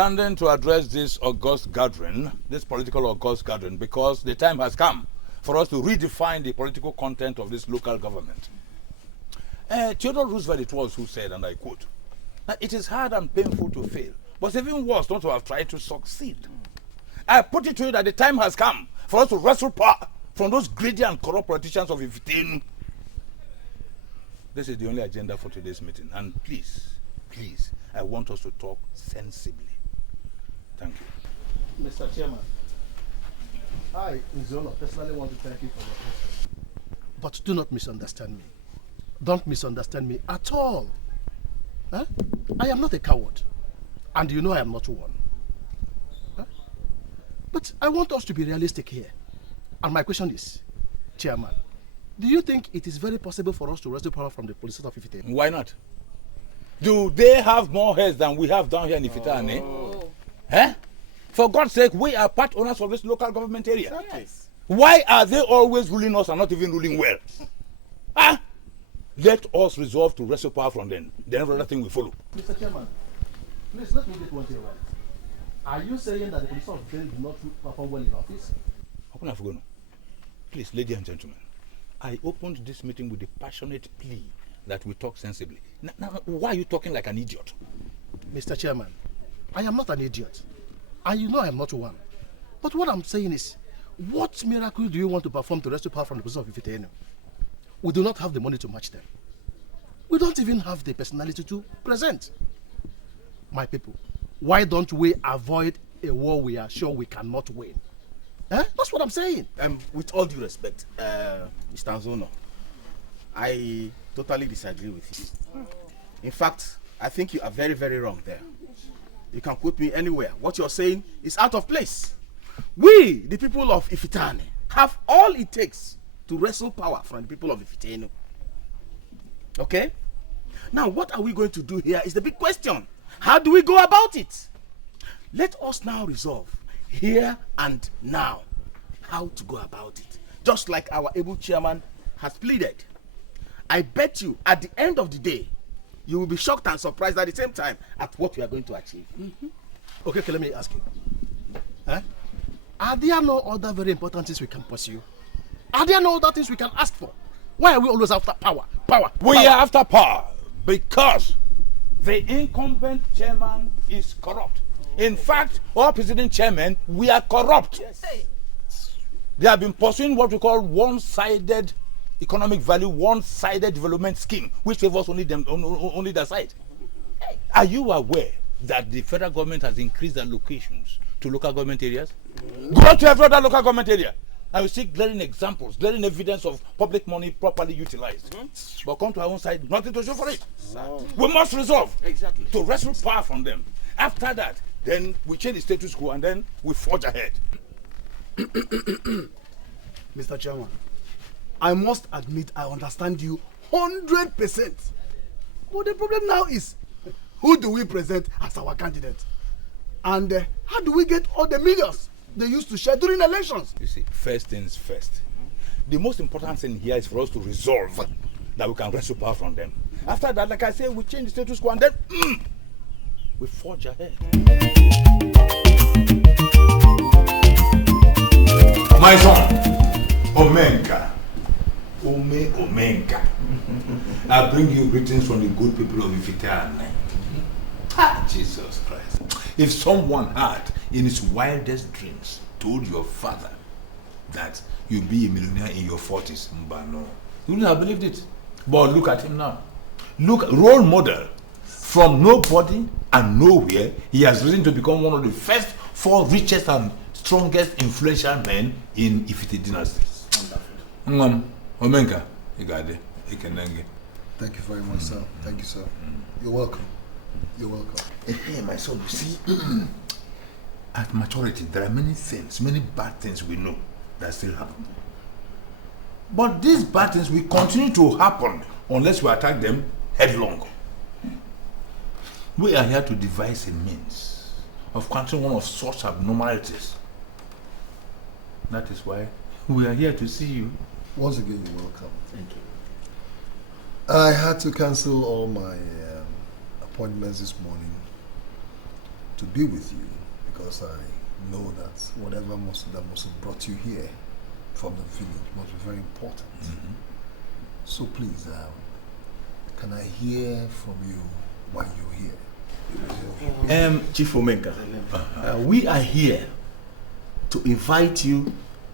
standing to address this august gathering, this political august gathering, because the time has come for us to redefine the political content of this local government. Theodore Roosevelt it was who said, and I quote, that it is hard and painful to fail, but it's even worse not to have tried to succeed. I put it to you that the time has come for us to wrestle power from those greedy and corrupt politicians of Ifitenu. This is the only agenda for today's meeting. And please, I want us to talk sensibly. Thank you. Mr. Chairman, I, Nzono, personally want to thank you for your effort. But do not misunderstand me. Don't misunderstand me at all. Huh? I am not a coward. And you know I am not one. Huh? But I want us to be realistic here. And my question is, Chairman, do you think it is very possible for us to wrestle power from the police of Ifitane? Why not? Do they have more heads than we have down here in Ifitane? Oh. Eh? For God's sake, we are part owners of this local government area. Yes. Why are they always ruling us and not even ruling well? Ah? Let us resolve to wrestle power from them. Then every other thing will follow. Mr. Chairman, please let me get one thing right. Are you saying that the police of Ifitane do not perform well in office? Please, ladies and gentlemen, I opened this meeting with a passionate plea that we talk sensibly. Now, why are you talking like an idiot? Mr. Chairman, I am not an idiot. And you know I am not one. But what I'm saying is, what miracle do you want to perform to rescue power from the position of Ifitane? We do not have the money to match them. We don't even have the personality to present. My people, why don't we avoid a war we are sure we cannot win? Eh? That's what I'm saying. With all due respect, Mr. Nzono, I totally disagree with you. In fact, I think you are very, very wrong there. You can quote me anywhere. What you're saying is out of place. We, the people of Ifitane, have all it takes to wrestle power from the people of Ifitane. Okay? Now, what are we going to do here is the big question. How do we go about it? Let us now resolve, here and now, how to go about it. Just like our able chairman has pleaded. I bet you, at the end of the day, you will be shocked and surprised at the same time at what we are going to achieve. Okay, let me ask you. Are there no other very important things we can pursue? Are there no other things we can ask for? Why are we always after power? We are after power because the incumbent chairman is corrupt. In fact, all president chairmen, we are corrupt. Yes. They have been pursuing what we call one-sided economic value, one-sided development scheme, which favors only them, only their side. Are you aware that the federal government has increased allocations to local government areas? Go to every other local government area, and we see glaring examples, glaring evidence of public money properly utilized. But come to our own side, nothing to show for it. We must resolve to wrestle power from them. After that, then we change the status quo and then we forge ahead. Mr. Chairman, I must admit I understand you 100%. But the problem now is, who do we present as our candidate? And how do we get all the millions they used to share during elections? You see, first things first. The most important thing here is for us to resolve that we can wrestle power from them. After that, like I say, we change the status quo and then we forge ahead. My son, Omenka. Omenka. I bring you greetings from the good people of Ifitane. Jesus Christ. If someone had, in his wildest dreams, told your father that you'll be a millionaire in your 40s, no, you wouldn't have believed it. But look at him now. Look, role model. From nobody and nowhere, he has risen to become one of the first 4 richest and strongest influential men in Ifite dynasty. Omenka, thank you very much, sir. Thank you, sir. You're welcome. You're welcome. Hey, my son, you see, at maturity, there are many things, many bad things we know that still happen. But these bad things will continue to happen unless we attack them headlong. We are here to devise a means of countering one of such abnormalities. That is why we are here to see you. Once again, you're welcome. Thank you. I had to cancel all my appointments this morning to be with you because I know that whatever that must have brought you here from the village must be very important. So please, can I hear from you why you're here? Chief Omenka, we are here to invite you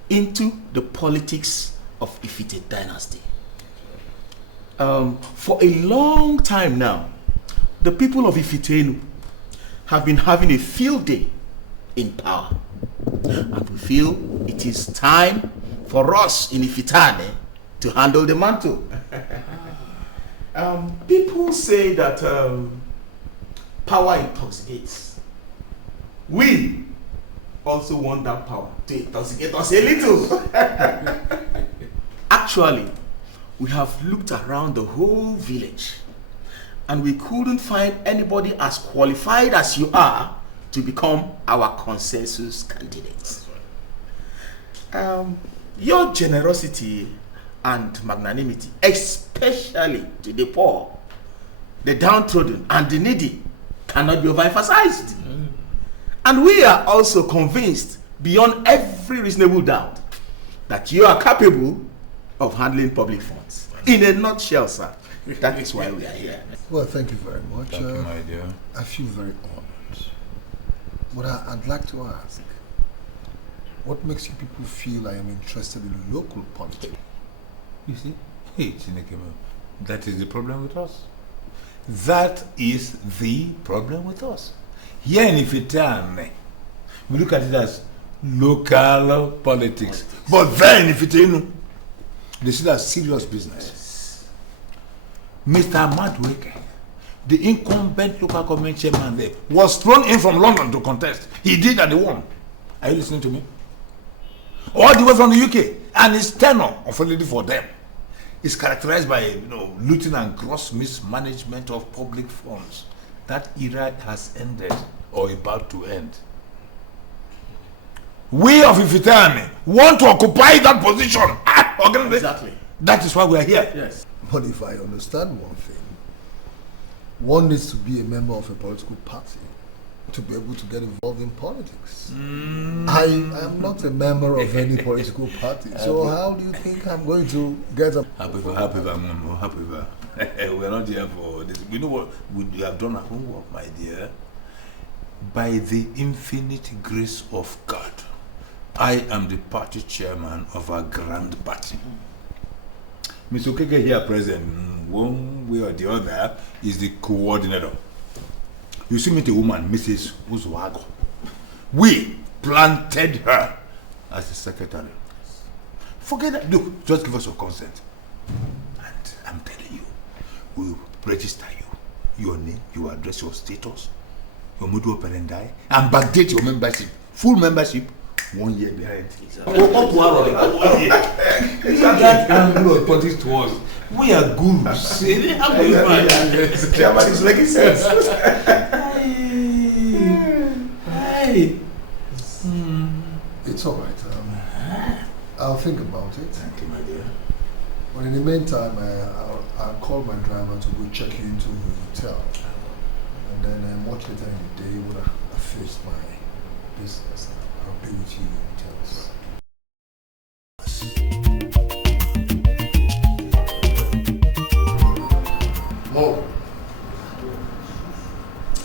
into the politics of Ifite dynasty. For a long time now, the people of Ifitenu have been having a field day in power. And we feel it is time for us in Ifitane to handle the mantle. People say that power intoxicates. We also want that power to intoxicate us a little. Actually, we have looked around the whole village and we couldn't find anybody as qualified as you are to become our consensus candidate. Your generosity and magnanimity, especially to the poor, the downtrodden and the needy, cannot be overemphasized. And we are also convinced beyond every reasonable doubt that you are capable of handling public funds. In a nutshell, sir, that is why we are here. Well, thank you very much. Thank you, my dear. I feel very honored. But I'd like to ask, what makes you people feel I am interested in local politics? You see? Hey, Chinekema, that is the problem with us. That is the problem with us. Here in Ifitane, we look at it as local politics. But then in Ifitane, they see that serious business. Mr. Madweke, the incumbent local government chairman there, was thrown in from London to contest. He did and he won. Are you listening to me? All the way from the UK, and his tenure of already for them is characterized by looting and gross mismanagement of public funds. That era has ended or about to end. We of Ifitane want to occupy that position. Exactly. That is why we are here. Yes. But if I understand one thing, one needs to be a member of a political party to be able to get involved in politics. I am not a member of any political party, so how do you think I'm going to get a... Happy. We're not here for this. We know what we have done our homework, my dear. By the infinite grace of God, I am the party chairman of our grand party. Mr. Okeke here present, one way or the other, is the coordinator. You see me the woman, Mrs. Uzwago. We planted her as the secretary. Forget that. Look, just give us your consent. And I'm telling you, we'll register you. Your name, your address, your status, your modus operandi, and backdate your membership. Full membership, 1 year behind. That angle of politics to us. We are gurus. Chairman is making sense. It's all right. I'll think about it. Thank you, my dear. But in the meantime, I'll call my driver to go check you into the hotel. And then much later in the day, when I finish my business, I'll be with you in hotels. Mom,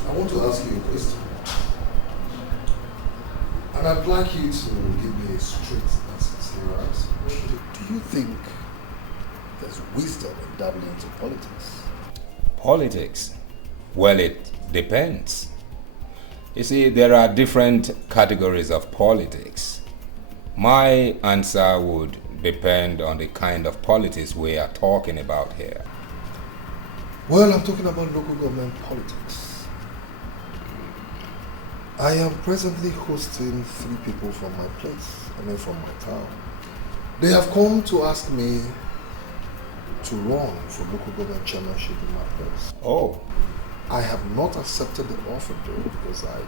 I want to ask you a question. And I'd like you to give me a straight and sincere answer. Do you think there's wisdom in dabbling into politics? Politics? Well, it depends. You see, there are different categories of politics. My answer would depend on the kind of politics we are talking about here. Well, I'm talking about local government politics. I am presently hosting 3 people from my place, from my town. They have come to ask me to run for local government chairmanship in my place. Oh. I have not accepted the offer though, because I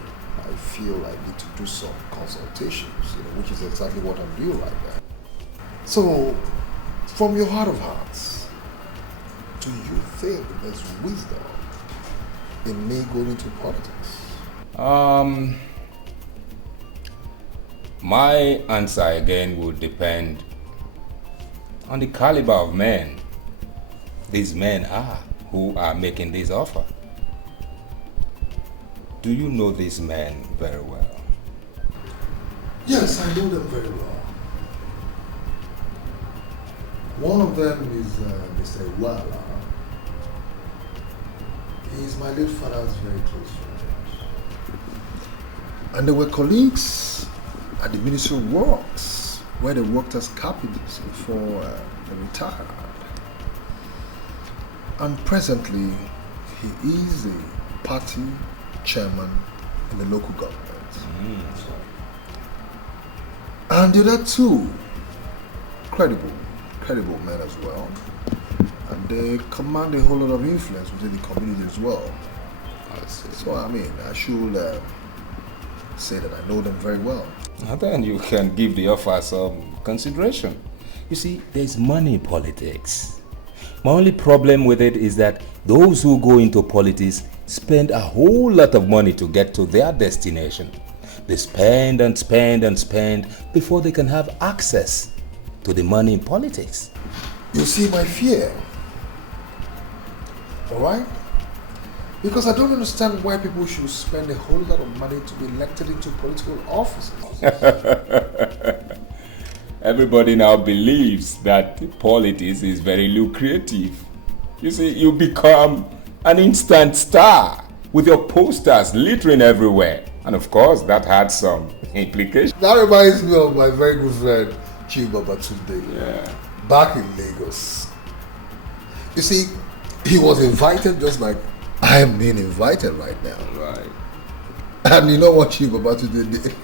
feel I need to do some consultations, which is exactly what I'm doing right now. So, from your heart of hearts, do you think there's wisdom in me going into politics? My answer again would depend on the caliber of men these men are who are making this offer. Do you know these men very well? Yes, I know them very well. One of them is Mr. Iwala. He is my late father's very close friend. And they were colleagues at the Ministry of Works, where they worked as carpenters before they retired. And presently, he is a party chairman in the local government. And the other two, credible men as well. And they command a whole lot of influence within the community as well. So I mean, I should say that I know them very well. And then you can give the offer some consideration. You see, there's money in politics. My only problem with it is that those who go into politics spend a whole lot of money to get to their destination. They spend and spend and spend before they can have access to the money in politics. You see my fear, alright? Because I don't understand why people should spend a whole lot of money to be elected into political offices. Everybody now believes that politics is very lucrative. You see, you become an instant star with your posters littering everywhere. And of course, that had some implications. That reminds me of my very good friend, Chief Babatunde. Yeah. Back in Lagos. You see, he was invited just like I am being invited right now. Right. And you know what Chief Babatunde did?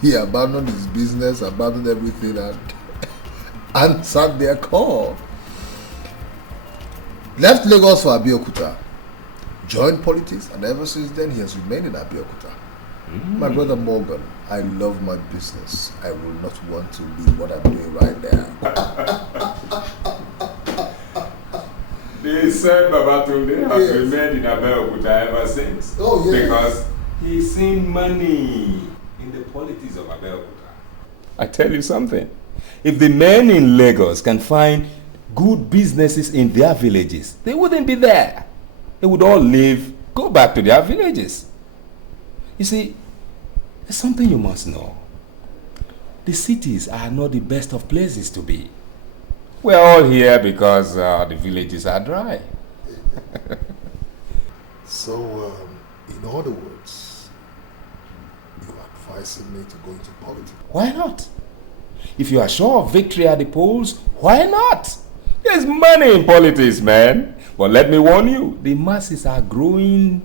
He abandoned his business, abandoned everything, and answered their call. Left Lagos for Abeokuta, joined politics, and ever since then he has remained in Abeokuta. My brother Morgan, I love my business. I will not want to leave what I'm doing right now. They said Babatunde has remained in Abeokuta ever since. Oh, yes. Because he's seen money in the politics of Abeokuta. I tell you something. If the men in Lagos can find good businesses in their villages, they wouldn't be there. They would all leave, go back to their villages. You see, there's something you must know. The cities are not the best of places to be. We're all here because the villages are dry. So, in other words, you're advising me to go into politics? Why not? If you are sure of victory at the polls, why not? There's money in politics, man. But let me warn you, the masses are growing.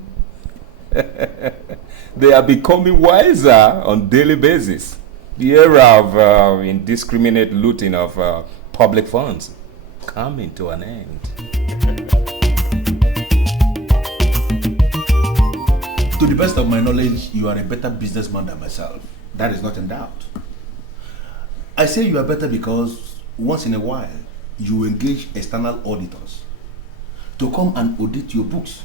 They are becoming wiser on daily basis. The era of indiscriminate looting of public funds coming to an end. To the best of my knowledge, you are a better businessman than myself. That is not in doubt. I say you are better because once in a while, you engage external auditors to come and audit your books.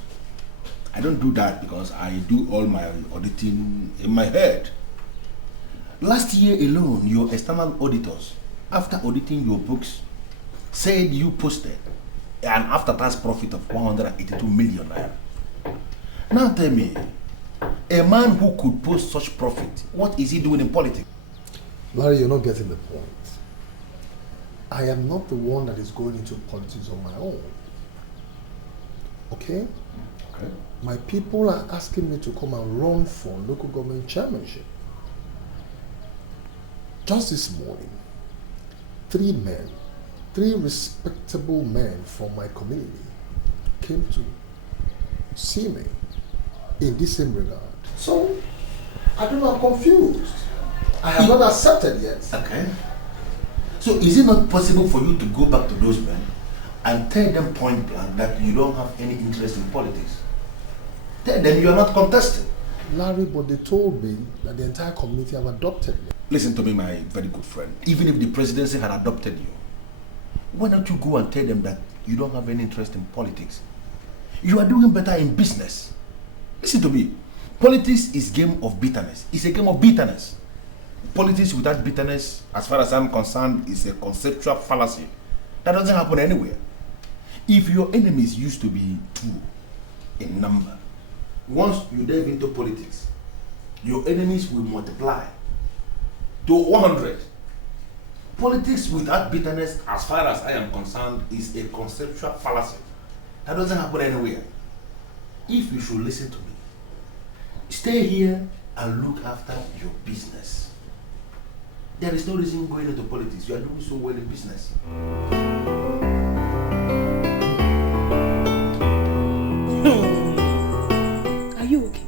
I don't do that because I do all my auditing in my head. Last year alone, your external auditors, after auditing your books, said you posted an after-tax profit of 182 million naira. Now tell me, a man who could post such profit, what is he doing in politics? Larry, you're not getting the point. I am not the one that is going into politics on my own. Okay? Okay. My people are asking me to come and run for local government chairmanship. Just this morning, 3 respectable men from my community came to see me in this same regard. So, I don't know, I'm confused. I have not accepted yet. Okay. So is it not possible for you to go back to those men and tell them point blank that you don't have any interest in politics? Tell them you are not contesting. Larry, but they told me that the entire community have adopted me. Listen to me, my very good friend. Even if the presidency had adopted you, why don't you go and tell them that you don't have any interest in politics? You are doing better in business. Listen to me. Politics is game of bitterness. It's a game of bitterness. Politics without bitterness, as far as I'm concerned, is a conceptual fallacy. That doesn't happen anywhere. If your enemies used to be 2 in number, once you delve into politics, your enemies will multiply to 100. Politics without bitterness, as far as I am concerned, is a conceptual fallacy. That doesn't happen anywhere. If you should listen to me, stay here and look after your business. There is no reason going into politics. You are doing so well in business. Are you okay?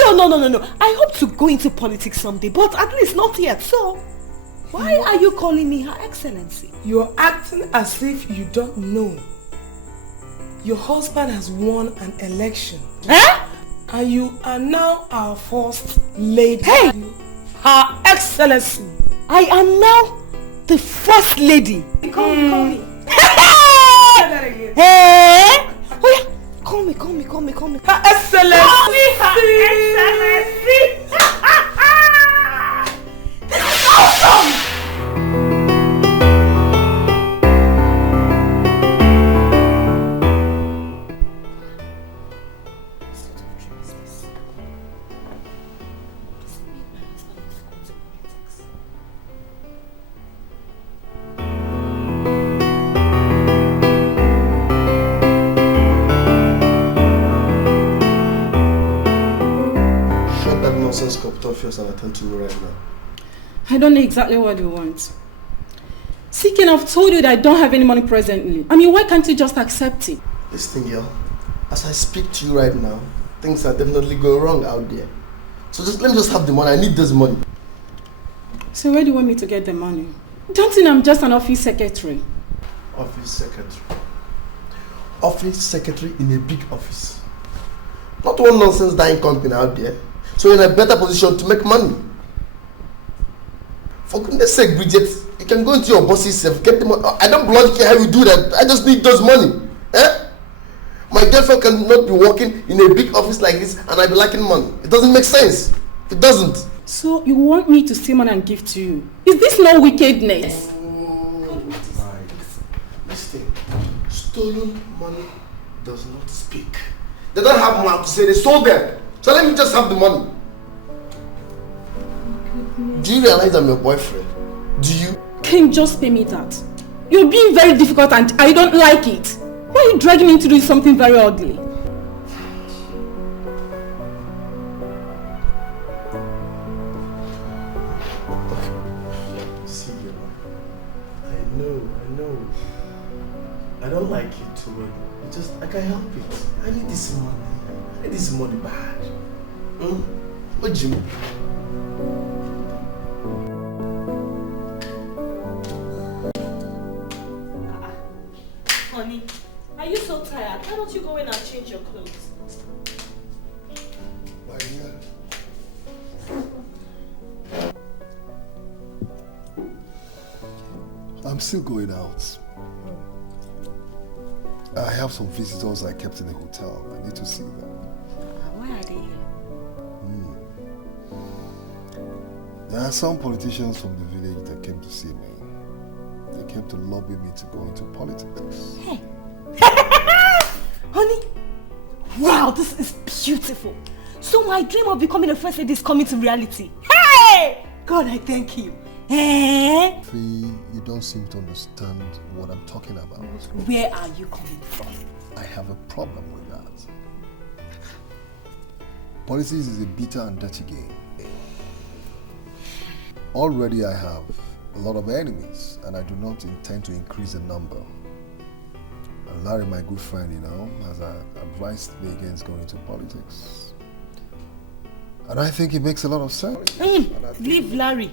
No. I hope to go into politics someday, but at least not yet. So, why are you calling me Her Excellency? You're acting as if you don't know. Your husband has won an election. Eh? And you are now our first lady. Hey! Her Excellency. I am now the first lady. Call me. Hey! Oh yeah, call me. Her Excellency. Call me Her Excellency. This is awesome! And attend to right now. I don't know exactly what you want. Seeking, I've told you that I don't have any money presently. I mean, why can't you just accept it? Listen, girl, as I speak to you right now, things are definitely going wrong out there. So let me just have the money. I need this money. So where do you want me to get the money? Don't think I'm just an office secretary. Office secretary. Office secretary in a big office. Not one nonsense dying company out there. So you're in a better position to make money. For goodness sake, Bridget, you can go into your boss's self, get the money. I don't bloody care how you do that. I just need those money. Eh? My girlfriend cannot be working in a big office like this and I be lacking money. It doesn't make sense. It doesnn't. So you want me to steal money and give to you? Is this no wickedness? Listen, stolen money does not speak. They don't have mouth to say they stole them. So let me just have the money. Do you realize I'm your boyfriend? Do you? Can you just pay me that? You're being very difficult and I don't like it. Why are you dragging me into doing something very ugly? See, I know. I don't like it too well. It's just, I can't help it. I need this money. I need this money bad. What do you mean? Honey, are you so tired? Why don't you go in and change your clothes? My dear. I'm still going out. I have some visitors I kept in the hotel. I need to see them. Why are they here? There are some politicians from the village that came to see me. They came to lobby me to go into politics. Hey. Honey, wow, this is beautiful. So my dream of becoming a first lady is coming to reality. Hey! God, I thank you. Eh? Fee, you don't seem to understand what I'm talking about. Where are you coming from? I have a problem with that. Politics is a bitter and dirty game. Already I have a lot of enemies and I do not intend to increase the number. And Larry, my good friend, has advised me against going into politics. And I think it makes a lot of sense. Leave Larry.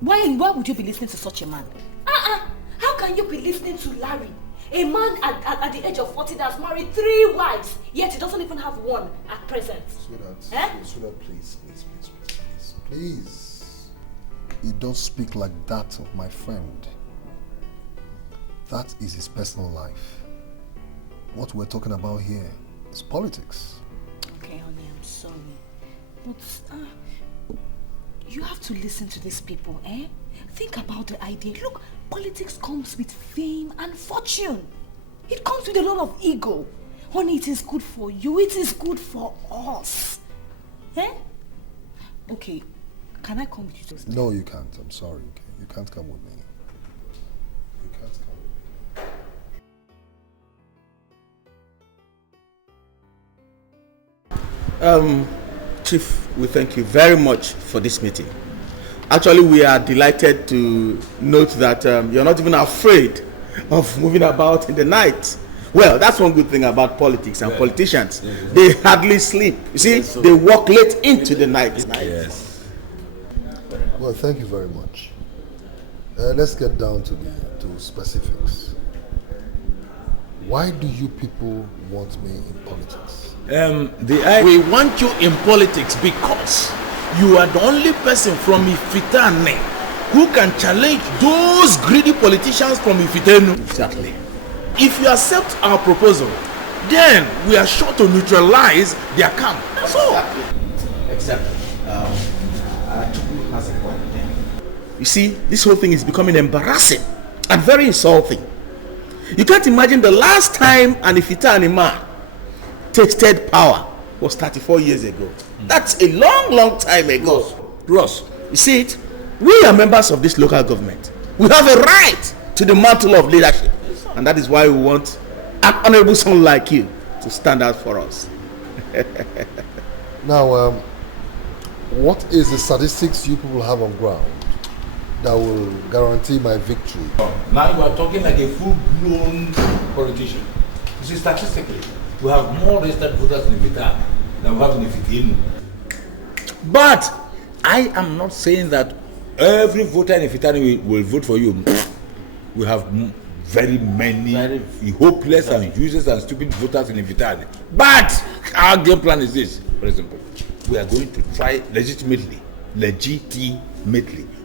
Why would you be listening to such a man? How can you be listening to Larry? A man at the age of 40 that's married 3 wives, yet he doesn't even have one at present. Sweetheart, please. You don't speak like that of my friend. That is his personal life. What we're talking about here is politics. Okay, honey, I'm sorry. But you have to listen to these people, eh? Think about the idea. Look, politics comes with fame and fortune. It comes with a lot of ego. Honey, it is good for you. It is good for us. Eh? Okay, can I come with you? No, you can't. I'm sorry. Okay? You can't come with me. You can't come with me. Chief, we thank you very much for this meeting. Actually, we are delighted to note that you're not even afraid of moving about in the night. Well, that's one good thing about politics and politicians. They hardly sleep. You see, they walk late into the night. Yes. Well, thank you very much. Let's get down to specifics. Why do you people want me in politics? We want you in politics because you are the only person from Ifitane who can challenge those greedy politicians from Ifitenu. Exactly. If you accept our proposal, then we are sure to neutralize their camp. That's all. Exactly. Chukwu has a point there. You see, this whole thing is becoming embarrassing and very insulting. You can't imagine the last time an Ifitani man tasted power was 34 years ago. That's a long, long time ago. Ross, you see it? We are members of this local government. We have a right to the mantle of leadership. And that is why we want an honorable son like you to stand out for us. Now, what is the statistics you people have on ground that will guarantee my victory? Now you are talking like a full-blown politician. You see, statistically, we have more registered voters in Vita than we have in Ifitinu. But I am not saying that every voter in Ifitinu will vote for you. We have very many hopeless and useless and stupid voters in Ifitani. But our game plan is this, for example. We are going to try legitimately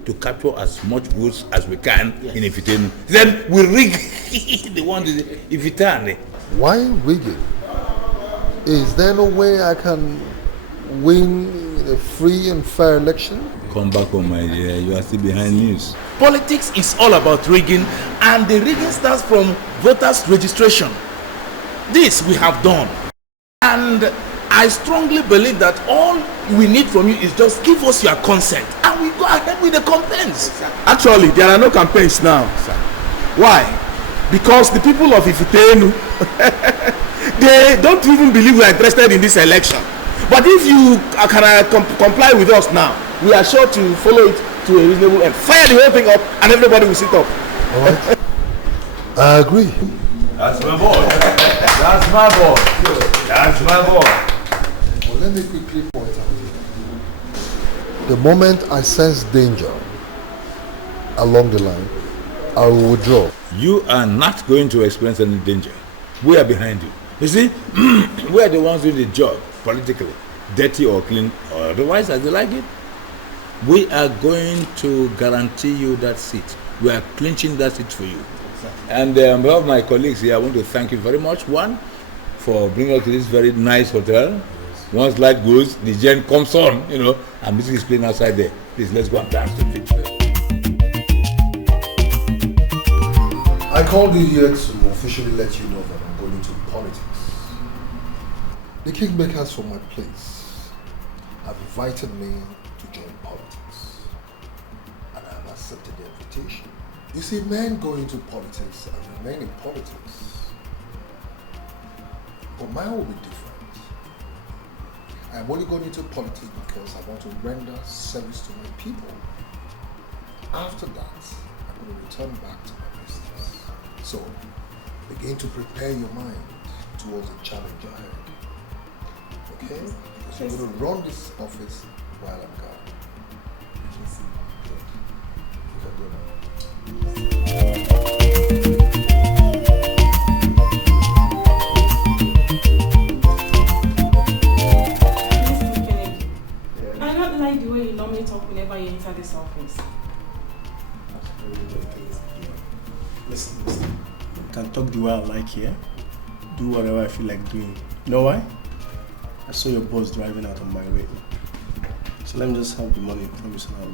to capture as much votes as we can in Ifitani. Then we rig the one in Ifitani. Why rig it? Is there no way I can win in a free and fair election? Come back home, my dear. You are still behind news. Politics is all about rigging, and the rigging starts from voters' registration. This we have done. And I strongly believe that all we need from you is just give us your consent, and we go ahead with the campaigns. Actually, there are no campaigns now. Why? Because the people of Ifitenu, they don't even believe we are interested in this election. But if you can comply with us now, we are sure to follow it to a reasonable end. Fire the whole thing up and everybody will sit up. All right. I agree. That's my boy. That's my boy. That's my boy. Well, let me quickly point out. The moment I sense danger along the line, I will withdraw. You are not going to experience any danger. We are behind you. You see, we are the ones doing the job politically, dirty or clean, or otherwise as they like it. We are going to guarantee you that seat. We are clinching that seat for you. Exactly. And on behalf of my colleagues here, I want to thank you very much. One, for bringing us to this very nice hotel. Yes. Once light goes, the gen comes on, and music is playing outside there. Please, let's go and dance to it. I called you here to officially let you know that I'm going into politics. The kingmakers from my place have invited me to join politics, and I have accepted the invitation. You see, men go into politics and remain in politics, but mine will be different. I'm only going into politics because I want to render service to my people. After that, I'm going to return back to my business. So, begin to prepare your mind towards the challenge ahead. Okay? Because you're going to run this office while I'm gone. I don't like the way you normally talk whenever you enter this office. Listen. I can talk the way I like here. Do whatever I feel like doing. You know why? I saw your boss driving out on my way. So let me just have the money, promise, and I'll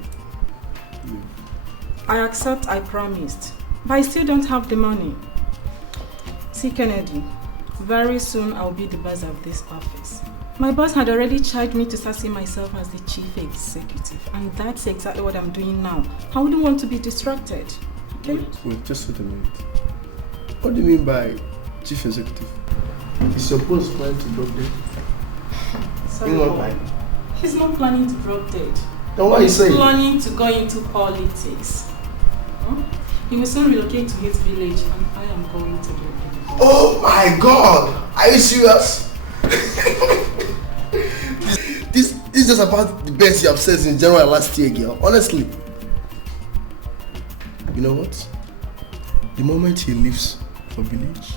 leave. I accept I promised, but I still don't have the money. See, Kennedy, very soon I'll be the boss of this office. My boss had already charged me to start seeing myself as the chief executive, and that's exactly what I'm doing now. I wouldn't want to be distracted. Okay? Wait, just wait a minute. What do you mean by chief executive? Is your boss planning to drop dead? Sorry, he's not planning to drop dead. Then what are you saying? He's planning to go into politics. He will soon relocate to his village, and I am going to do it. Oh my God! Are you serious? This is just about the best you have said in January last year, girl. Honestly. You know what? The moment he leaves for village,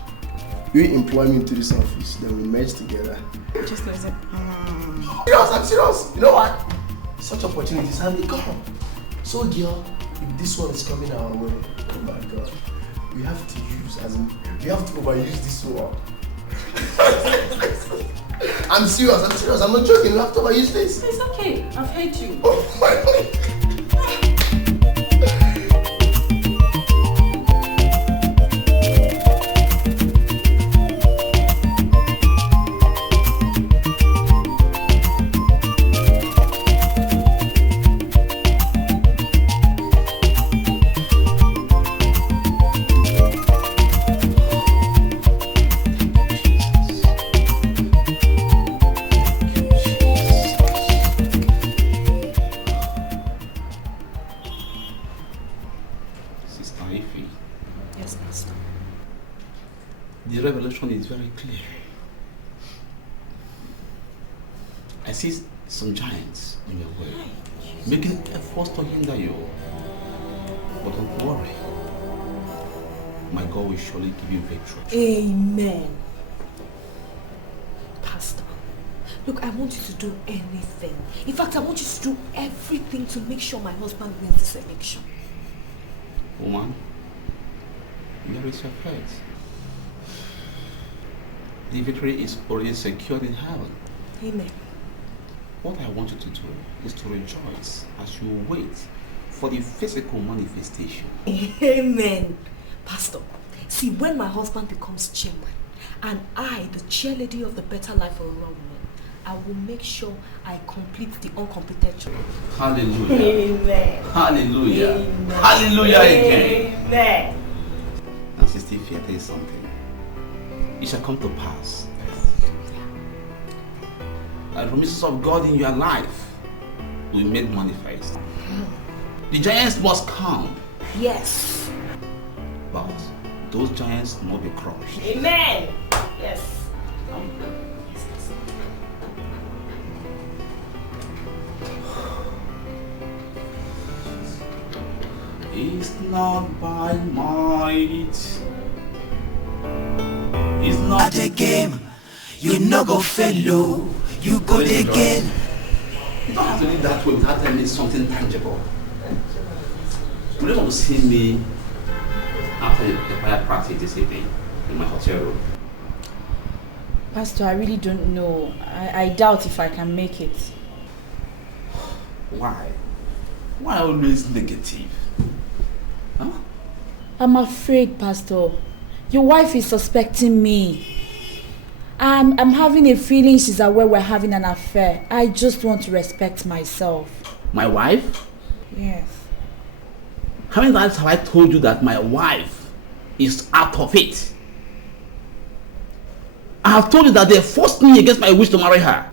you employ me into this office, then we merge together. Just like that. I'm serious. You know what? Such opportunities have they come. So, girl, if this one is coming our way, oh my God, we have to use, we have to overuse this one. I'm serious. I'm not joking. We have to overuse this. It's okay. I've heard you. Oh my God. Is very clear. I see some giants on your way, making efforts to hinder you. But don't worry, my God will surely give you victory. Amen. Pastor, look, I want you to do anything. In fact, I want you to do everything to make sure my husband wins this election. Woman, there is your faith. The victory is already secured in heaven. Amen. What I want you to do is to rejoice as you wait for the physical manifestation. Amen. Pastor, see, when my husband becomes chairman and I, the chairlady of the Better Life for Rural Women, I will make sure I complete the uncompetent. Hallelujah. Amen. Hallelujah. Amen. Hallelujah again. Amen. And Sister Ify, I tell you something. It shall come to pass. The promises of God in your life will be made manifest. The giants must come. Yes. But those giants must be crushed. Amen. Yes. It's not by might. It's not a game. You no go fellow. You go again. You don't have to live that way without telling me something tangible. You don't want to see me after the choir practice this evening in my hotel room. Pastor, I really don't know. I doubt if I can make it. Why? Why always negative? Huh? I'm afraid, Pastor. Your wife is suspecting me. I'm having a feeling she's aware we're having an affair. I just want to respect myself. My wife? Yes. How many times have I told you that my wife is out of it? I have told you that they forced me against my wish to marry her.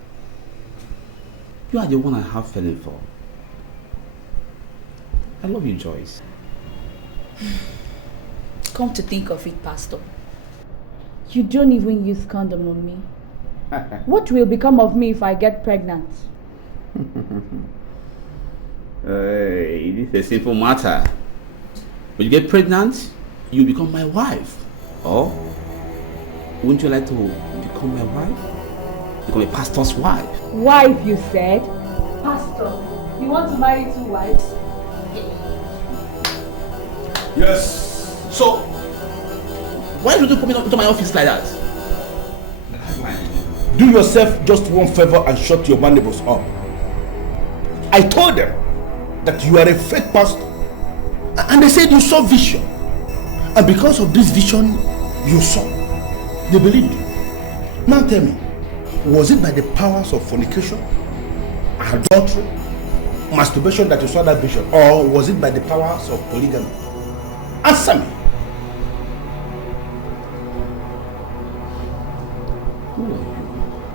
You are the one I have fallen for. I love you, Joyce. Come to think of it, Pastor, you don't even use condom on me. What will become of me if I get pregnant? Hey, this is a simple matter. When you get pregnant, you become my wife. Or wouldn't you like to become my wife? Become a pastor's wife. Wife, you said? Pastor, you want to marry 2 wives? Yes. So, why did you come into my office like that? Do yourself just one favor and shut your mandibles up. I told them that you are a fake pastor. And they said you saw vision. And because of this vision you saw, they believed you. Now tell me, was it by the powers of fornication, adultery, masturbation that you saw that vision, or was it by the powers of polygamy? Answer me.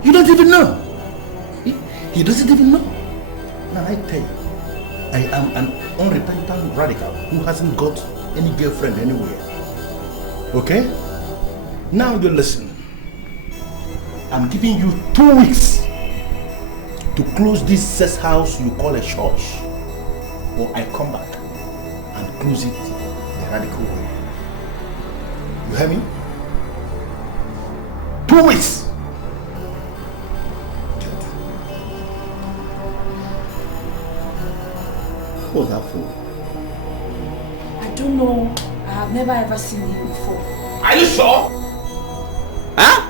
You don't even know. He doesn't even know. Now I tell you, I am an unrepentant radical who hasn't got any girlfriend anywhere. Okay? Now you listen. I'm giving you 2 weeks to close this sex house you call a church, or I come back and close it the radical way. You hear me? 2 weeks. Who was that for? I don't know. I have never ever seen him before. Are you sure? Huh?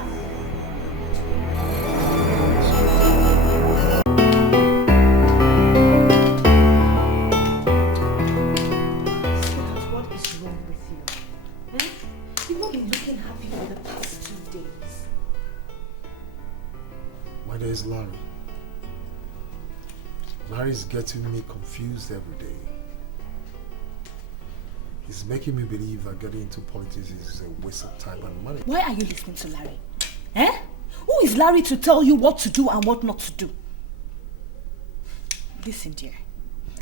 What is wrong with you? You've not been looking happy for the past 2 days. My name is Larry. Larry's getting me confused every day. He's making me believe that getting into politics is a waste of time and money. Why are you listening to Larry? Who is Larry to tell you what to do and what not to do? Listen, dear.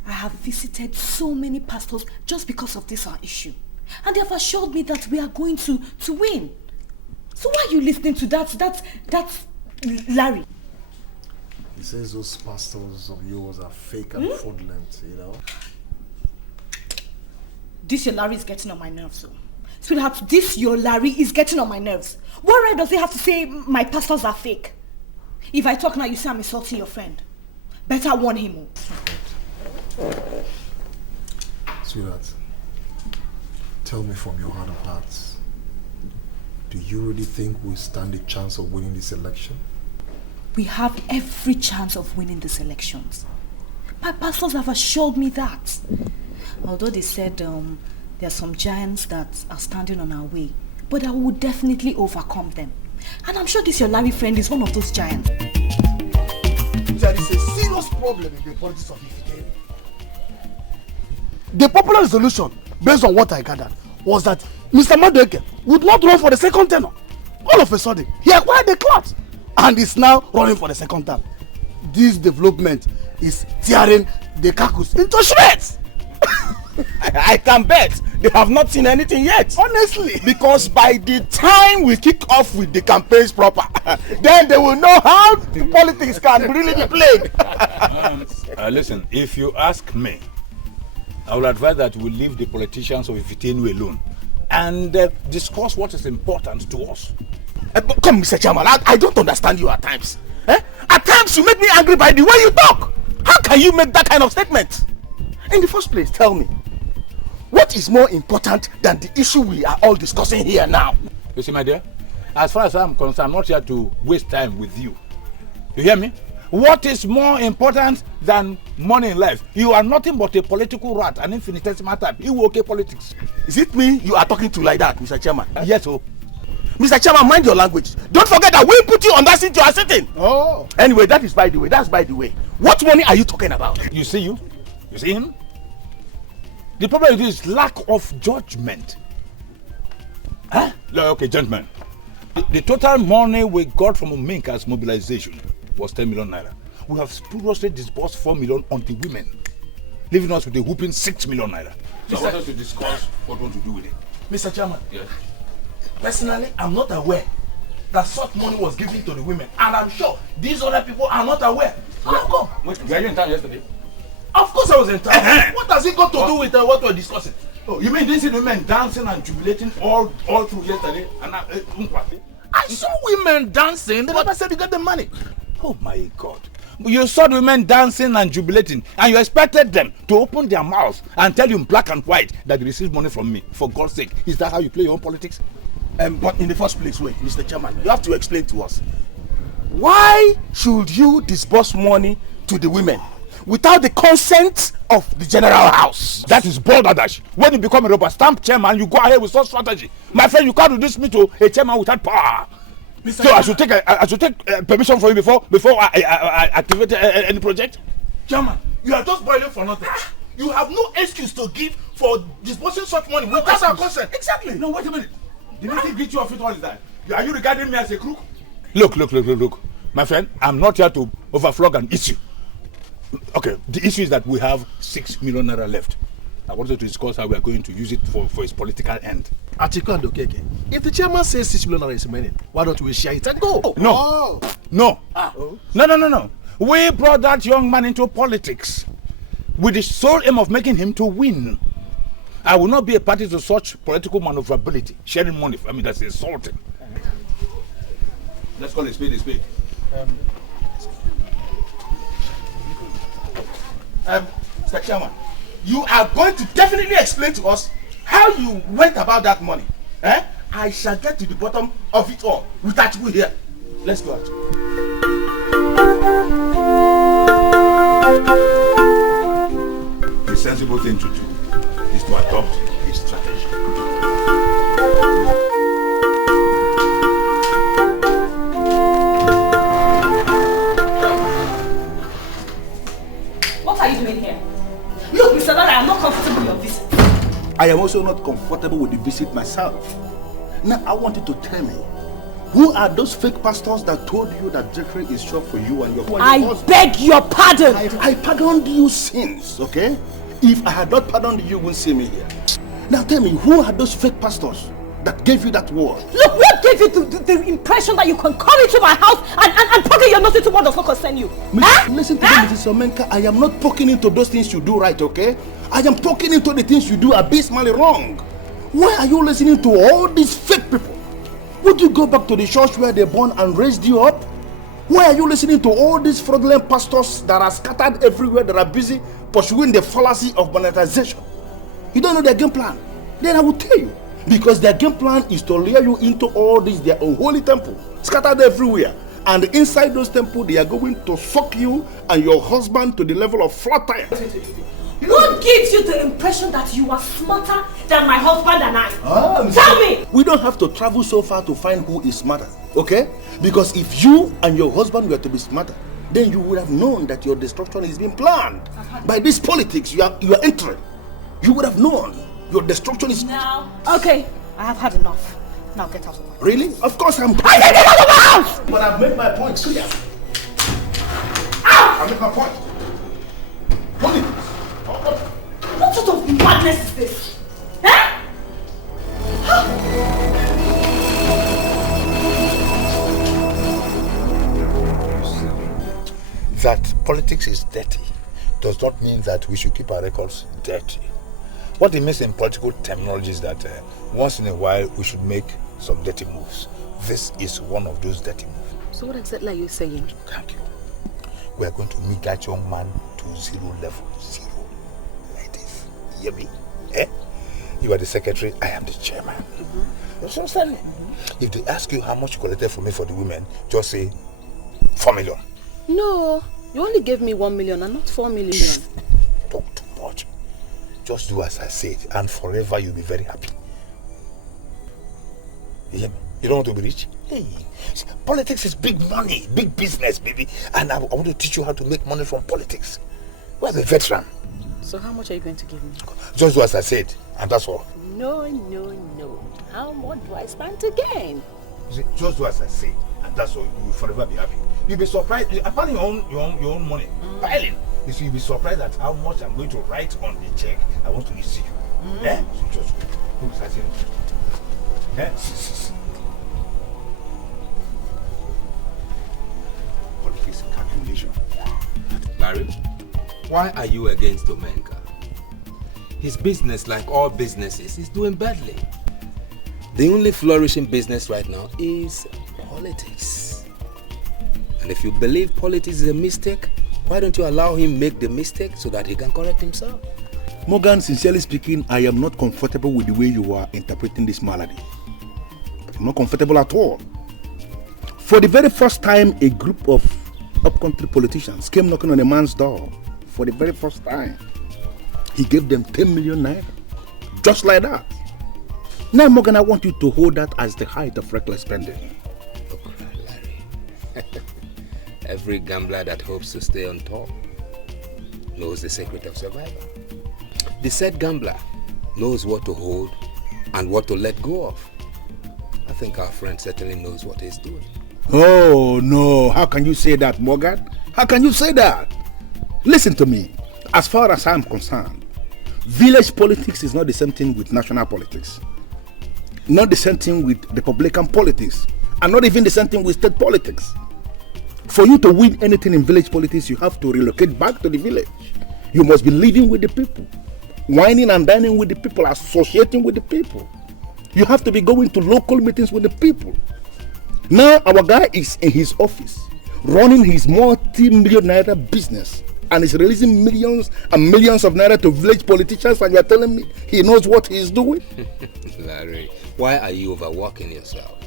I have visited so many pastors just because of this our issue. And they have assured me that we are going to win. So why are you listening to that Larry? He says those pastors of yours are fake and fraudulent, you know. This your Larry is getting on my nerves, though. Sweetheart, this your Larry is getting on my nerves. What right does he have to say my pastors are fake? If I talk now, you say I'm insulting your friend. Better warn him. Sweetheart, tell me from your heart of hearts, do you really think we stand a chance of winning this election? We have every chance of winning these elections. My pastors have assured me that. Although they said there are some giants that are standing on our way, but I will definitely overcome them. And I'm sure this your Larry friend is one of those giants. There is a serious problem in the politics of Ifiteri. The popular resolution, based on what I gathered, was that Mr. Madueke would not run for the second tenure. All of a sudden, he acquired the clout and is now running for the second term. This development is tearing the caucus into shreds. I can bet they have not seen anything yet. Honestly. Because by the time we kick off with the campaigns proper, then they will know how the politics can really be played. Listen, if you ask me, I would advise that we leave the politicians of TENURE alone and discuss what is important to us. Come, Mr. Chairman, I don't understand you at times. At times you make me angry by the way you talk. How can you make that kind of statement? In the first place, tell me, what is more important than the issue we are all discussing here now? You see, my dear, as far as I'm concerned, I'm not here to waste time with you. You hear me? What is more important than money in life? You are nothing but a political rat, an infinitesimal type. You okay politics. Is it me you are talking to like that, Mr. Chairman? Yes, sir. Mr. Chairman, mind your language. Don't forget that we put you on that seat you are sitting. Oh. Anyway, that is by the way. That's by the way. What money are you talking about? You see you? You see him? The problem is lack of judgment. Huh? Okay, gentlemen. The total money we got from Omenka's mobilization was 10 million naira. We have spuriously disbursed 4 million on the women, leaving us with a whooping 6 million naira. So I want us to discuss what we want to do with it. Mr. Chairman, yes. Personally, I'm not aware that such money was given to the women, and I'm sure these other people are not aware. How come? Were you in town yesterday? Of course I was in town. What has it got to do with what we're discussing? Oh, you mean these women dancing and jubilating all through yesterday? And I saw women dancing, they never said you got the money. Oh my God. You saw the women dancing and jubilating, and you expected them to open their mouths and tell you in black and white that they received money from me. For God's sake, is that how you play your own politics? But in the first place, wait, Mr. Chairman, you have to explain to us. Why should you disburse money to the women without the consent of the general house. That is balderdash. When you become a rubber stamp chairman, you go ahead with such strategy. My friend, you can't reduce me to a chairman without power. Mr. So I should take permission from you before I activate any project? Chairman, you are just boiling for nothing. You have no excuse to give for disposing such money without our consent. Exactly. No, wait a minute. The meeting greet you of it all is that. Are you regarding me as a crook? Look. My friend, I'm not here to overflog an issue. Okay, the issue is that we have 6 million naira left. I wanted to discuss how we are going to use it for its political end. Atiku and Okeke, if the chairman says 6 million naira is remaining, why don't we share it and go? No. No. We brought that young man into politics with the sole aim of making him to win. I will not be a party to such political maneuverability. Sharing money, that's insulting. Let's call it a spade. Mr. Chairman, you are going to definitely explain to us how you went about that money. I shall get to the bottom of it all without you here. Let's go out. The sensible thing to do is to adopt a strategy. What are you doing here? Look, Mr. Dada, I am not comfortable with your visit. I am also not comfortable with the visit myself. Now, I want you to tell me, who are those fake pastors that told you that Jeffrey is short for you and your husband? I beg your pardon. I pardoned you since, okay? If I had not pardoned you, you wouldn't see me here. Now tell me, who are those fake pastors that gave you that word? Look, what gave you the impression that you can come into my house and poke your nose into what does not concern you? Listen to me, Mrs. Omenka. I am not poking into those things you do right, okay? I am poking into the things you do abysmally wrong. Why are you listening to all these fake people? Would you go back to the church where they born and raised you up? Why are you listening to all these fraudulent pastors that are scattered everywhere, that are busy pursuing the fallacy of monetization? You don't know their game plan? Then I will tell you. Because their game plan is to lure you into all these, their unholy temple, scattered everywhere. And inside those temples, they are going to suck you and your husband to the level of flat tire. What gives you the impression that you are smarter than my husband and I? Tell me! We don't have to travel so far to find who is smarter, okay? Because if you and your husband were to be smarter, then you would have known that your destruction is being planned. By this politics you are entering. You would have known your destruction is... Now, okay, I have had enough. Now get out of my house. Really? Of course I'm... I said get out of my house! But I've made my point clear. Ow! I've made my point. Hold it. What sort of madness is this? That politics is dirty does not mean that we should keep our records dirty. What it means in political terminology is that once in a while we should make some dirty moves. This is one of those dirty moves. So what exactly are you saying? Thank you. We are going to meet that young man to 0 level. 0. Like this. You hear me? You are the secretary, I am the chairman. You understand me? If they ask you how much you collected for me for the women, just say 4 million. No, you only gave me 1 million and not 4 million. Talk too much. Just do as I said, and forever you'll be very happy. You hear me? You don't want to be rich? Hey, politics is big money, big business, baby. And I want to teach you how to make money from politics. We're a veteran. So how much are you going to give me? Just do as I said, and that's all. No. How much do I stand to gain? Just do as I say, and that's all. You will forever be happy. You'll be surprised. Apart your own money, piling. You see, you'll be surprised at how much I'm going to write on the check I want to issue you. So just go start saying. Politics calculation. Larry, why are you against Omenka? His business, like all businesses, is doing badly. The only flourishing business right now is politics. And if you believe politics is a mistake, why don't you allow him make the mistake so that he can correct himself? Morgan, sincerely speaking, I am not comfortable with the way you are interpreting this malady. I'm not comfortable at all. For the very first time, a group of upcountry politicians came knocking on a man's door for the very first time. He gave them 10 million naira. Just like that. Now, Morgan, I want you to hold that as the height of reckless spending. Look, Larry. Every gambler that hopes to stay on top knows the secret of survival. The said gambler knows what to hold and what to let go of. I think our friend certainly knows what he's doing. Oh, no. How can you say that, Morgan? How can you say that? Listen to me. As far as I'm concerned, village politics is not the same thing with national politics. Not the same thing with Republican politics. And not even the same thing with state politics. For you to win anything in village politics, you have to relocate back to the village. You must be living with the people. Whining and dining with the people, associating with the people. You have to be going to local meetings with the people. Now our guy is in his office, running his multi-million naira business, and is releasing millions and millions of naira to village politicians, and you are telling me he knows what he is doing? Larry, why are you overworking yourself?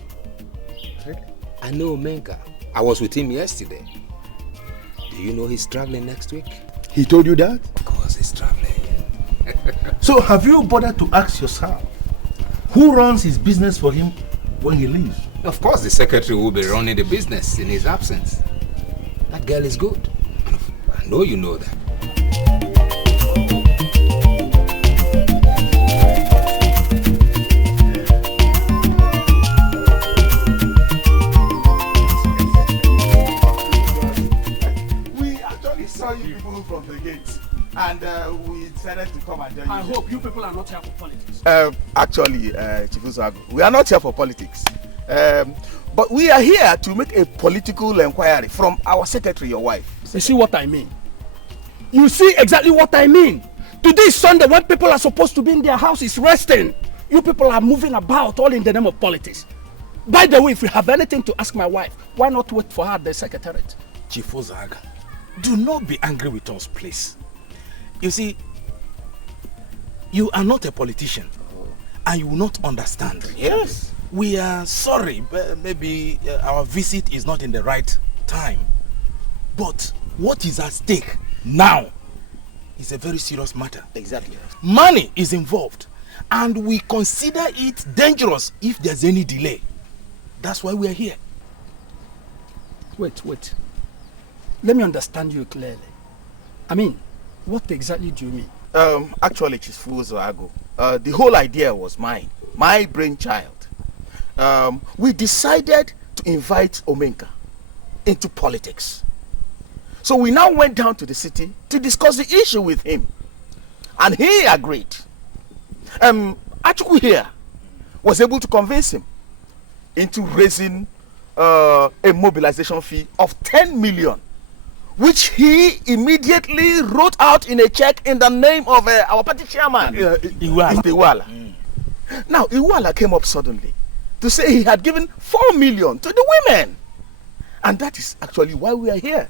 I know Omenka. I was with him yesterday. Do you know he's traveling next week? He told you that? Of course he's traveling. So have you bothered to ask yourself, who runs his business for him when he leaves? Of course the secretary will be running the business in his absence. That girl is good. I know you know that. We actually saw you people from the gate, and we decided to come and join you. I hope you people are not here for politics. Actually, Chief Uzago, we are not here for politics. But we are here to make a political inquiry from our secretary, your wife. You see what I mean? You see exactly what I mean. Today is Sunday when people are supposed to be in their houses resting. You people are moving about all in the name of politics. By the way, if you have anything to ask my wife, why not wait for her at the secretariat? Chief Ozaga, do not be angry with us, please. You see, you are not a politician and you will not understand. Yes. We are sorry, maybe our visit is not in the right time. But what is at stake now is a very serious matter. Exactly. Money is involved, and we consider it dangerous if there's any delay. That's why we are here. Wait. Let me understand you clearly. I mean, what exactly do you mean? Actually, Chief Uzago, the whole idea was mine, my brainchild. We decided to invite Omenka into politics. So we now went down to the city to discuss the issue with him. And he agreed. Achuku here was able to convince him into raising a mobilization fee of 10 million, which he immediately wrote out in a check in the name of our party chairman, Iwala. Now, Iwala came up suddenly to say he had given 4 million to the women. And that is actually why we are here,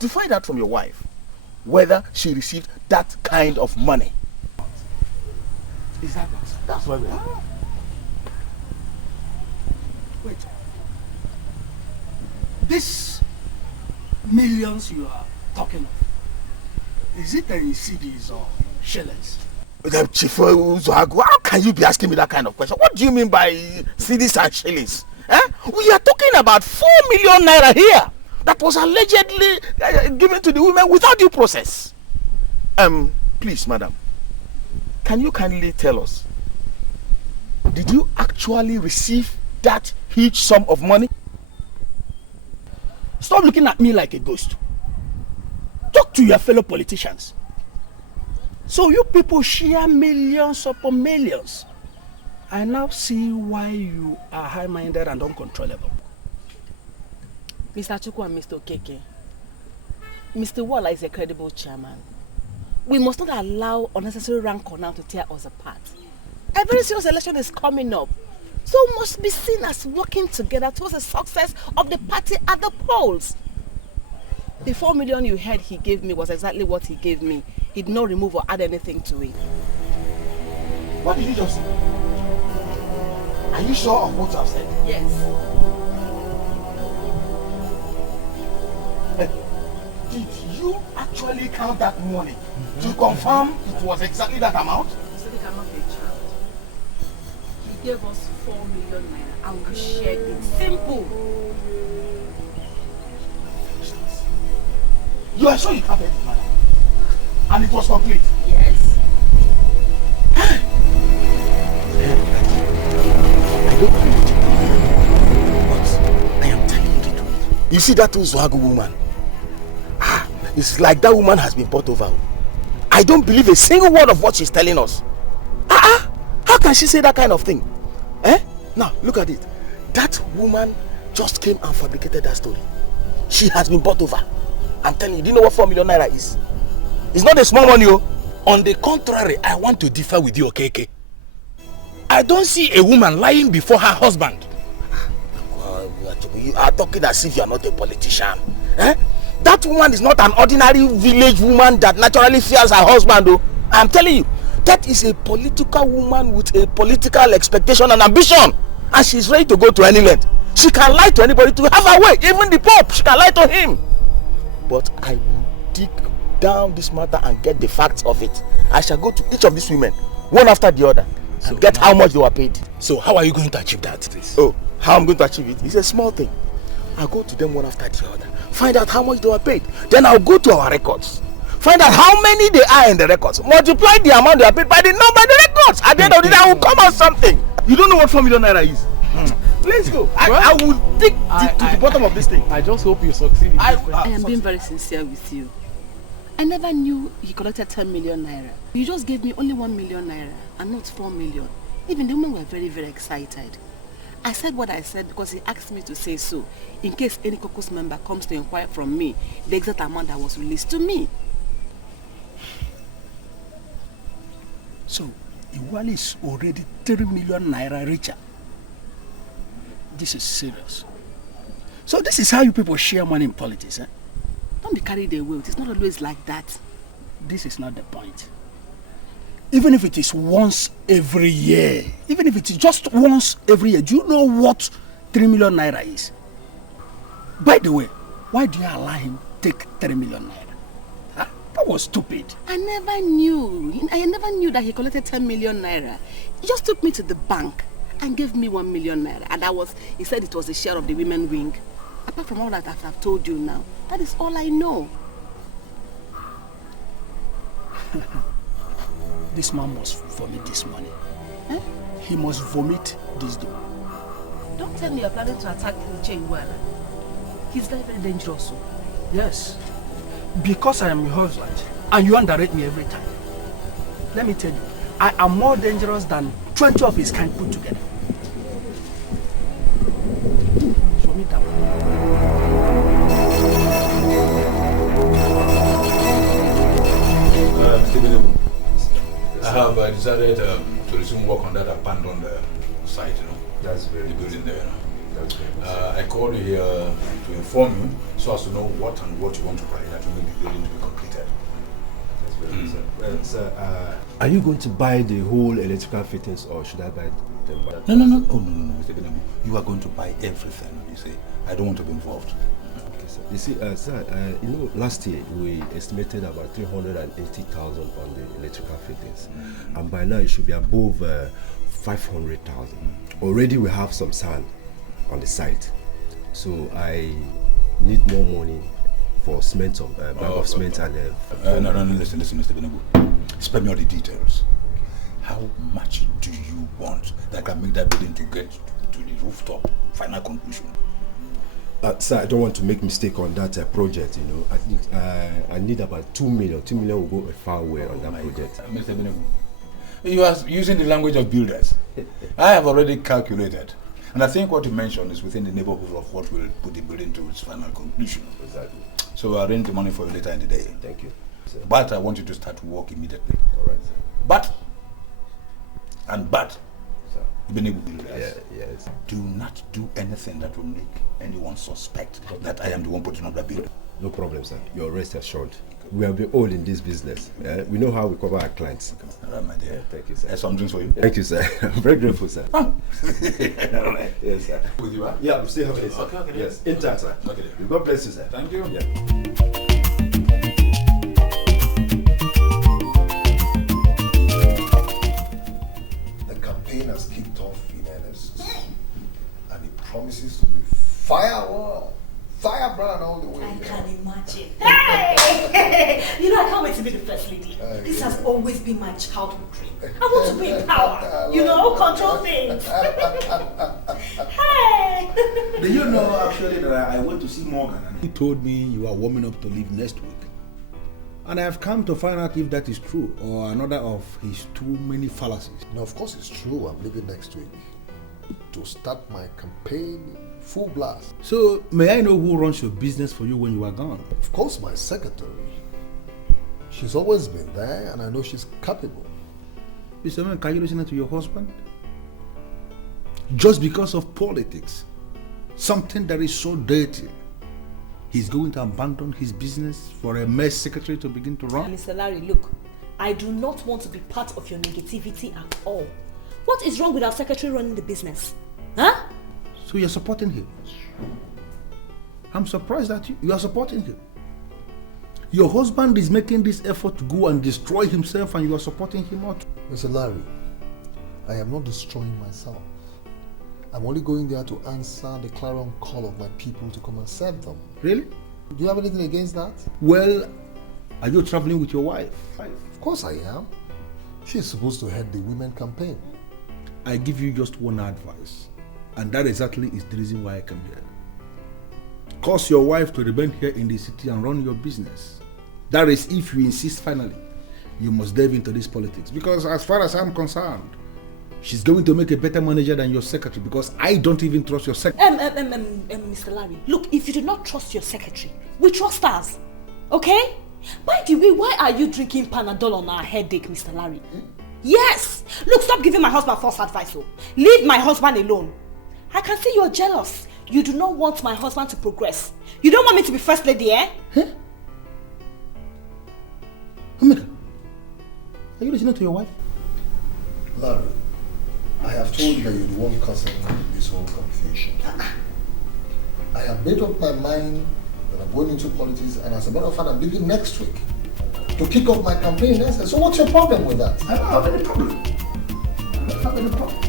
to find out from your wife whether she received that kind of money. Is that not? That's why we are here. Wait. These millions you are talking of, is it in CDs or shillings? Chief Uzago, how can you be asking me that kind of question? What do you mean by CDs and shillings? We are talking about 4 million naira here that was allegedly given to the women without due process. Please, madam, can you kindly tell us, did you actually receive that huge sum of money? Stop looking at me like a ghost. Talk to your fellow politicians. So you people share millions upon millions. I now see why you are high-minded and uncontrollable. Mr. Chukwu and Mr. Okeke, Mr. Walla is a credible chairman. We must not allow unnecessary rancor now to tear us apart. A very serious election is coming up, so must be seen as working together towards the success of the party at the polls. The 4 million you heard he gave me was exactly what he gave me. He did not remove or add anything to it. What did you just say? Are you sure of what you have said? Yes. Did you actually actually count that money to confirm it was exactly that amount? Mr. I'm not a child. He gave us 4 million naira and we shared it. Simple. You are sure you counted the money? And it was complete? Yes. I don't believe it. But I am telling you the truth. You see that Uzwagu woman? It's like that woman has been bought over. I don't believe a single word of what she's telling us. How can she say that kind of thing? Now, look at it. That woman just came and fabricated that story. She has been bought over. I'm telling you, do you know what 4 million naira is? It's not a small money. On the contrary, I want to differ with you, Okeke. I don't see a woman lying before her husband. You are talking as if you are not a politician. That woman is not an ordinary village woman that naturally fears her husband. I'm telling you, that is a political woman with a political expectation and ambition. And she's ready to go to any length. She can lie to anybody to have her way. Even the Pope, she can lie to him. But I will dig down this matter and get the facts of it. I shall go to each of these women, one after the other, and get how much they were paid. So how are you going to achieve that? Oh, how I'm going to achieve it? It's a small thing. I'll go to them one after the other, find out how much they were paid. Then I'll go to our records, find out how many they are in the records, multiply the amount they are paid by the number in the records. At the end of the day, I will come out something. You don't know what 4 million naira is? Let's go. I will dig to the bottom of this thing. I just hope you succeed. I am being very sincere with you. I never knew he collected 10 million naira. You just gave me only 1 million naira and not 4 million. Even the women were very, very excited. I said what I said because he asked me to say so, in case any caucus member comes to inquire from me the exact amount that was released to me. So, Iwali is already 3 million naira richer. This is serious. So this is how you people share money in politics, eh? Don't be carried away. It's not always like that. This is not the point. Even if it is once every year, even if it is just once every year, do you know what 3 million naira is? By the way, why do you allow him take 3 million naira? Huh? That was stupid. I never knew that he collected 10 million naira. He just took me to the bank and gave me 1 million naira. And he said it was a share of the women wing. Apart from all that I've told you now, that is all I know. This man must vomit this money. Eh? He must vomit this dough. Don't tell me you're planning to attack Uche Elendu. He's very, very dangerous. Yes. Because I am your husband and you underrate me every time. Let me tell you, I am more dangerous than 20 of his kind put together. Vomit that one. I have decided to resume work on that abandoned site, That's very the building there. That's very I called you here to inform you so as to know what you want to buy that will be building to be completed. That's very good, sir. Are you going to buy the whole electrical fittings or should I buy them? No. Oh, no, Mr. Benemu. You are going to buy everything. You see, I don't want to be involved. You see, sir, last year we estimated about 380,000 on the electrical fittings, and by now it should be above 500,000. Already we have some sand on the site, so I need more money for cement, bag of cement and. No, listen, Mr. Benemu. Spare me all the details. How much do you want that can make that building to get to the rooftop? Final conclusion. Sir, I don't want to make mistake on that project, I think I need about 2 million. 2 million will go a far way on that project. Mr. Benegu, you are using the language of builders. I have already calculated. And I think what you mentioned is within the neighborhood of what will put the building to its final conclusion. Exactly. So I'll arrange the money for you later in the day. Thank you, sir. But I want you to start work immediately. All right, sir. But, sir. Benegu builders, yes. do not do anything that will make anyone suspect that I am the one putting up the building. No problem, sir. You're rest assured. We have been all in this business. We know how we cover our clients. All right, my dear. Thank you, sir. There's some drinks for you. Thank you, sir. I'm very grateful, sir. All right. Yes, sir. With you, huh? Yeah, I'm still having it, sir. Okay. Yes, in time, sir. Okay. God bless you, sir. Thank you. Yeah. campaign has kicked off in earnest, and it promises to be firebrand all the way. I can imagine. Hey! You know, I can't wait to be the first lady. This has always been my childhood dream. I want to be in power. You know, control things. Hey! Do you know actually that I went to see Morgan and He told me you are warming up to leave next week. And I have come to find out if that is true or another of his too many fallacies. No, of course it's true. I'm leaving next week to start my campaign full blast. So, may I know who runs your business for you when you are gone? Of course, my secretary. She's always been there, and I know she's capable. Mr. Man, can you listen to your husband? Just because of politics, something that is so dirty, he's going to abandon his business for a mess secretary to begin to run? Mr. Larry, look, I do not want to be part of your negativity at all. What is wrong with our secretary running the business? Huh? So you're supporting him? I'm surprised that you are supporting him. Your husband is making this effort to go and destroy himself and you are supporting him out. Mr. Larry, I am not destroying myself. I'm only going there to answer the clarion call of my people to come and serve them. Really? Do you have anything against that? Well, are you traveling with your wife? Of course I am. She's supposed to head the women campaign. I give you just one advice, and that exactly is the reason why I come here. Cause your wife to remain here in the city and run your business. That is, if you insist finally, you must delve into this politics. Because as far as I'm concerned, she's going to make a better manager than your secretary, because I don't even trust your secretary. Mr. Larry, look, if you do not trust your secretary, we trust us. Okay? By the way, why are you drinking Panadol on our headache, Mr. Larry? Yes! Look, stop giving my husband false advice. Oh. Leave my husband alone. I can see you're jealous. You do not want my husband to progress. You don't want me to be first lady, eh? Huh? Omenka, are you listening to your wife? Larry, I have told you that you're the one causing this whole confusion. I have made up my mind that I'm going into politics, and as a matter of fact, I'm leaving next week to kick off my campaign. So what's your problem with that? I don't have any problem. I don't have any problem.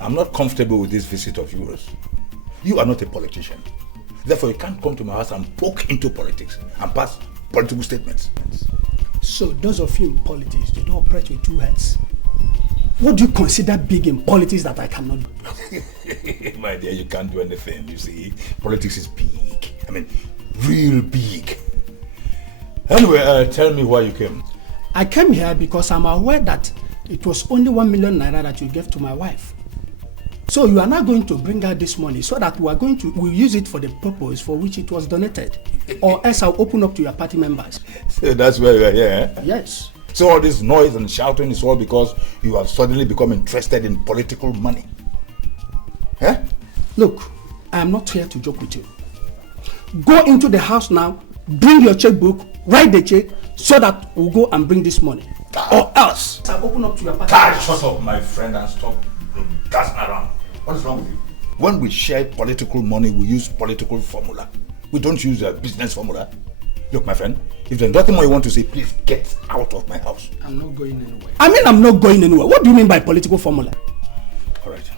I'm not comfortable with this visit of yours. You are not a politician. Therefore, you can't come to my house and poke into politics and pass political statements. So those of you in politics, they don't operate with two heads. What do you consider big in politics that I cannot do? My dear, you can't do anything, you see. Politics is big. I mean, real big. Anyway, tell me why you came. I came here because I'm aware that it was only 1 million naira that you gave to my wife. So you are now going to bring her this money so that we'll use it for the purpose for which it was donated. Or else I'll open up to your party members. So that's why you are here, eh? Yes. So all this noise and shouting is all because you have suddenly become interested in political money. Eh? Look, I am not here to joke with you. Go into the house now, bring your checkbook, write the check, so that we'll go and bring this money. Or else I'll open up to your party. Shut up, my friend, and stop gassing around. What is wrong with you? When we share political money, we use political formula. We don't use a business formula. Look, my friend, if there's nothing more you want to say, please get out of my house. I'm not going anywhere. I mean, I'm not going anywhere. What do you mean by political formula? All right.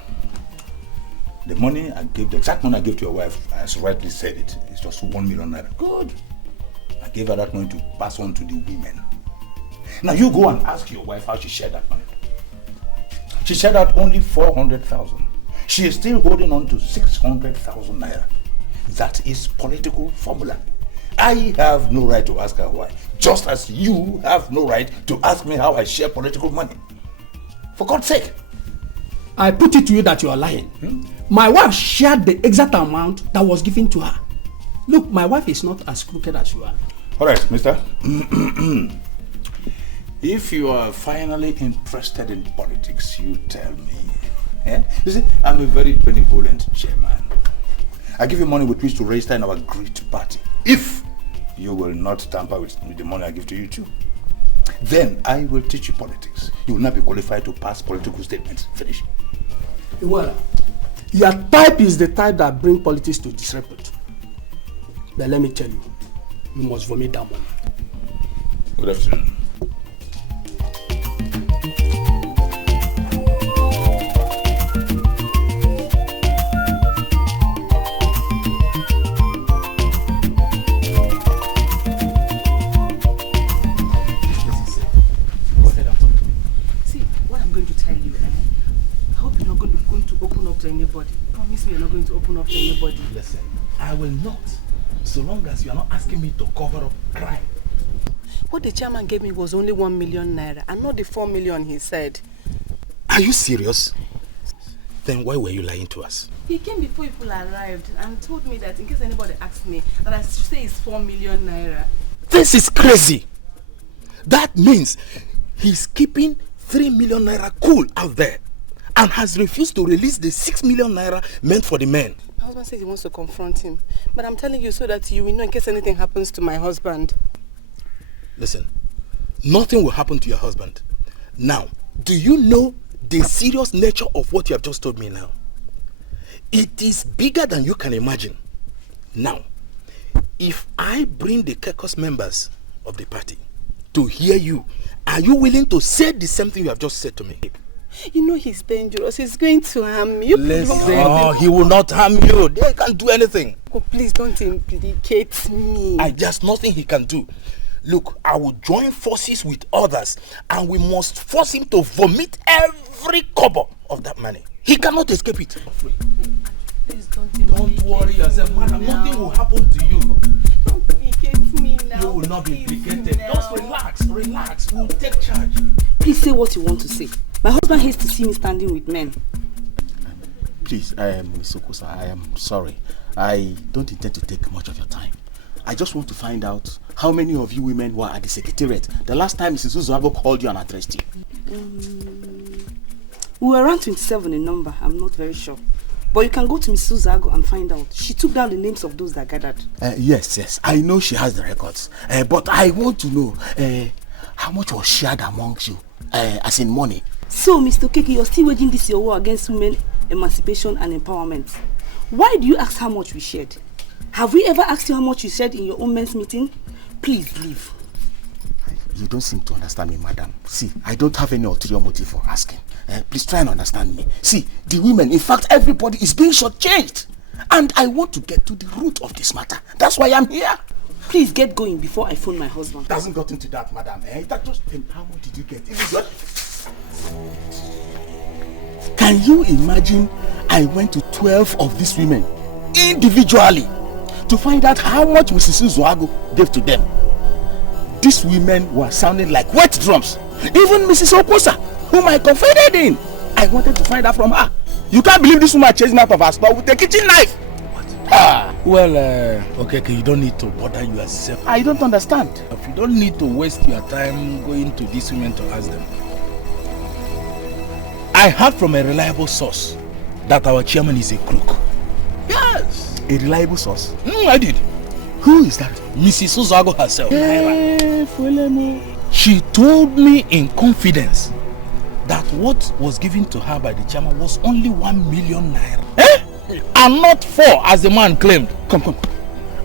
The money I gave, the exact money I gave to your wife, as rightly said it, is just 1 million naira. Good. I gave her that money to pass on to the women. Now you go and ask your wife how she shared that money. She shared out only 400,000. She is still holding on to 600,000 naira. That is political formula. I have no right to ask her why, just as you have no right to ask me how I share political money. For God's sake. I put it to you that you are lying. My wife shared the exact amount that was given to her. Look, my wife is not as crooked as you are. All right, mister. If you are finally interested in politics, you tell me. Eh? You see, I'm a very benevolent chairman. I give you money with which to register in our great party. If you will not tamper with the money I give to you too. Then I will teach you politics. You will not be qualified to pass political statements. Finish. Well, your type is the type that bring politics to disrepute. But let me tell you, you must vomit that money. Good afternoon. Anybody. Promise me you're not going to open up to anybody. Listen, I will not. So long as you are not asking me to cover up crime. What the chairman gave me was only 1 million naira and not the 4 million he said. Are you serious? Then why were you lying to us? He came before people arrived and told me that in case anybody asked me that I should say it's 4 million naira. This is crazy. That means he's keeping 3 million naira cool out there and has refused to release the 6 million naira meant for the men. My husband says he wants to confront him. But I'm telling you so that you will know in case anything happens to my husband. Listen, nothing will happen to your husband. Now, do you know the serious nature of what you have just told me now? It is bigger than you can imagine. Now, if I bring the caucus members of the party to hear you, are you willing to say the same thing you have just said to me? You know he's dangerous. He's going to harm you. No, he will not harm you. They can't do anything. Oh, please don't implicate me. There's nothing he can do. Look, I will join forces with others and we must force him to vomit every kobo of that money. He cannot escape it. Please don't worry yourself, madam. Nothing will happen to you. Don't implicate me now. You will not be implicated. Just relax. We'll take charge. Please say what you want to say. My husband hates to see me standing with men. Please, Ms. Okusa, I am sorry. I don't intend to take much of your time. I just want to find out how many of you women were at the secretariat the last time Mrs. Uzoago called you and addressed you. We were around 27 in number. I'm not very sure. But you can go to Mrs. Uzoago and find out. She took down the names of those that gathered. Yes. I know she has the records. But I want to know how much was shared amongst you, as in money. So, Mr. Okeke, you're still waging this your war against women emancipation and empowerment. Why do you ask how much we shared? Have we ever asked you how much you shared in your own men's meeting? Please leave. You don't seem to understand me, madam. See, I don't have any ulterior motive for asking. Please try and understand me. See, the women, in fact, everybody is being shortchanged. And I want to get to the root of this matter. That's why I'm here. Please get going before I phone my husband. Doesn't got into that, madam. That just how much did you get? Is it good? Can you imagine I went to 12 of these women individually to find out how much Mrs. Uzoago gave to them? These women were sounding like wet drums. Even Mrs. Oposa, whom I confided in, I wanted to find out from her. You can't believe this woman chased me out of her store with a kitchen knife. Well, okay, you don't need to bother yourself. I don't understand. If you don't need to waste your time going to these women to ask them. I heard from a reliable source that our chairman is a crook. Yes! A reliable source? I did. Who is that? Mrs. Uzoago herself. She told me in confidence that what was given to her by the chairman was only 1 million naira. And not 4 as the man claimed. Come.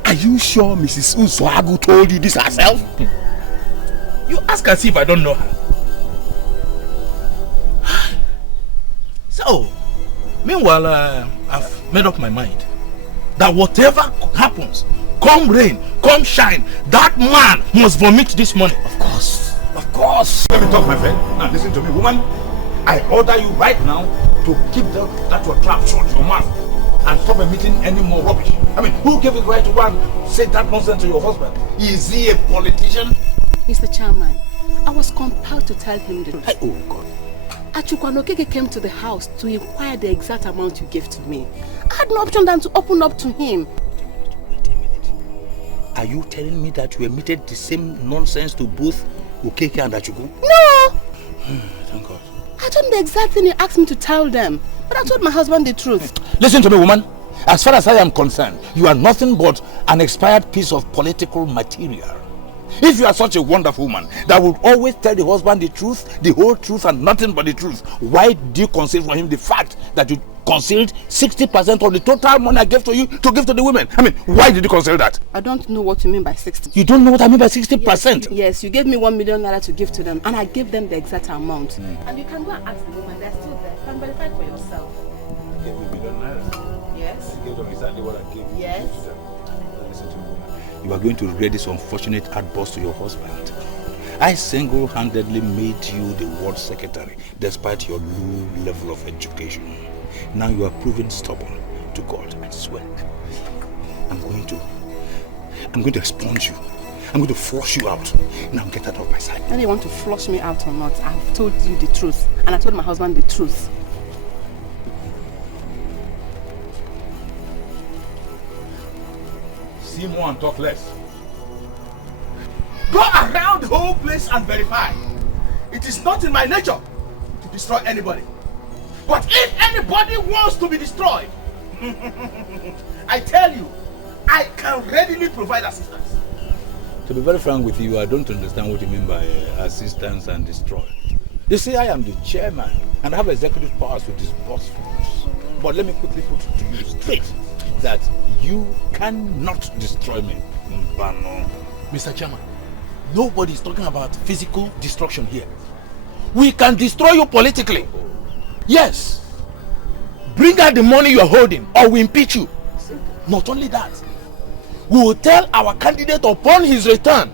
Are you sure Mrs. Uzoago told you this herself? You ask as if I don't know her. So, meanwhile, I've made up my mind that whatever happens, come rain, come shine, that man must vomit this money. Of course. Let me talk, my friend. Now listen to me, woman. I order you right now to keep that your trap shut your mouth and stop emitting any more rubbish. I mean, who gave it right to go and say that nonsense to your husband? Is he a politician? Mr. Chairman, I was compelled to tell him the truth. Oh God. Achukwu Okeke came to the house to inquire the exact amount you gave to me. I had no option than to open up to him. Wait a minute. Are you telling me that you emitted the same nonsense to both Okeke and Achukwu? No! Thank God. I told him the exact thing he asked me to tell them. But I told my husband the truth. Listen to me, woman. As far as I am concerned, you are nothing but an expired piece of political material. If you are such a wonderful woman that would always tell the husband the truth, the whole truth and nothing but the truth, why do you conceal from him the fact that you concealed 60% of the total money I gave to you to give to the women? I mean, why did you conceal that? I don't know what you mean by 60. You don't know what I mean by 60%? Yes, you gave me 1 million naira to give to them, and I gave them the exact amount. And you can go and ask the woman, they're still there. You can verify for yourself. You gave me 1 million naira? Yes. You gave them exactly what I gave you. Yes. Listen to me. You are going to regret this unfortunate outburst to your husband. I single-handedly made you the ward secretary despite your low level of education. Now you are proving stubborn to God, I swear. I'm going to expunge you. I'm going to flush you out. Now get out of my sight. Whether you want to flush me out or not, I've told you the truth. And I told my husband the truth. See more and talk less. Go around the whole place and verify. It is not in my nature to destroy anybody. But if anybody wants to be destroyed, I tell you, I can readily provide assistance. To be very frank with you, I don't understand what you mean by assistance and destroy. You see, I am the chairman and I have executive powers to disburse funds. But let me quickly put it to you straight that you cannot destroy me. Mr. Chairman, nobody is talking about physical destruction here. We can destroy you politically. Yes. Bring out the money you are holding or we impeach you. Not only that, we will tell our candidate upon his return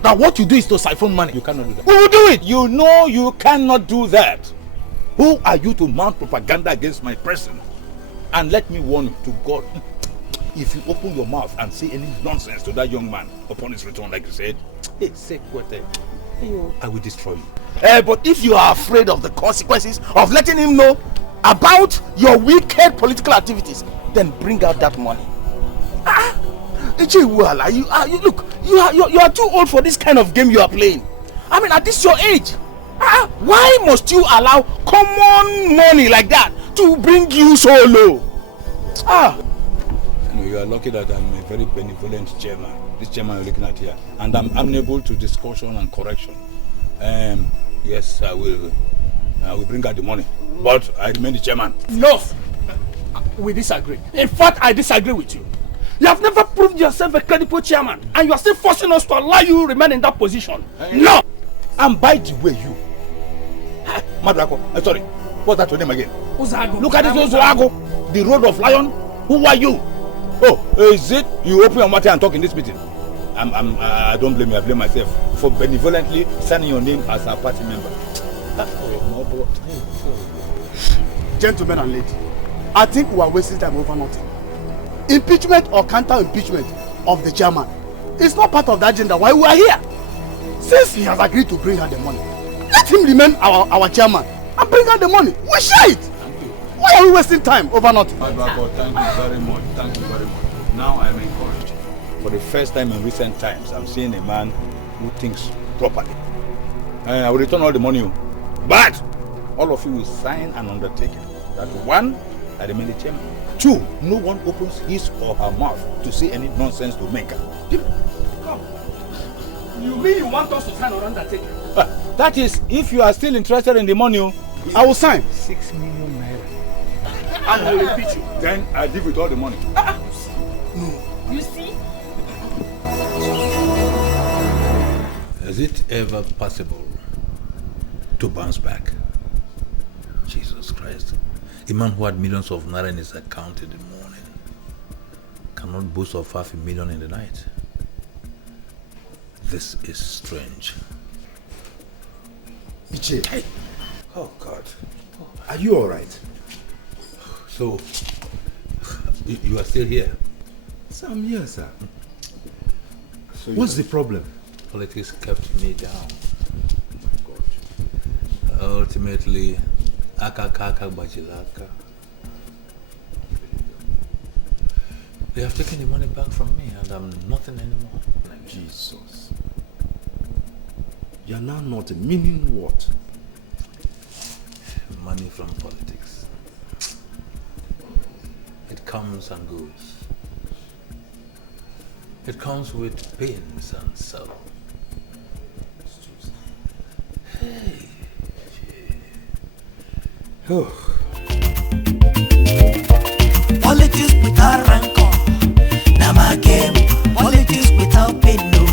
that what you do is to siphon money. You cannot do that. We will do it. You know you cannot do that. Who are you to mount propaganda against my person? And let me warn you to God, if you open your mouth and say any nonsense to that young man upon his return, like you said, I will destroy you. But if you are afraid of the consequences of letting him know about your wicked political activities, then bring out that money. Look, you are too old for this kind of game you are playing. I mean, at this your age, why must you allow common money like that to bring you so low? You are lucky that I'm a very benevolent chairman. This chairman you're looking at here, and I'm amenable to discussion and correction. Yes, I will bring out the money, but I remain the chairman. No, we disagree. In fact, I disagree with you. You have never proved yourself a credible chairman, and you are still forcing us to allow you to remain in that position. No! And by the way, you, Madrako, sorry, what's that your name again? Uzago. Look at this Uzago, the road of lion. Who are you? Oh, is it you open your mouth and talk in this meeting? I don't blame you, I blame myself for benevolently signing your name as a party member. Gentlemen and ladies, I think we are wasting time over nothing. Impeachment or counter-impeachment of the chairman is not part of the agenda why we are here. Since he has agreed to bring out the money, let him remain our chairman and bring out the money. We share it. Why are we wasting time over nothing? Thank you very much. Thank you very much. Now I am encouraged. For the first time in recent times, I'm seeing a man who thinks properly. I will return all the money, but all of you will sign an undertaking that one, I remain the chairman. Two, no one opens his or her mouth to say any nonsense to Omenka. Come. You mean you want us to sign an undertaking? That is, if you are still interested in the money, I will sign. 6 million naira. And I will impeach you. Then I deal with all the money. No. You see? Is it ever possible to bounce back? Jesus Christ. A man who had millions of naira in his account in the morning cannot boast of 500,000 in the night. This is strange. Uche. Hey. Oh God. Are you alright? So, you are still here? Sir, I'm here, sir. So what's the problem? Politics kept me down. Oh my God. Ultimately, Akakaka Bajilaka. They have taken the money back from me and I'm nothing anymore. Jesus. You're now not meaning what? Money from politics. It comes and goes. It comes with pains and sorrow. Hey. Politics without rancor, na my game. Politics without pain, no,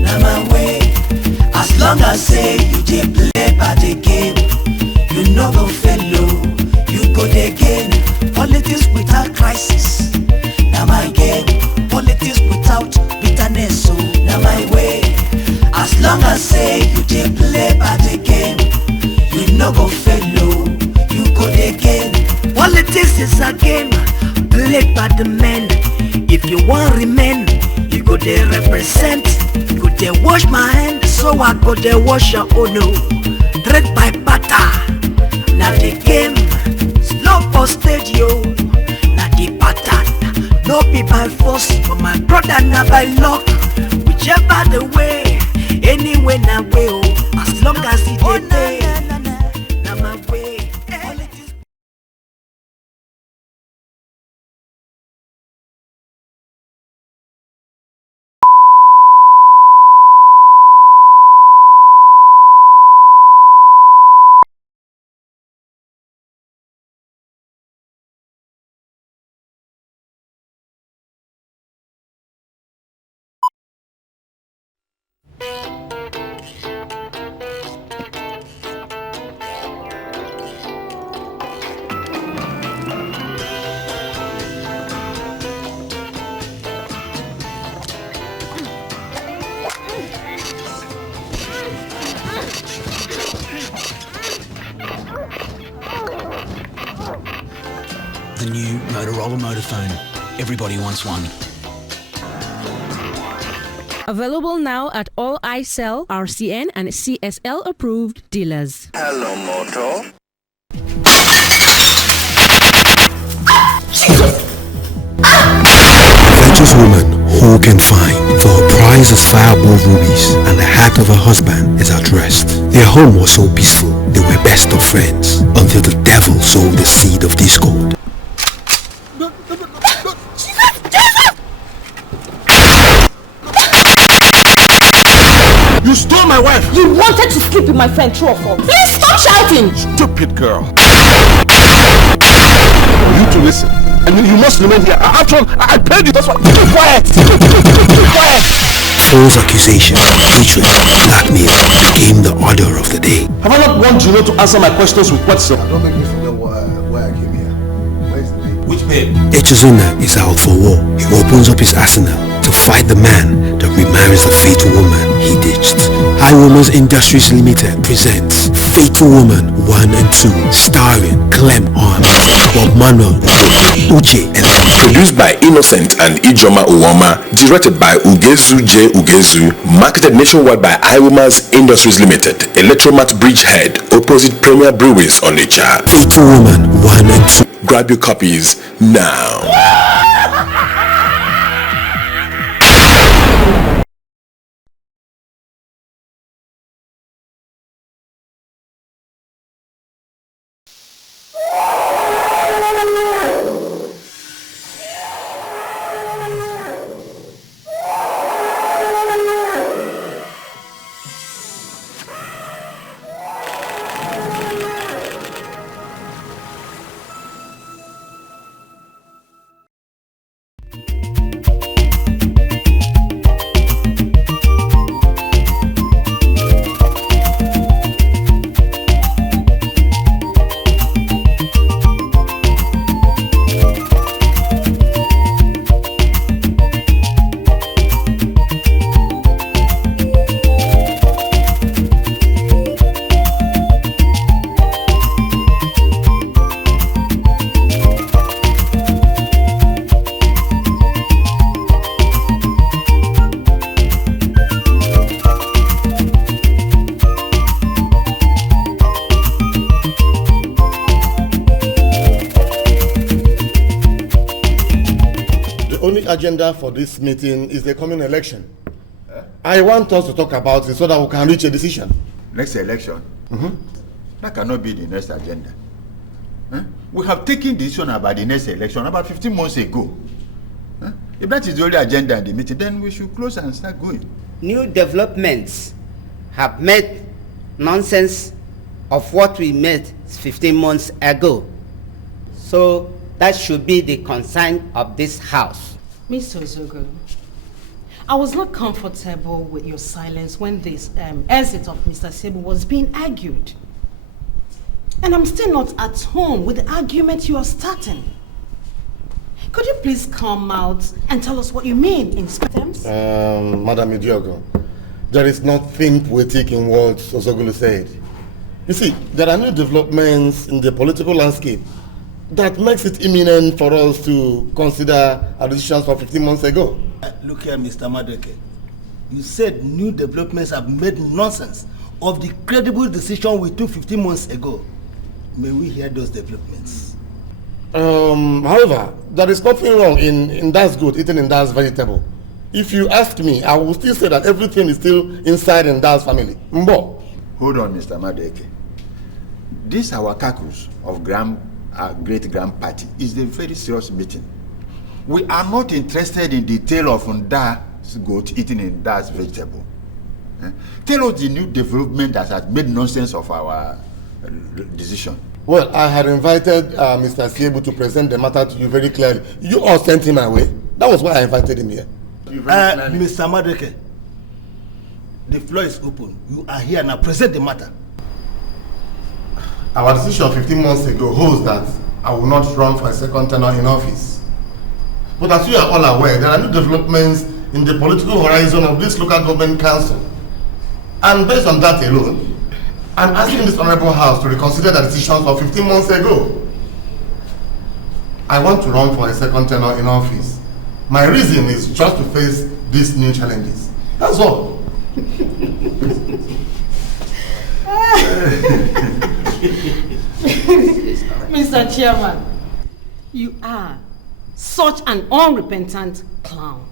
na my way. As long as say you dey play by the game, you no go fail, you go dey gain. Politics without crisis, na my game. Politics without bitterness, so na my way. As long as say you dey play by the game, you no go fail, you go dey gain. Politics is a game played by the men. If you want remain, you go dey represent. You go dey wash my hand, so I go dey wash your own. Trade by barter, na the game. Slow for stage, yo, na the pattern. No be by force, but my brother na by luck. Whichever the way, anyway na way, oh. As long as it dey pay, na my way. The new Motorola Motorphone. Everybody wants one. Available now at all iCell, RCN and CSL approved dealers. Hello, Moto. Virtuous woman who can find, for her prize is far above rubies, and the heart of her husband is at rest. Their home was so peaceful, they were best of friends, until the devil sowed the seed of discord. You stole my wife! You wanted to sleep with my friend, true or false? Please stop shouting! Stupid girl. You to listen. And you must remain here. After all, I paid you. That's why. Keep quiet! Keep quiet! False accusation, hatred, blackmail became the order of the day. Have I not warned you not to answer my questions with questions? Don't make me forget why I came here. Where is the babe? Which babe? Echezona is out for war. He opens up his arsenal to fight the man that remarries the fatal woman he ditched. High Woman's Industries Limited presents Fatal Woman 1 and 2, starring Clem Ohameze, Bob Manuel, Uche Elendu. Produced by Innocent and Ijoma Uwama, directed by Ugezu J. Ugezu, marketed nationwide by High Woman's Industries Limited, Electromat Bridgehead, opposite Premier Breweries on Nature. Fatal Woman 1 and 2. Grab your copies now. Agenda for this meeting is the coming election. I want us to talk about it so that we can reach a decision. Next election? That cannot be the next agenda. We have taken decision about the next election about 15 months ago. If that is the only agenda at the meeting, then we should close and start going. New developments have made nonsense of what we made 15 months ago. So that should be the concern of this house. Mr. Ozogolo, I was not comfortable with your silence when this exit of Mr. Sebu was being argued. And I'm still not at home with the argument you are starting. Could you please come out and tell us what you mean in terms? Madam Idiogo, there is nothing poetic in what Ozogolo said. You see, there are new developments in the political landscape that makes it imminent for us to consider our decisions from 15 months ago. Look here, Mr. Madueke. You said new developments have made nonsense of the credible decision we took 15 months ago. May we hear those developments? However, there is nothing wrong in that's good, eating in that's vegetable. If you ask me, I will still say that everything is still inside in that's family. Mbo. Hold on, Mr. Madueke. This our caucus of great-grand party is a very serious meeting. We are not interested in the tale of Nda's goat eating in Nda's vegetable. Tell us the new development that has made nonsense of our decision. Well, I had invited Mr. Siebu to present the matter to you very clearly. You all sent him away. That was why I invited him here. Mr. Madueke, the floor is open. You are here now. Present the matter. Our decision 15 months ago holds that I will not run for a second tenure in office. But as you are all aware, there are new developments in the political horizon of this local government council. And based on that alone, I'm asking this honorable house to reconsider the decisions of 15 months ago. I want to run for a second tenure in office. My reason is just to face these new challenges. That's all. Mr. Chairman, you are such an unrepentant clown.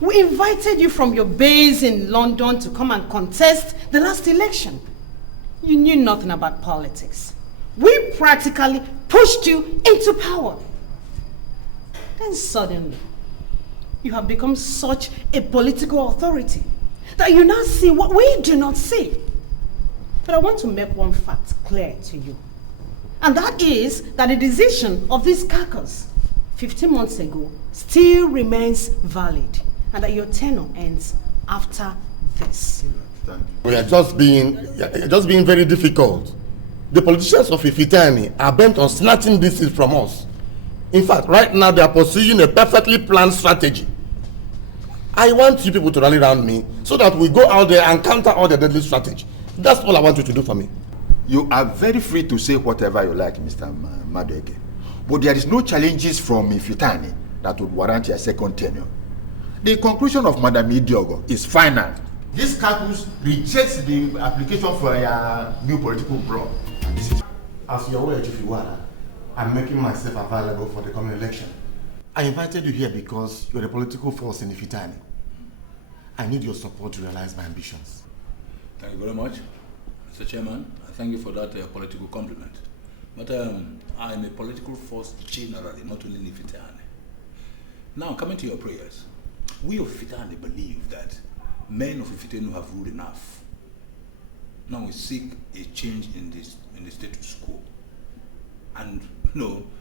We invited you from your base in London to come and contest the last election. You knew nothing about politics. We practically pushed you into power. Then suddenly, you have become such a political authority that you now see what we do not see. But I want to make one fact clear to you. And that is that the decision of this caucus 15 months ago still remains valid, and that your tenure ends after this. We are just being very difficult. The politicians of Ifitani are bent on snatching this seat from us. In fact, right now they are pursuing a perfectly planned strategy. I want you people to rally around me so that we go out there and counter all the deadly strategy. That's all I want you to do for me. You are very free to say whatever you like, Mr. Madueke. But there is no challenges from Ifitani that would warrant your second tenure. The conclusion of Madam Idiogo is final. This caucus rejects the application for a new political bloc. As you're aware, Chief Iwara, I'm making myself available for the coming election. I invited you here because you're a political force in Ifitani. I need your support to realize my ambitions. Thank you very much, Mr. Chairman. I thank you for that political compliment. But I am a political force generally, not only in Ifitani. Now, coming to your prayers, we of Ifitani believe that men of Ifitani have ruled enough. Now we seek a change in the status quo. And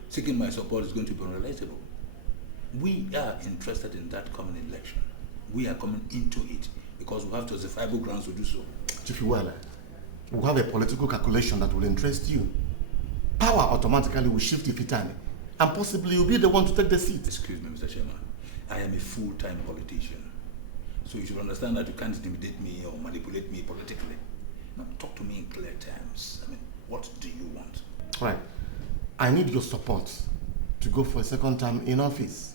seeking my support is going to be unrelatable. We are interested in that coming election. We are coming into it because we have justifiable grounds to do so. Chief Iwala, we have a political calculation that will interest you. Power automatically will shift Ifitani, and possibly you'll be the one to take the seat. Excuse me, Mr. Chairman. I am a full-time politician. So you should understand that you can't intimidate me or manipulate me politically. Now, talk to me in clear terms. I mean, what do you want? Right. I need your support to go for a second term in office.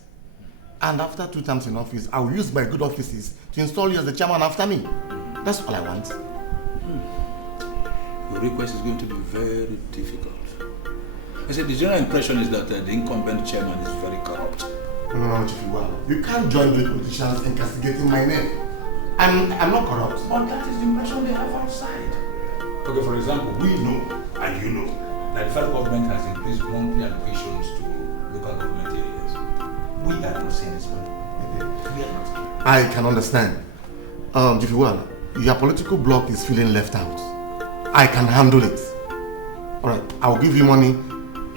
And after 2 terms in office, I will use my good offices to install you as the chairman after me. That's all I want. Your request is going to be very difficult. I said the general impression is that the incumbent chairman is very corrupt. No, Chief Iwala. You can't join with politicians in castigating my name. I'm not corrupt. But that is the impression they have outside. Okay, for example, we know, and you know, that the federal government has increased monthly allocations to local government areas. We are not seeing this money. We are not. I can understand. If you will, your political bloc is feeling left out. I can handle it. Alright, I'll give you money.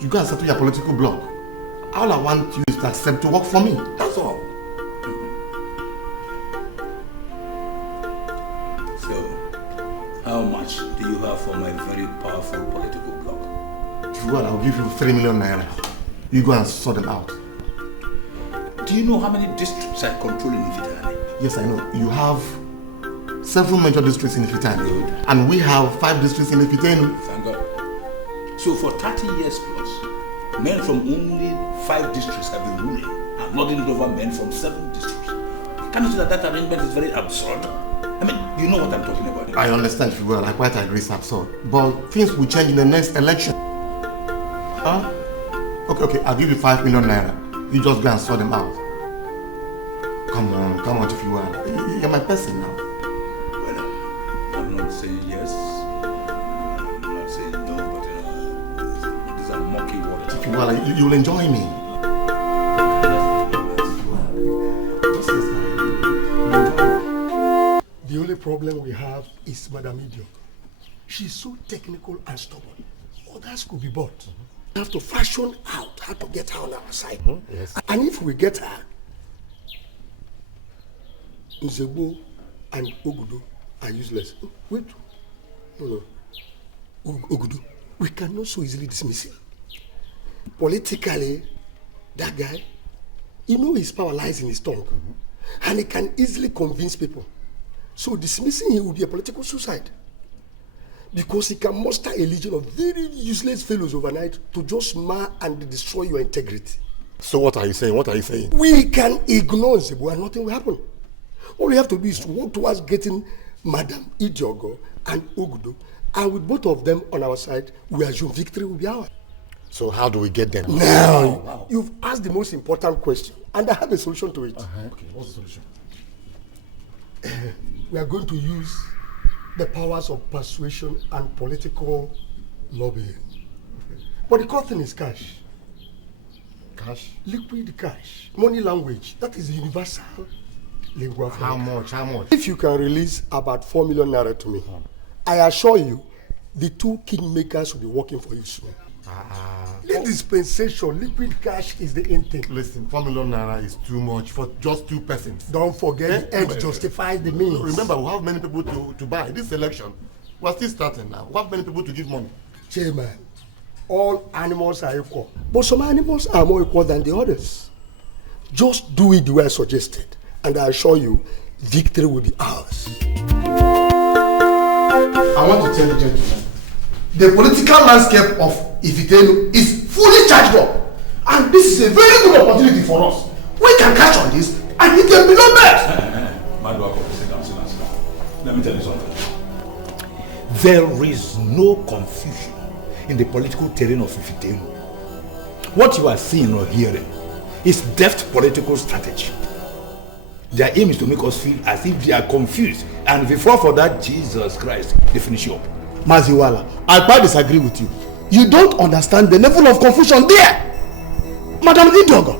You go and settle your political bloc. All I want you is to accept to work for me. That's all. So, how much do you have for my very powerful political bloc? If you will, I'll give you 3 million naira. You go and sort them out. Do you know how many districts I control in Ifitani? Yes, I know. You have 7 major districts in Ifitani. And we have 5 districts in Ifitani. Thank God. So for 30 years plus, men from only 5 districts have been ruling and lording it over men from 7 districts. Can you see that arrangement is very absurd? I mean, you know what I'm talking about. I understand if you will. I quite agree it's absurd. But things will change in the next election. Huh? Okay, I'll give you 5 million naira. You just go and sort them out. Come on, if you will. You're my person now. Well, I'm not saying yes. I'm not saying no, but these are murky waters. If you will, you'll enjoy me. The only problem we have is Madam Idio. She's so technical and stubborn. Others could be bought. We have to fashion out how to get her on our side. Yes. And if we get her, Nzebo and Ogudu are useless. Wait. No. Ogudu, we cannot so easily dismiss him. Politically, that guy, his power lies in his tongue. And he can easily convince people. So dismissing him would be a political suicide. Because he can muster a legion of very useless fellows overnight to just mar and destroy your integrity. So what are you saying? We can ignore Nzebo and nothing will happen. All we have to do is to work towards getting Madam Idiogo and Ogudu, and with both of them on our side, we assume victory will be ours. So how do we get them? Now, you've asked the most important question, and I have a solution to it. Okay, what's the solution? We are going to use the powers of persuasion and political lobbying. But the core thing is cash. Cash? Liquid cash. Money language. That is universal. How much? If you can release about 4 million naira to me, I assure you, the 2 kingmakers will be working for you soon. The dispensation, liquid cash is the end thing. Listen, 4 million naira is too much for just 2 persons. Don't forget, the end justifies the means. Remember, we have many people to buy. This election, we're still starting now. We have many people to give money. Chairman, all animals are equal. But some animals are more equal than the others. Just do it the way I suggested. And I assure you, victory will be ours. I want to tell the gentleman, the political landscape of Ifitenu is fully charged up. And this is a very good opportunity for us. We can catch on this and it can be no best. Sit down. Let me tell you something. There is no confusion in the political terrain of Ifitenu. What you are seeing or hearing is deft political strategy. Their aim is to make us feel as if they are confused, and if you fall for that, Jesus Christ, they finish you up. Maziwala, I quite disagree with you. You don't understand the level of confusion there. Madam Idiogo,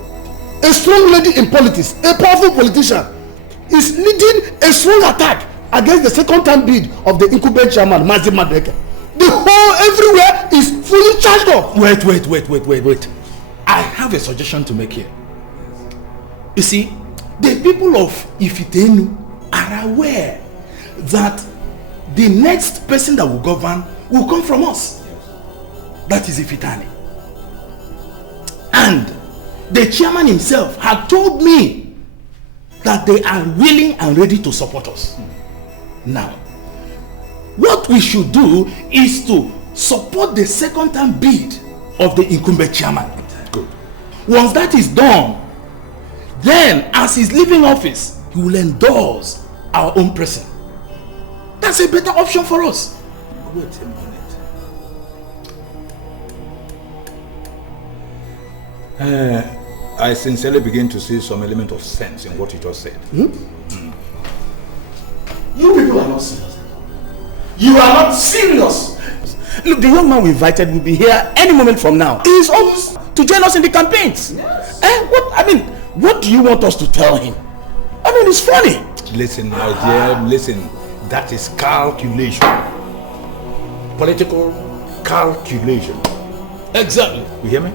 a strong lady in politics, a powerful politician, is leading a strong attack against the second-term bid of the incumbent chairman, Mazi Madeke. The whole everywhere is fully charged up. Wait. I have a suggestion to make here. You see, the people of Ifitenu are aware that the next person that will govern will come from us. That is Ifitani. And the chairman himself had told me that they are willing and ready to support us. Now, what we should do is to support the second-term bid of the incumbent chairman. Good. Once that is done, then as he's leaving office, he will endorse our own person. That's a better option for us. Wait a minute. I sincerely begin to see some element of sense in what you just said. You people are not serious. You are not serious. Look, the young man we invited will be here any moment from now. He is almost to join us in the campaigns. Yes. What do you want us to tell him? I mean, it's funny. Listen, my dear, listen. That is calculation. Political calculation. Exactly. You hear me?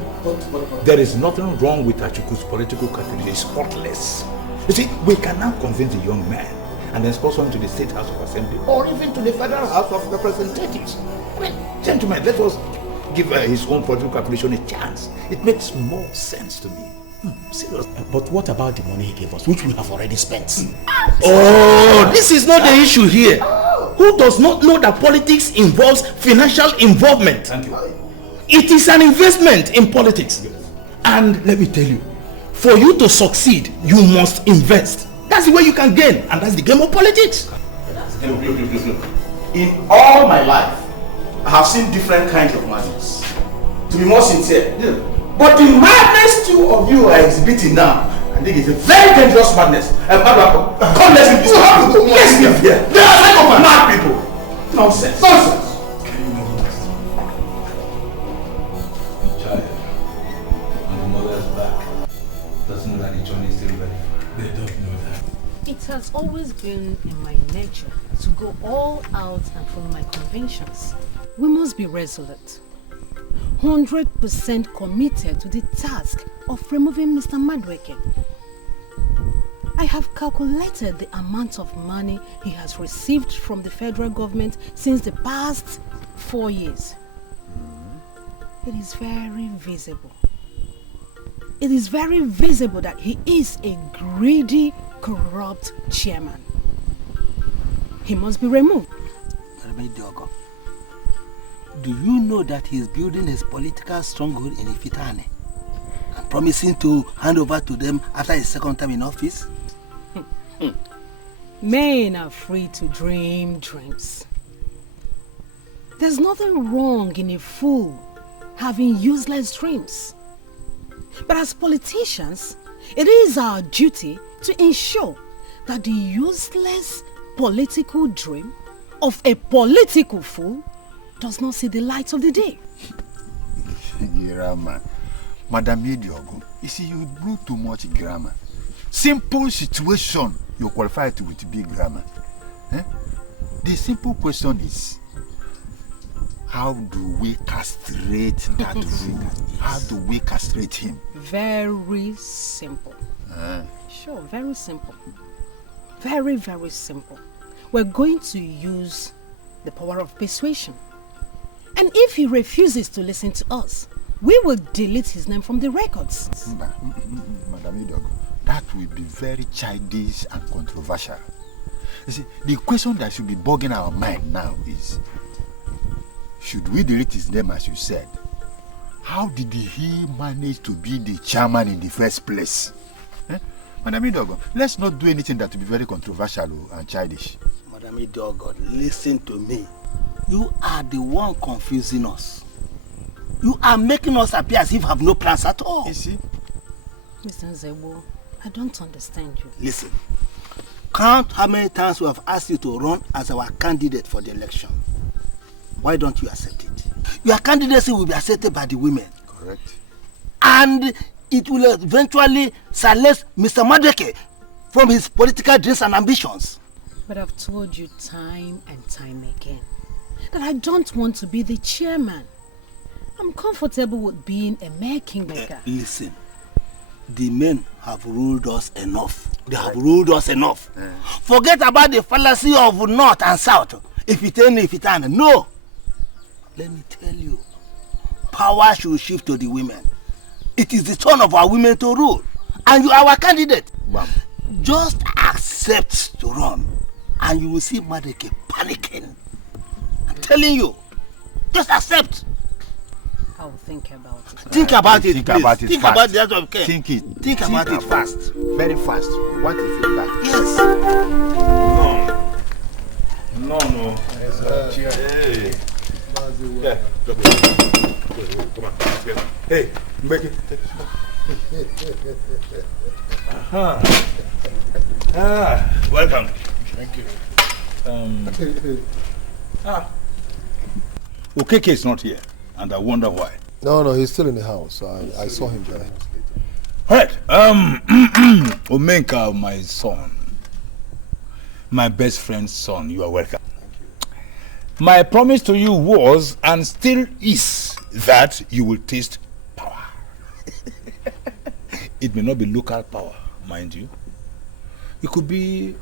There is nothing wrong with Achukwu's political calculation. It's spotless. You see, we can now convince a young man and then sponsor him to the State House of Assembly or even to the Federal House of Representatives. I mean, gentlemen, let us give his own political calculation a chance. It makes more sense to me. Serious. But what about the money he gave us, which we have already spent? Oh, this is not the issue here. Who does not know that politics involves financial involvement? Thank you. It is an investment in politics. And let me tell you, for you to succeed, you must invest. That's the way you can gain, and that's the game of politics. Look. In all my life, I have seen different kinds of madness. To be more sincere, but the madness two of you are exhibiting now, I think it's a very dangerous madness. Come, let's be peaceful. Let's be here. They are like of mad people. Nonsense. Nonsense. Child, when the mother's back, doesn't know that the journey is still ready. They don't know that. It has always been in my nature to go all out and follow my convictions. We must be resolute. 100% committed to the task of removing Mr. Madueke. I have calculated the amount of money he has received from the federal government since the past 4 years. It is very visible. It is very visible that he is a greedy, corrupt chairman. He must be removed. Do you know that he is building his political stronghold in Ifitane and promising to hand over to them after his second term in office? Men are free to dream dreams. There's nothing wrong in a fool having useless dreams. But as politicians, it is our duty to ensure that the useless political dream of a political fool does not see the light of the day. Grammar. Madam Idiogo, you see, you blew too much grammar. Simple situation, you're qualified to with big grammar. The simple question is, how do we castrate that fool? How do we castrate him? Very simple. Sure, very simple. Very, very simple. We're going to use the power of persuasion. And if he refuses to listen to us, we will delete his name from the records. Madam Idogo, that will be very childish and controversial. You see, the question that should be bugging our mind now is, should we delete his name as you said? How did he manage to be the chairman in the first place? Madam Idogo, let's not do anything that will be very controversial and childish. Madam Idogo, listen to me. You are the one confusing us. You are making us appear as if we have no plans at all. You see? Mr. Nzebo, I don't understand you. Listen, count how many times we have asked you to run as our candidate for the election. Why don't you accept it? Your candidacy will be accepted by the women. Correct. And it will eventually silence Mr. Madueke from his political dreams and ambitions. But I've told you time and time again that I don't want to be the chairman. I'm comfortable with being a mere kingmaker. Listen, the men have ruled us enough. They have ruled us enough. Forget about the fallacy of north and south. If it ain't, no. Let me tell you, power should shift to the women. It is the turn of our women to rule. And you are our candidate. Wow. Just accept to run. And you will see Madueke panicking. I'm telling you. Just accept. I'll think about it. Think about it, Think please. about it Think fast. about the other okay. Think it. Think about it fast. Very fast. What if you back? Yes. No. Hey. Yeah. Come on. Let's get it. Hey, make it. Welcome. Thank you. Okeke is not here, and I wonder why. No, he's still in the house. I saw him there. Right. Omenka, my son. My best friend's son, you are welcome. My promise to you was and still is that you will taste power. It may not be local power, mind you. It could be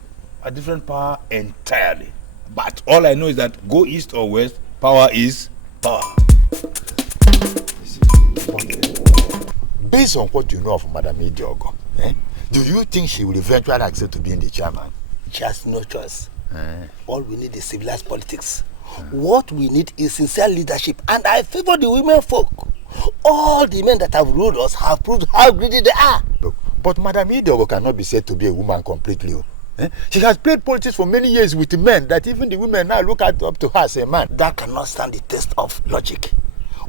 a different power entirely. But all I know is that go east or west, power is power. Based on what you know of Madam Idiogo, do you think she will eventually accept to be in the chairman? She has no choice. All we need is civilized politics. What we need is sincere leadership, and I favor the women folk. All the men that have ruled us have proved how greedy they are. Look, but Madam Idiogo cannot be said to be a woman completely. She has played politics for many years with men that even the women now look up to her as a man. That cannot stand the test of logic.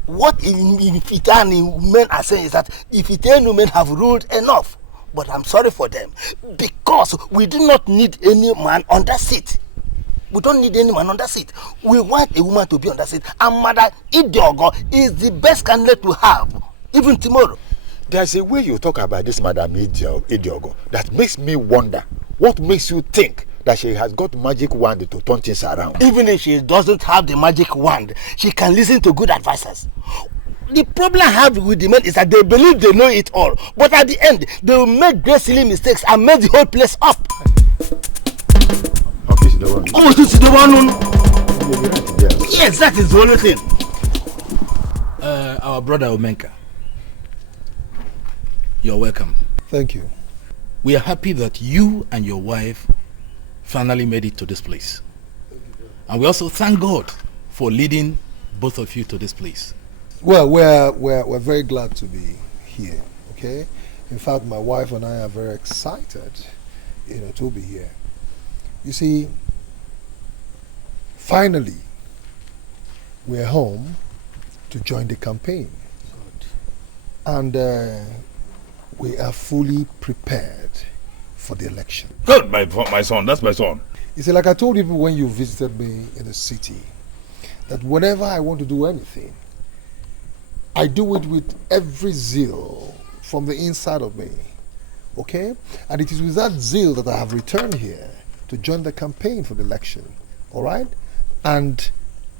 What Ifitani men are saying is that Ifitani men have ruled enough. But I'm sorry for them, because we do not need any man on that seat. We don't need any man on that seat. We want a woman to be on that seat. And Madam Idiogo is the best candidate to have, even tomorrow. There's a way you talk about this Madam Idiogo that makes me wonder. What makes you think that she has got magic wand to turn things around? Even if she doesn't have the magic wand, she can listen to good advisors. The problem I have with the men is that they believe they know it all, but at the end, they will make great silly mistakes and mess the whole place up. Yes, that is the only thing. Our brother Omenka, you're welcome. Thank you. We are happy that you and your wife finally made it to this place. And we also thank God for leading both of you to this place. Well, we're very glad to be here, okay? In fact, my wife and I are very excited, to be here. You see, finally, we're home to join the campaign. And we are fully prepared for the election. Good, my son, that's my son. You see, like I told you when you visited me in the city, that whenever I want to do anything, I do it with every zeal from the inside of me, okay? And it is with that zeal that I have returned here to join the campaign for the election, all right? And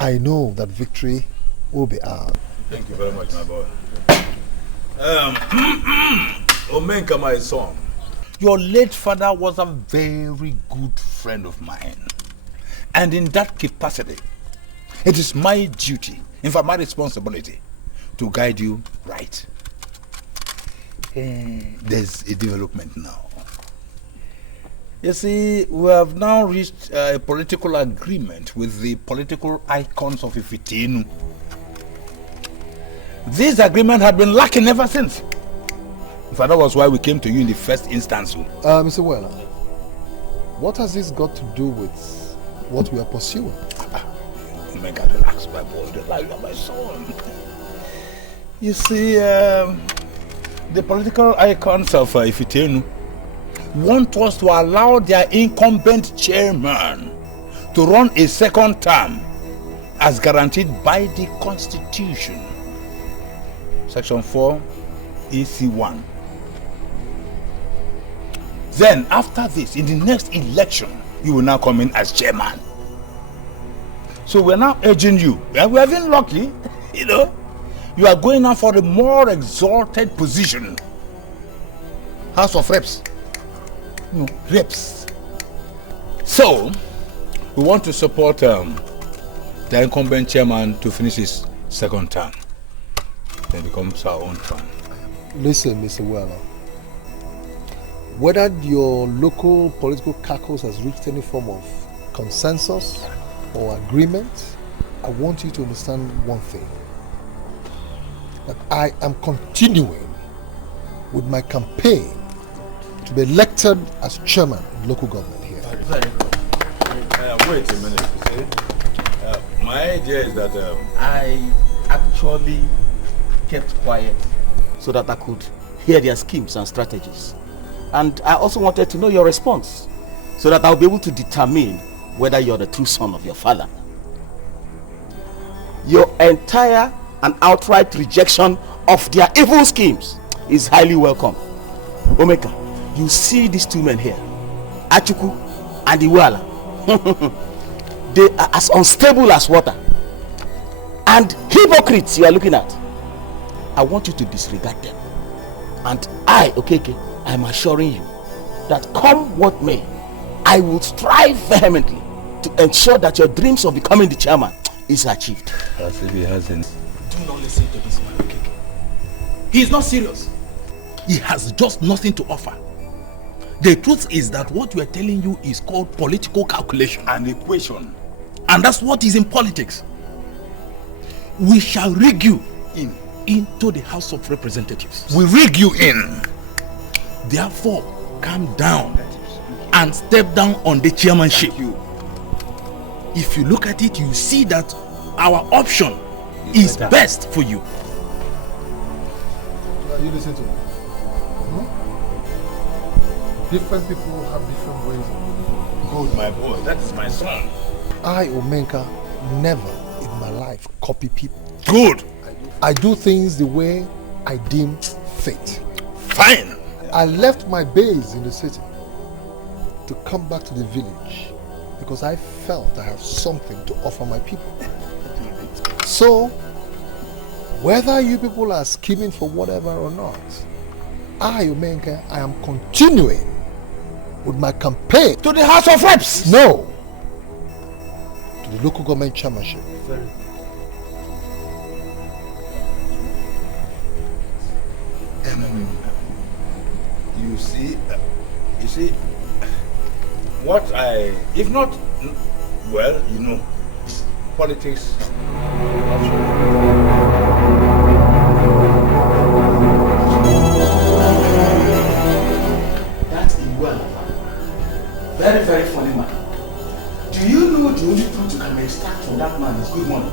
I know that victory will be ours. Thank you very much, my boy. Omenka, my son, your late father was a very good friend of mine. And in that capacity, it is my duty, in fact my responsibility, to guide you right. There's a development now. You see, we have now reached a political agreement with the political icons of Ifitinu. This agreement had been lacking ever since. In fact, that was why we came to you in the first instance. Mr. Weller, what has this got to do with what we are pursuing? Omenka, relax, my boy. Relax, my son. You see, the political icons of Ifitinu want us to allow their incumbent chairman to run a second term as guaranteed by the Constitution. Section 4, EC1. Then, after this, in the next election, you will now come in as chairman. So we're now urging you, and we have been lucky, you are going now for a more exalted position. House of Reps. No, Reps. So, we want to support the incumbent chairman to finish his second term. Then becomes our own turn. Listen, Mr. Weller. Whether your local political caucus has reached any form of consensus or agreement, I want you to understand one thing. That I am continuing with my campaign to be elected as chairman of local government here. Wait a minute. My idea is that I actually kept quiet so that I could hear their schemes and strategies. And I also wanted to know your response so that I'll be able to determine whether you're the true son of your father. Your entire and outright rejection of their evil schemes is highly welcome. Omenka, you see these two men here, Achuku and Iwala. They are as unstable as water. And hypocrites you are looking at. I want you to disregard them. And I, Okeke, I am assuring you that come what may, I will strive vehemently to ensure that your dreams of becoming the chairman is achieved. As if he hasn't. Do not listen to this man, Okeke. He is not serious. He has just nothing to offer. The truth is that what we are telling you is called political calculation. An equation. And that's what is in politics. We shall rig you into the House of Representatives. We rig you in. Therefore, calm down and step down on the chairmanship. If you look at it, you see that our option is best for you. Now you listen to me. Different people have different ways of living. Good, my boy. That is my son. I, Omenka, never in my life copy people. Good. I do things the way I deem fit. Fine. I left my base in the city to come back to the village because I felt I have something to offer my people. So, whether you people are scheming for whatever or not, I, Omenka, I am continuing with my campaign to the House of Reps. No, to the local government chairmanship. You see, what if not, well, you know, politics. That's Iwala. Very, very funny man. Do you know the only fruit you can extract from that man is good money?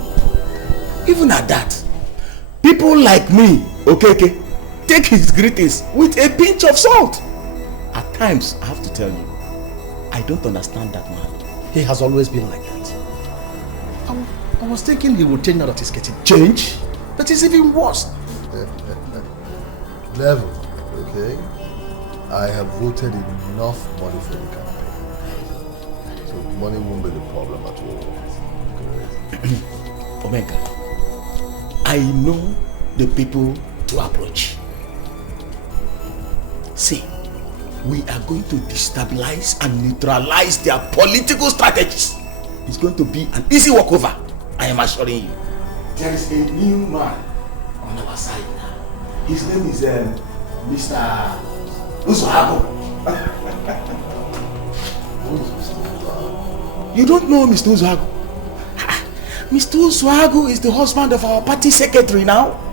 Even at that, people like me, okay, take his greetings with a pinch of salt. At times, I have to tell you, I don't understand that man. He has always been like that. I was thinking he would change now that he's getting change. But it's even worse. Level, okay? I have voted enough money for the campaign. So money won't be the problem at all. Omenka, I know the people to approach. See, we are going to destabilize and neutralize their political strategies. It's going to be an easy walkover, I am assuring you. There is a new man on our side now. His name is Mr. Uzohago. You don't know Mr. Uzohago? Mr. Uzohago is the husband of our party secretary now.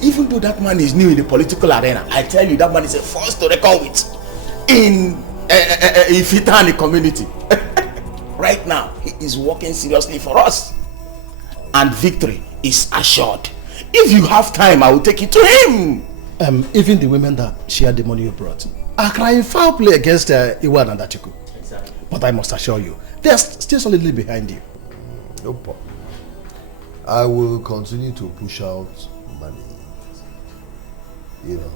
Even though that man is new in the political arena, I tell you that man is a force to reckon with in Ifitani community. Right now, he is working seriously for us. And victory is assured. If you have time, I will take you to him. Even the women that shared the money you brought are crying foul play against Iwan and Atiku. Exactly. But I must assure you, they are still solidly behind you. No problem. I will continue to push out money. You know,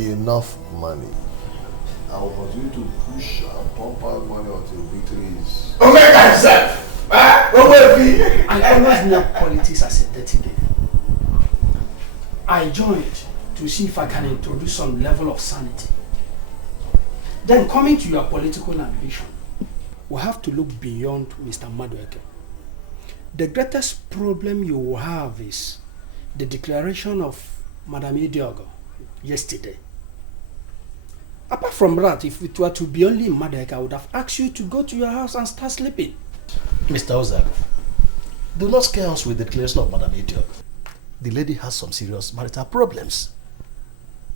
enough money. I will continue to push and pump out money until victory is. Omenka himself! I always knew politics as a dirty game. I joined to see if I can introduce some level of sanity. Then coming to your political ambition, we have to look beyond Mr. Madueke. The greatest problem you will have is the declaration of Madam Idiogo yesterday. Apart from that, if it were to be only in Madueke, I would have asked you to go to your house and start sleeping. Mr. Ozago, do not scare us with the declaration of Madam Idiogo. The lady has some serious marital problems.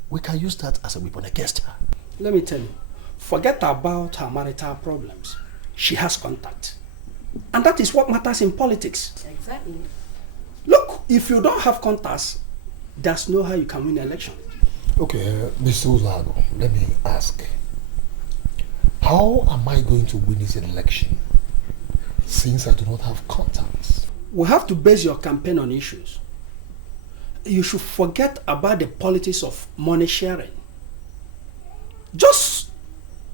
We can use that as a weapon against her. Let me tell you, forget about her marital problems. She has contact. And that is what matters in politics. Exactly. Look, if you don't have contacts, there's no how you can win an election. Okay, Mr. Uzago, let me ask. How am I going to win this election since I do not have contacts? We have to base your campaign on issues. you should forget about the politics of money sharing. Just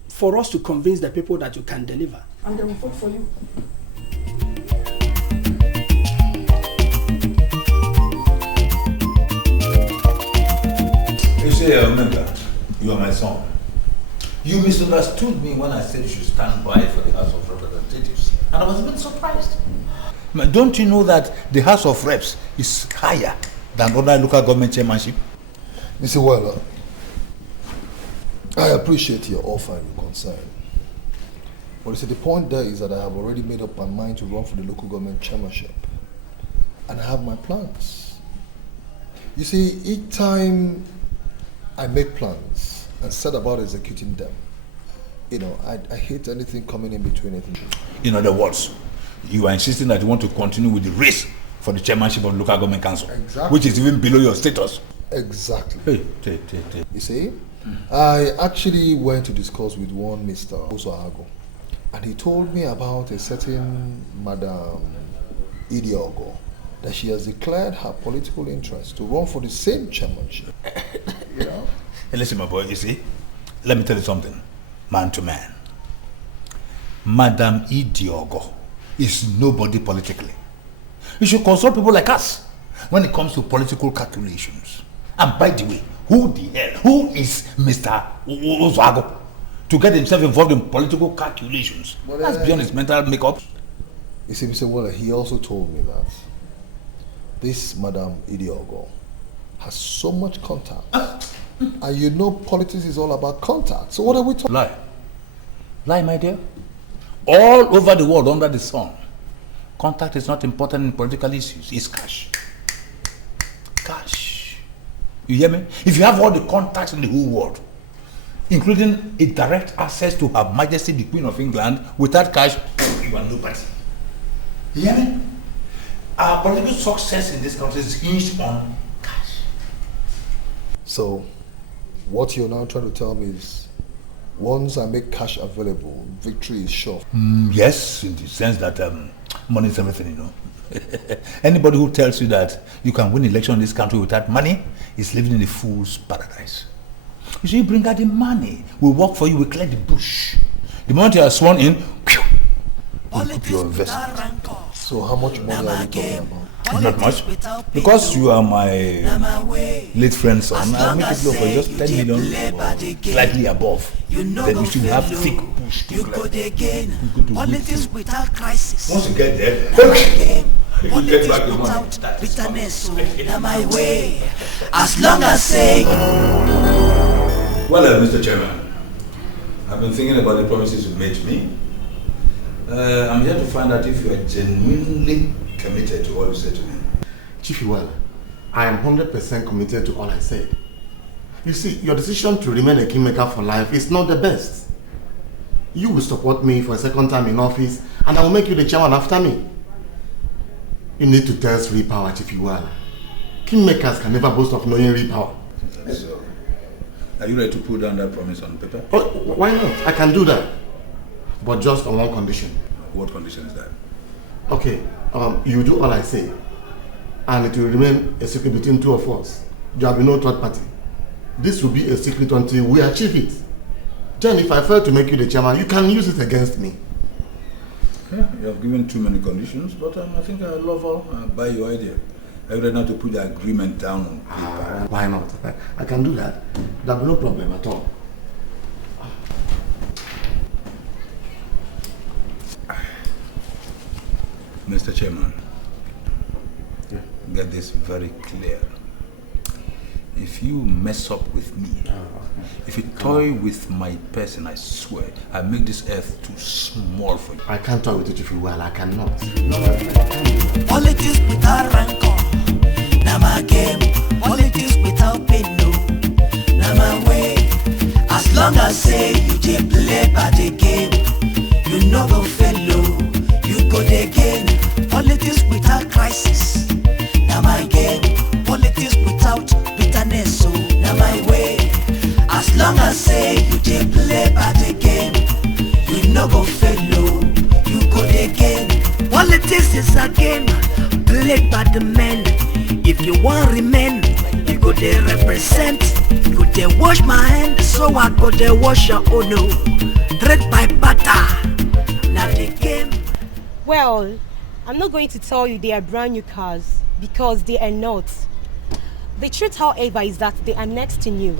for us to convince the people that you can deliver. And they will vote for you. You say, Omenka, you are my son. You misunderstood me when I said you should stand by for the House of Representatives. And I was a bit surprised. Don't you know that the House of Reps is higher than other local government chairmanship? Mr. Weller, I appreciate your offer and your concern. But you see, the point there is that I have already made up my mind to run for the local government chairmanship. And I have my plans. You see, each time I make plans and set about executing them, you know, I hate anything coming in between it. In other words, you are insisting that you want to continue with the race for the chairmanship of the local government council, exactly, which is even below your status. Exactly. You see, I actually went to discuss with one Mr. Ozoago, and he told me about a certain Madam Idiogo, that she has declared her political interest to run for the same chairmanship. You know? Hey, listen, my boy, you see, let me tell you something, man to man. Madam Idiogo is nobody politically. You should consult people like us when it comes to political calculations. And by the way, who is Mr. Ozoago to get himself involved in political calculations? Well, that's beyond his mental makeup. You see, Mr. Waller, he also told me that this Madam Idiogo has so much contact. And you know politics is all about contact. So what are we talking about? Lie, my dear. All over the world under the sun, contact is not important in political issues. It's cash. Cash. You hear me? If you have all the contacts in the whole world, including a direct access to Her Majesty the Queen of England, without cash, you are nobody. You hear me? Our political success in this country is hinged on cash. So, what you're now trying to tell me is, once I make cash available, victory is sure. Yes, in the sense that money is everything, you know. Anybody who tells you that you can win election in this country without money is living in a fool's paradise. You see, you bring out the money, we work for you, we clear the bush. The moment you are sworn in, you put your investment. So how much money are you talking about? Not much. Because you are my late friend's son, I'll make it low for just 10 million or slightly above. Then you should have thick push to clear. Politics without crisis. Once you get there, you get back the money. Bitterness, so now my way. As long as say. Well, Mr. Chairman, I've been thinking about the promises you made to me. I'm here to find out if you are genuinely committed to all you said to me. Chief Iwala, I am 100% committed to all I said. You see, your decision to remain a kingmaker for life is not the best. You will support me for a second time in office, and I will make you the chairman after me. You need to test real power, Chief Iwala. Kingmakers can never boast of knowing real power. So, are you ready to put down that promise on paper? Oh, why not? I can do that. But just on one condition. What condition is that? Okay, you do all I say, and it will remain a secret between two of us. There will be no third party. This will be a secret until we achieve it. Then if I fail to make you the chairman, you can use it against me. Yeah, you have given too many conditions, but I think I love all. I buy your idea. I would not to put the agreement down on paper. Why not? I can do that. There will be no problem at all. Mr. Chairman, get this very clear. If you mess up with me, if you toy with my person, I swear, I make this earth too small for you. I can't toy with it if you will, I cannot. Politics without rancor, now my game. Politics without pain, no, now my way. As long as say you just play by the game, you know go fellow, you go again. Politics without crisis, now my game. Politics without bitterness, so now my way. As long as say you just play by the game, you know go fellow, you go again. Politics is a game played by the men. If you want remain, you go there represent. You go there wash my hand, so I go there wash your own. No. Trade by butter. Now the game. Well, I'm not going to tell you they are brand new cars because they are not. The truth, however, is that they are next to new.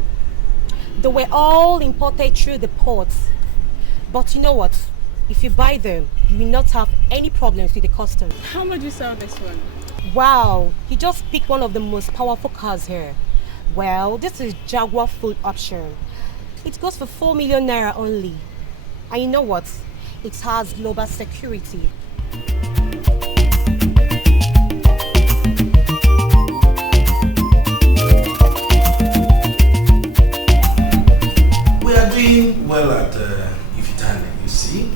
They were all imported through the ports. But you know what? If you buy them, you will not have any problems with the customs. How much do you sell this one? Wow, you just picked one of the most powerful cars here. Well, this is Jaguar full option. It goes for 4 million naira only. And you know what? It has global security. We are doing well at Ifitane, you see.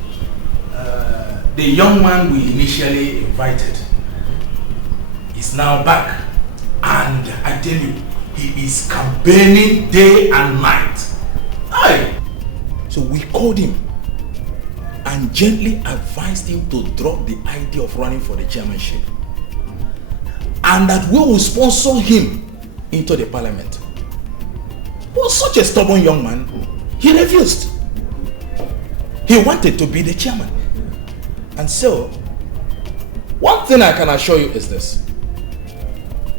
The young man we initially invited is now back, and I tell you, he is campaigning day and night. Aye. So we called him and gently advised him to drop the idea of running for the chairmanship, and that we will sponsor him into the parliament. He was such a stubborn young man. He refused. He wanted to be the chairman. And so, one thing I can assure you is this: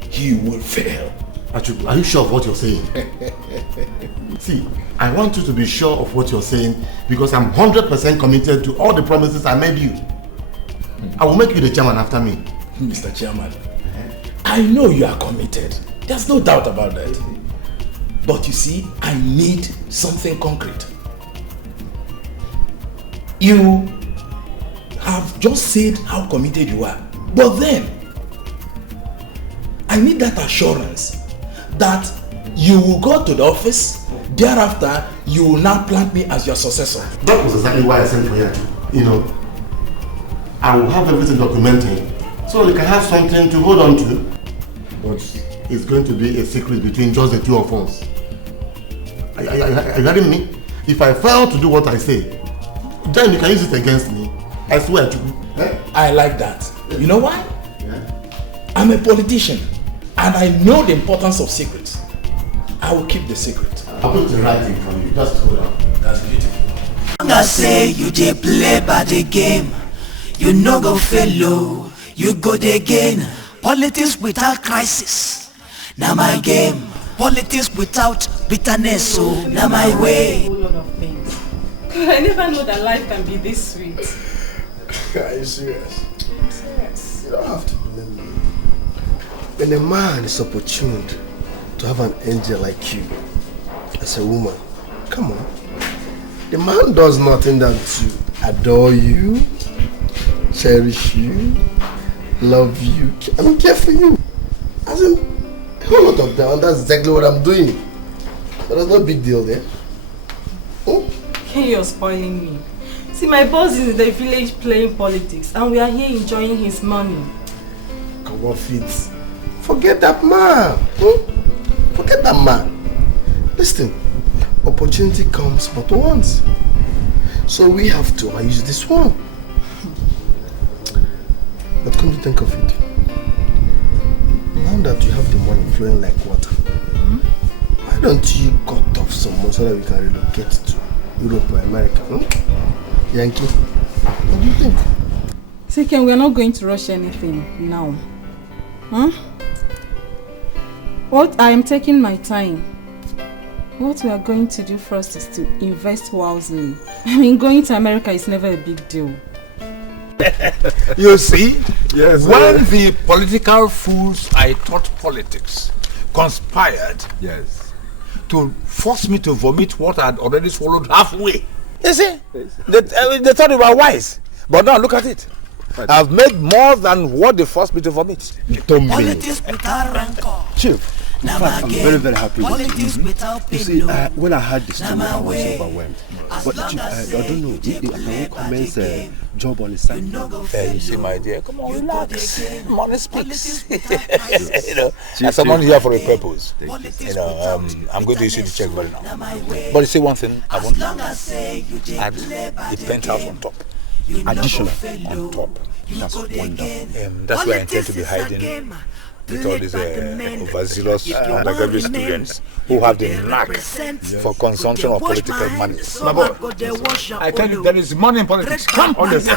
he will fail. Achubu, are you sure of what you're saying? See, I want you to be sure of what you're saying because I'm 100% committed to all the promises I made you. I will make you the chairman after me. Mr. Chairman, I know you are committed. There's no doubt about that. But you see, I need something concrete. You have just said how committed you are, but then I need that assurance that you will go to the office, thereafter you will now plant me as your successor. That was exactly why I sent for you. You know, I will have everything documented so you can have something to hold on to. But it's going to be a secret between just the two of us. Are you getting me? If I fail to do what I say, then you can use it against me. I swear to you. I like that. You know why? I'm a politician and I know the importance of secrets. I will keep the secret. I'll put the right thing from you. Just hold on. That's beautiful. I say you dey play by the game. You no go fail low. You go there again. Politics without crisis. Now my game. Politics without bitterness. So now my way. A whole lot of things. I never know that life can be this sweet. Are you serious? I'm serious. You don't have to blame me. When a man is opportuned to have an angel like you as a woman, come on. The man does nothing than to adore you, cherish you, love you, care for you. As in, a whole lot of that, and that's exactly what I'm doing. But there's no big deal there. Oh? You're spoiling me. See, my boss is in the village playing politics, and we are here enjoying his money. Come on, Fitz. Forget that man. Forget that man. Listen, opportunity comes but once. So we have to use this one. But come to think of it, now that you have the money flowing like water, why don't you cut off some more so that we can relocate to Europe or America? Yankee, what do you think? See, Ken, we're not going to rush anything now. What I am taking my time. What we are going to do first is to invest wisely. I mean, going to America is never a big deal. You see, yes, when the political fools I taught politics conspired to force me to vomit what I had already swallowed halfway. You see, they thought they were wise, but now look at it. I've made more than what they forced me to vomit. Politics without rancor. Chief, in fact, I'm very, very happy. You see, when I heard this story, I was overwhelmed. But Chief, I don't know, I will commence a job on the side. You see, my dear, come on, relax. Money speaks. You know, as someone here for a purpose. You know, I'm going to issue the check right now. But you see one thing, I want to add the penthouse on top. Additional on top. That's wonderful. That's where I intend to be hiding with all these overzealous undergraduate students who have the knack for consumption of political money. My boy, I tell you, there is money in politics. Come, honestly.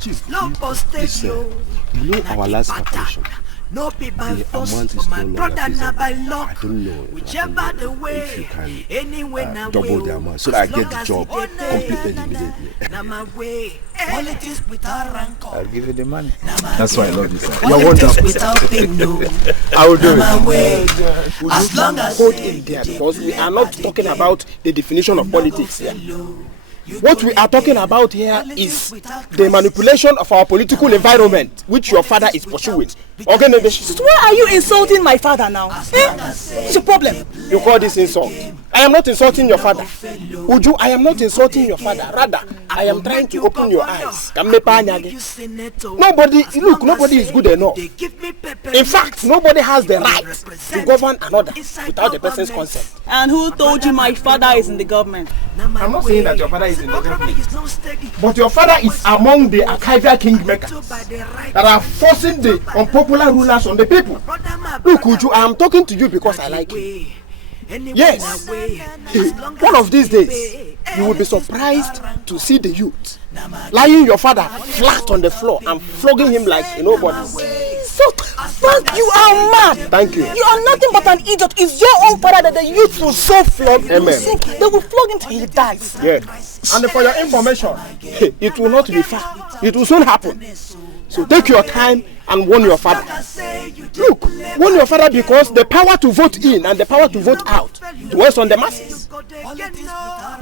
Chief, listen, you know our last vacation. No be by The force, amount is but my no brother longer na by feasible. luck. I don't know. Whichever the way, if you can anyway na double way. the amount so that I get the job completed immediately. Na my way. Politics without rancor. I'll give you the money. That's why I love you, sir. You're wonderful. Without pain, no. I will do Na my way. Would As you long as hold it there, because we are not talking about the definition of politics here. What we are talking about here is the manipulation of our political environment, which your father is pursuing. Okay, So why are you insulting my father now? What's your problem? You call this insult? I am not insulting your father. Uju, I am not insulting your father. Rather, I am trying to open your eyes. Nobody is good enough. In fact, nobody has the right to govern another without the person's consent. And who told you my father is in the government? I'm not saying that your father is in the government, but your father is among the archival kingmakers that are forcing the unpopular rulers on the people. Look, Uju, I am talking to you because I like you. Yes, one of these days, you will be surprised to see the youth lying your father flat on the floor and flogging him like a nobody. So, Frank, you are mad. Thank you. You are nothing but an idiot. It's your own father that the youth will so flog. Amen. They will flog him till he dies. Yeah. And for your information, it will not be far. It will soon happen. So take your time and warn your father. Look, warn your father because the power to vote in and the power to vote out dwells on the masses.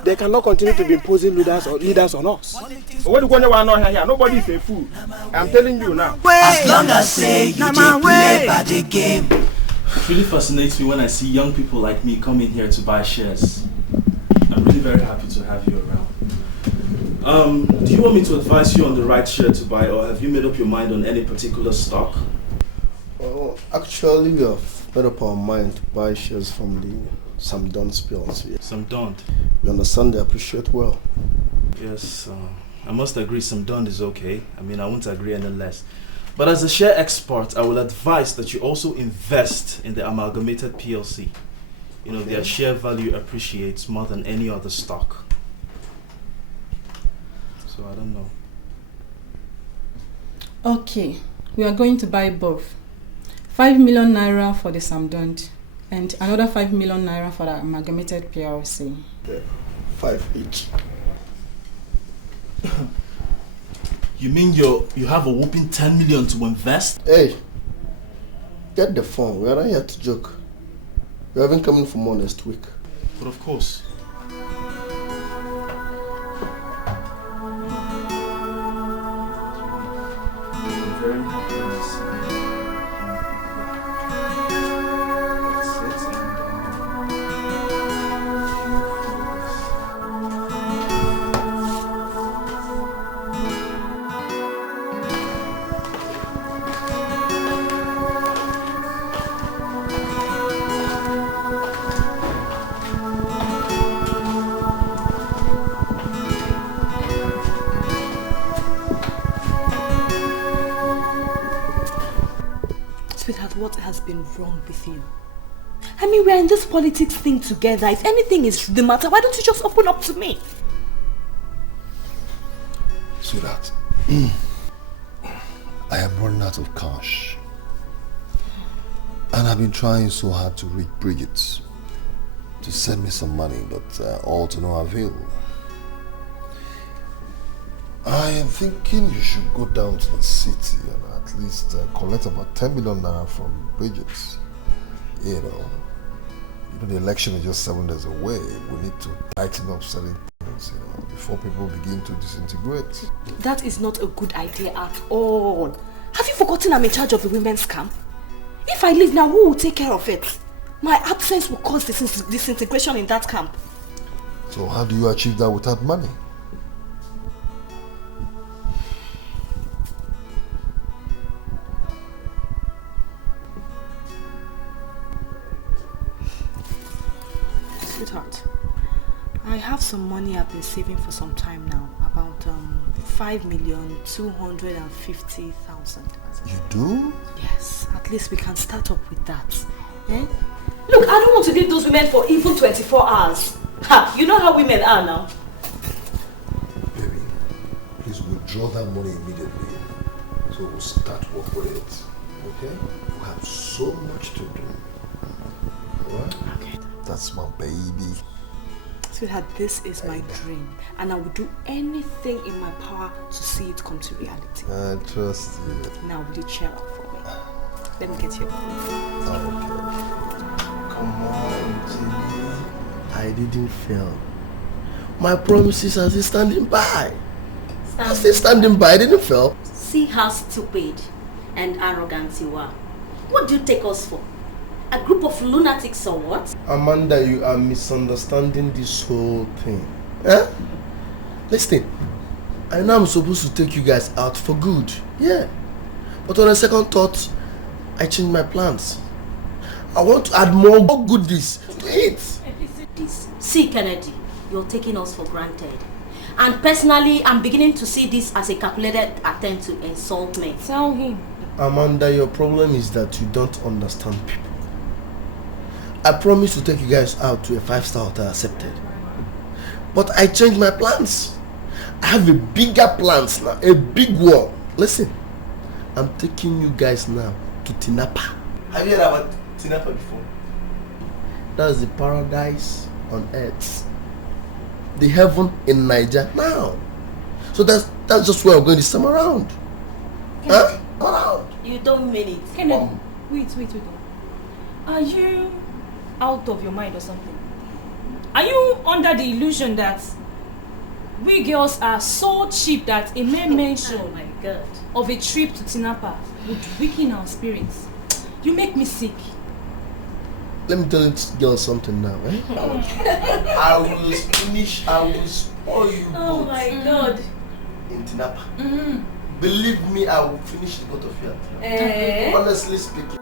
They cannot continue to be imposing leaders on us. Nobody is a fool. I'm telling you now. As long as say you just play by the game. It really fascinates me when I see young people like me come in here to buy shares. I'm really very happy to have you around. Do you want me to advise you on the right share to buy, or have you made up your mind on any particular stock? Oh, actually, we have made up our mind to buy shares from the Sam Don's PLC. Sam Don? We understand they appreciate well. Yes, I must agree Sam Don is okay. I mean, I won't agree any less. But as a share expert, I will advise that you also invest in the Amalgamated PLC. You know, their share value appreciates more than any other stock. So I don't know. Okay, we are going to buy both. 5 million naira for the Samdund and another 5 million naira for the Amalgamated PLC. 5 each. You mean you have a whopping 10 million to invest? Hey, get the phone. We are not here to joke. We are even coming for more next week. But of course. Very happy to see you. Sweetheart, what has been wrong with you? I mean, we're in this politics thing together. If anything is the matter, why don't you just open up to me? Sweetheart, I am running out of cash. And I've been trying so hard to reach Bridget to send me some money, but all to no avail. I am thinking you should go down to the city and at least collect about 10 million naira from Bridget. You know, the election is just 7 days away. We need to tighten up certain things, before people begin to disintegrate. That is not a good idea at all. Have you forgotten I'm in charge of the women's camp? If I leave now, who will take care of it? My absence will cause disintegration in that camp. So how do you achieve that without money? Sweetheart, I have some money I've been saving for some time now, about 5,250,000. You do? Yes, at least we can start up with that. Eh? Look, I don't want to leave those women for even 24 hours. Ha! You know how women are now. Baby, please withdraw that money immediately. So we'll start work with it. Okay? We have so much to do. Alright? Okay. That's my baby. Sweetheart, this is my dream. And I will do anything in my power to see it come to reality. I trust you. Now, will you cheer up for me? Let me get your phone. Come on, Jimmy. I didn't fail. My promises are still standing by. I'm still standing by. I didn't fail. See how stupid and arrogant you are. What do you take us for? A group of lunatics or what? Amanda, you are misunderstanding this whole thing. Eh? Listen, I know I'm supposed to take you guys out for good. Yeah. But on a second thought, I changed my plans. I want to add more goodies to it. See, Kennedy, you're taking us for granted. And personally, I'm beginning to see this as a calculated attempt to insult me. Tell him. Amanda, your problem is that you don't understand people. I promised to take you guys out to a 5-star hotel accepted. But I changed my plans. I have a bigger plans now, a big one. Listen, I'm taking you guys now to Tinapa. Have you heard about Tinapa before? That's the paradise on earth. The heaven in Niger now. So that's just where I'm going this time around. Huh? Around. You don't mean it. Kennedy, wait. Are you out of your mind or something? Are you under the illusion that we girls are so cheap that a mere mention of a trip to Tinapa would weaken our spirits? You make me sick. Let me tell you girls something now, eh? I will spoil you both. Oh my God. In Tinapa. Believe me, I will finish the both of you. Honestly speaking.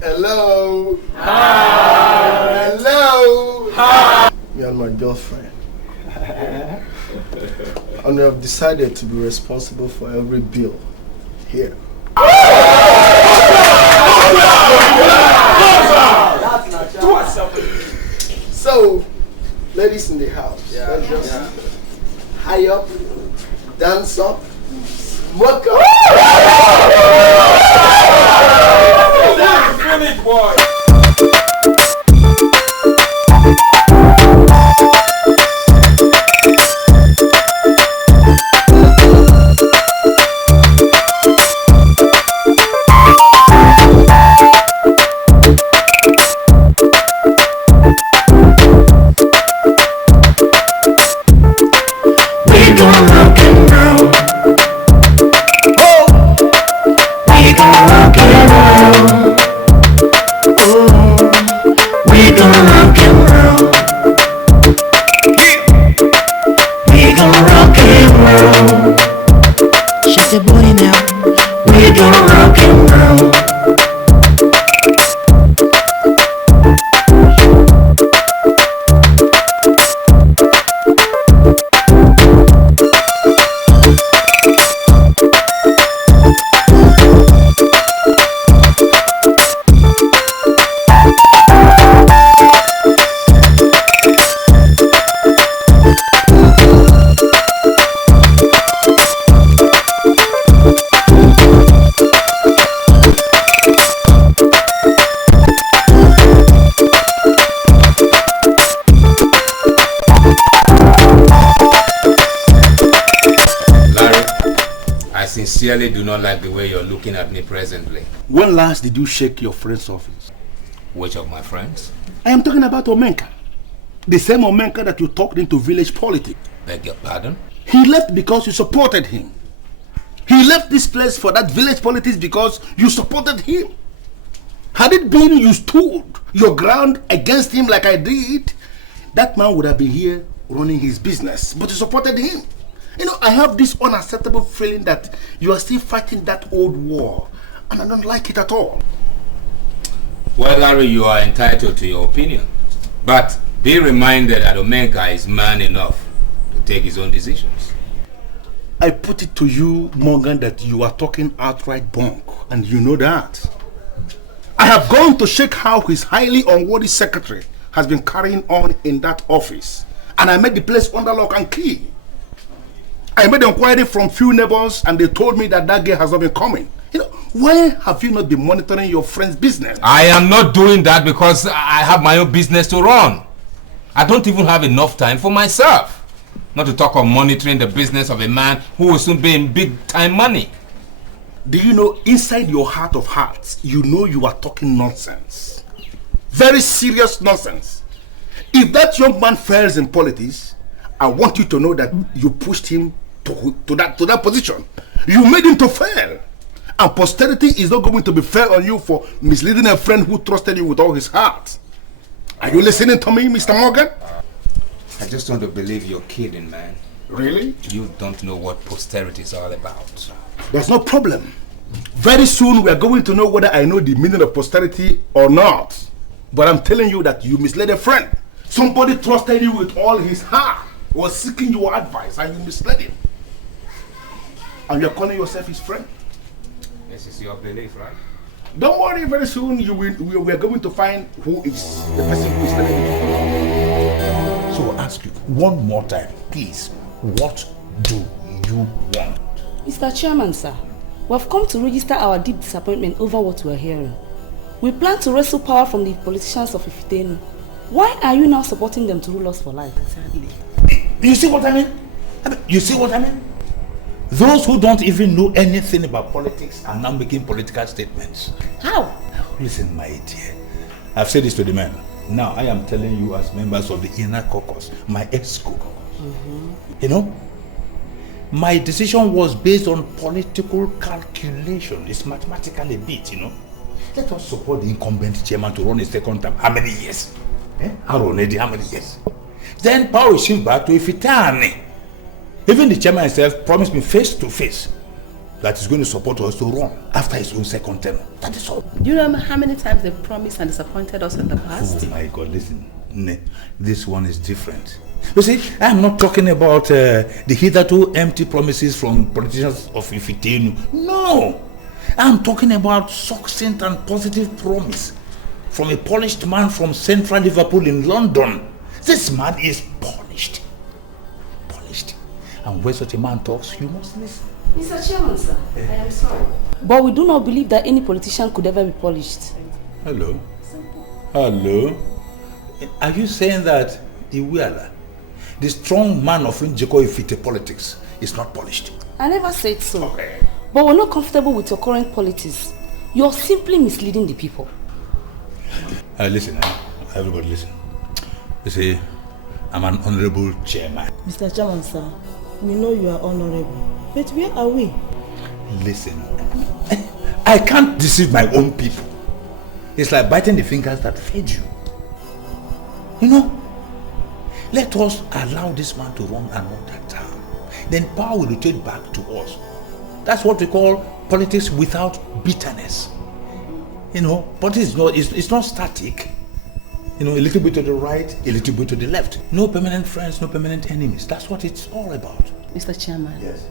Hello. Hi. Hello. Hi. Me and my girlfriend. And we have decided to be responsible for every bill here. So, ladies in the house, let's just high up, dance up, smoke up. Finish, boy. Sincerely do not like the way you're looking at me presently. When last did you shake your friend's office? Which of my friends? I am talking about Omenka. The same Omenka that you talked into village politics. Beg your pardon? He left because you supported him. He left this place for that village politics because you supported him. Had it been you stood your ground against him like I did, that man would have been here running his business. But you supported him. You know, I have this unacceptable feeling that you are still fighting that old war, and I don't like it at all. Well, Larry, you are entitled to your opinion, but Be reminded that Omenka is man enough to take his own decisions. I put it to you, Morgan, that you are talking outright bunk, and you know that. I have gone to check how his highly unworthy secretary has been carrying on in that office, and I made the place under lock and key. I made inquiry from few neighbors, and they told me that girl has not been coming. You know, why have you not been monitoring your friend's business? I am not doing that because I have my own business to run. I don't even have enough time for myself. Not to talk of monitoring the business of a man who will soon be in big time money. Do you know, inside your heart of hearts, you know you are talking nonsense. Very serious nonsense. If that young man fails in politics, I want you to know that you pushed him to that position. You made him to fail. And posterity is not going to be fair on you for misleading a friend who trusted you with all his heart. Are you listening to me, Mr. Morgan? I just want to believe you're kidding, man. Really? You don't know what posterity is all about. There's no problem. Very soon we are going to know whether I know the meaning of posterity or not. But I'm telling you that you misled a friend. Somebody trusted you with all his heart, was seeking your advice, and you misled him. And you're calling yourself his friend? This is your belief, right? Don't worry, very soon we are going to find who is the person who is telling you. So I'll ask you one more time, please. What do you want? Mr. Chairman, sir, we have come to register our deep disappointment over what we are hearing. We plan to wrestle power from the politicians of Ifitenu. Why are you now supporting them to rule us for life? Exactly. You see what I mean? You see what I mean? Those who don't even know anything about politics are now making political statements. How? Listen, my dear. I've said this to the men. Now I am telling you as members of the inner caucus, my ESCO. You know, my decision was based on political calculation. It's mathematical a bit, you know. Let us support the incumbent chairman to run a second term. How many years? How many years? Then power is shifted back to Ifitani. Even the chairman himself promised me face to face that he's going to support us to run after his own second term. That is all. Do you remember how many times they promised and disappointed us in the past? Oh my God, listen. This one is different. You see, I'm not talking about the hitherto empty promises from politicians of Ifitenu. No! I'm talking about succinct and positive promise from a polished man from central Liverpool in London. This man is polished. And when such a man talks, you must listen. Mr. Chairman, sir, I am sorry. But we do not believe that any politician could ever be polished. Hello? Hello? Are you saying that Iweala, the strong man of Njeko Ifite politics, is not polished? I never said so. Okay. But we're not comfortable with your current politics. You're simply misleading the people. Listen, everybody listen. You see, I'm an honorable chairman. Mr. Chairman, sir, we know you are honorable. But where are we? Listen, I can't deceive my own people. It's like biting the fingers that feed you. You know, let us allow this man to run another term. Then power will rotate back to us. That's what we call politics without bitterness. You know, politics it's not static. You know, a little bit to the right, a little bit to the left. No permanent friends, no permanent enemies. That's what it's all about. Mr. Chairman. Yes.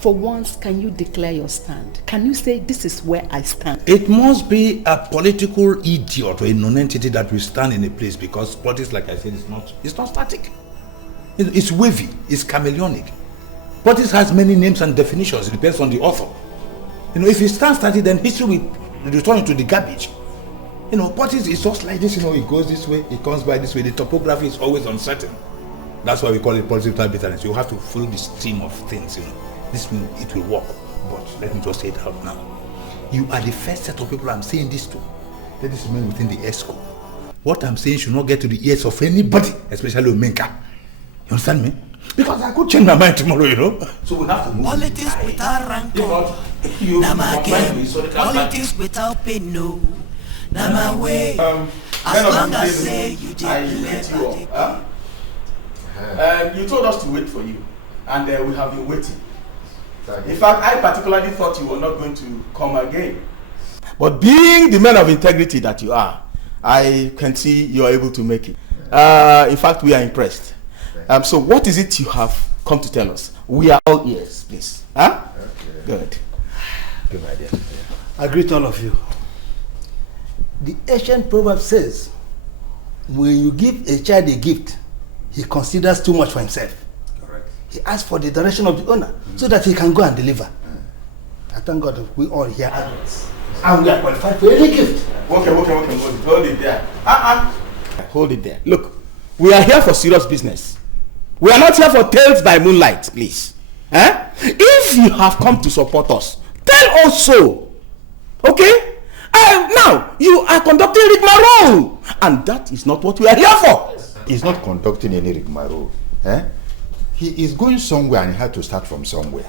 For once, can you declare your stand? Can you say this is where I stand? It must be a political idiot or a non-entity that will stand in a place, because politics, like I said, it's not static. It's wavy, it's chameleonic. Politics has many names and definitions. It depends on the author. You know, if it stands static, then history will return to the garbage. You know, politics is just like this, you know, it goes this way, it comes by this way. The topography is always uncertain. That's why we call it politics without bitterness. You have to follow the stream of things, you know. This means it will work. But let me just say it out now. You are the first set of people I'm saying this to. Let this remain within the ESCO. What I'm saying should not get to the ears of anybody, especially Omenka. You understand me? Because I could change my mind tomorrow, you know. So we have to move. Politics without rancor. Politics without pain, no. Now my way. As long as say you just you told us to wait for you, and we have been waiting. In fact, I particularly thought you were not going to come again. But being the man of integrity that you are, I can see you are able to make it. In fact, we are impressed. So what is it you have come to tell us? We are all ears, please. Huh? Okay. Good. Good idea. I greet all of you. The ancient proverb says, when you give a child a gift, he considers too much for himself. Correct. He asks for the direction of the owner so that he can go and deliver. I thank God that we all here adults. And we are qualified for any gift. Okay. Hold it there. Hold it there. Look, we are here for serious business. We are not here for tales by moonlight, please. If you have come to support us, tell us so. Okay? Now, you are conducting rigmarole. And that is not what we are here for. He's not conducting any rigmarole. He is going somewhere and he had to start from somewhere.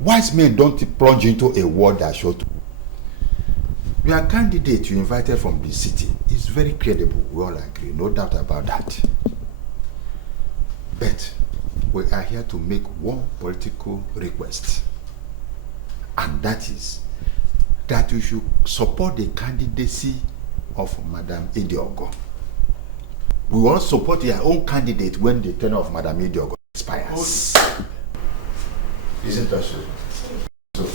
Wise men don't plunge into a word that short. Your candidate you invited from the city is very credible. We all agree, no doubt about that. But we are here to make one political request. And that is that you should support the candidacy of Madam Idiogo. We will support your own candidate when the tenure of Madam Idiogo expires. Isn't that so? So,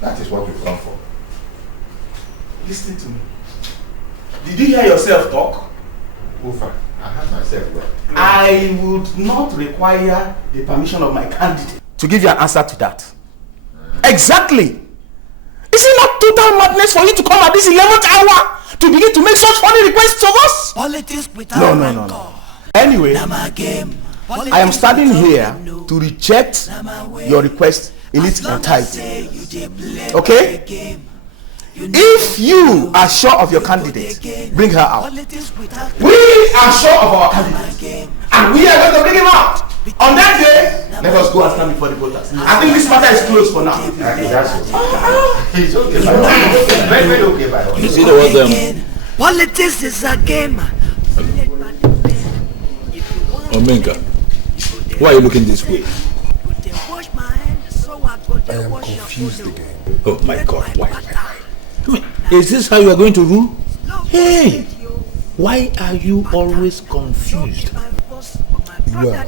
that is what we come for. Listen to me. Did you hear yourself talk? Ufa, I heard myself well. I would not require the permission of my candidate to give you an answer to that. Exactly. Is it not total madness for you to come at this 11th hour to begin to make such funny requests of us? Politics without No. Anyway, I am standing here to reject your request in its entirety. Okay? If you are sure of your candidate, bring her out. We are sure of our candidate, and we are going to bring him out. On that day, let us go and stand before the voters. I think this matter is closed for now. It's okay, very okay, by the way. You see the Politics is a game. Omenka, why are you looking this way? I am confused again. Oh my God, why? Is this how you are going to rule? Hey, why are you always confused? Well,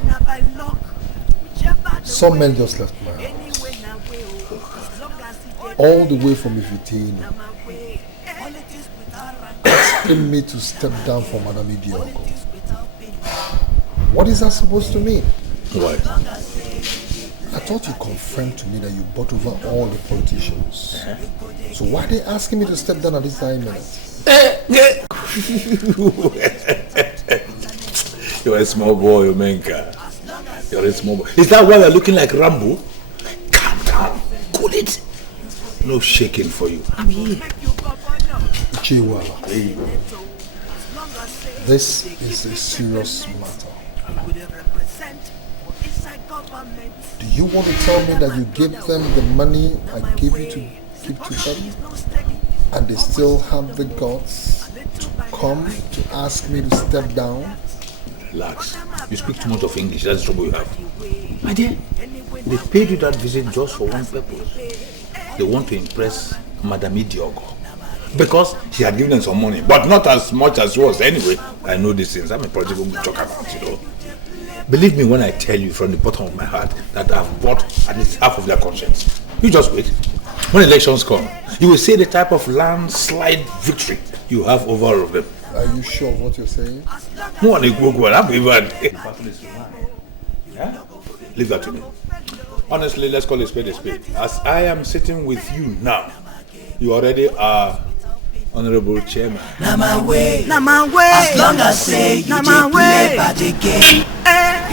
some men just left my house. All the way from Ifitino, asking me to step down for Madam Idiogo. What is that supposed to mean? Why? I thought you confirmed to me that you bought over all the politicians. So why are they asking me to step down at this time minute? You're a small boy, Omenka. You're a small boy. Is that why you're looking like Rambo? Calm down. Cool it. No shaking for you. I'm here. Chihuahua. This is a serious matter. Do you want to tell me that you gave them the money I gave you to give to them? And they still have the guts to come to ask me to step down? Relax. You speak too much of English. That's the trouble you have. My dear, they paid you that visit just for one purpose. They want to impress Madam Idiogo. Because she had given them some money. But not as much as yours. Anyway, I know these things. I'm a political talk about, you know. Believe me when I tell you from the bottom of my heart that I've bought at least half of their conscience. You just wait. When elections come, you will see the type of landslide victory you have over all of them. Are you sure of what you're saying? Leave that to me. Honestly, let's call a spade a spade. As I am sitting with you now, you already are Honorable Chairman. Now my way. As long as say you dey play by the game,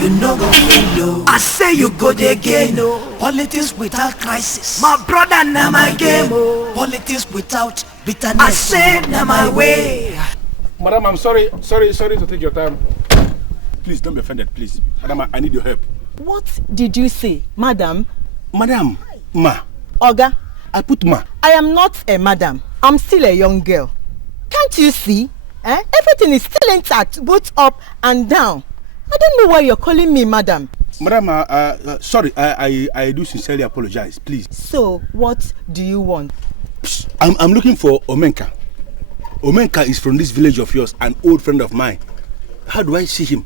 you no go follow. I say you go the game. Politics without crisis, my brother. Now my game. Politics without bitterness. I say now my way. Madam, I'm sorry to take your time. Please don't be offended, please. Madam, I need your help. What did you say, madam? Madam, ma. Oga. I put ma. I am not a madam. I'm still a young girl. Can't you see? Everything is still intact, both up and down. I don't know why you're calling me madam. Madam, sorry, I do sincerely apologize, please. So, what do you want? I'm looking for Omenka. Omenka is from this village of yours, an old friend of mine. How do I see him?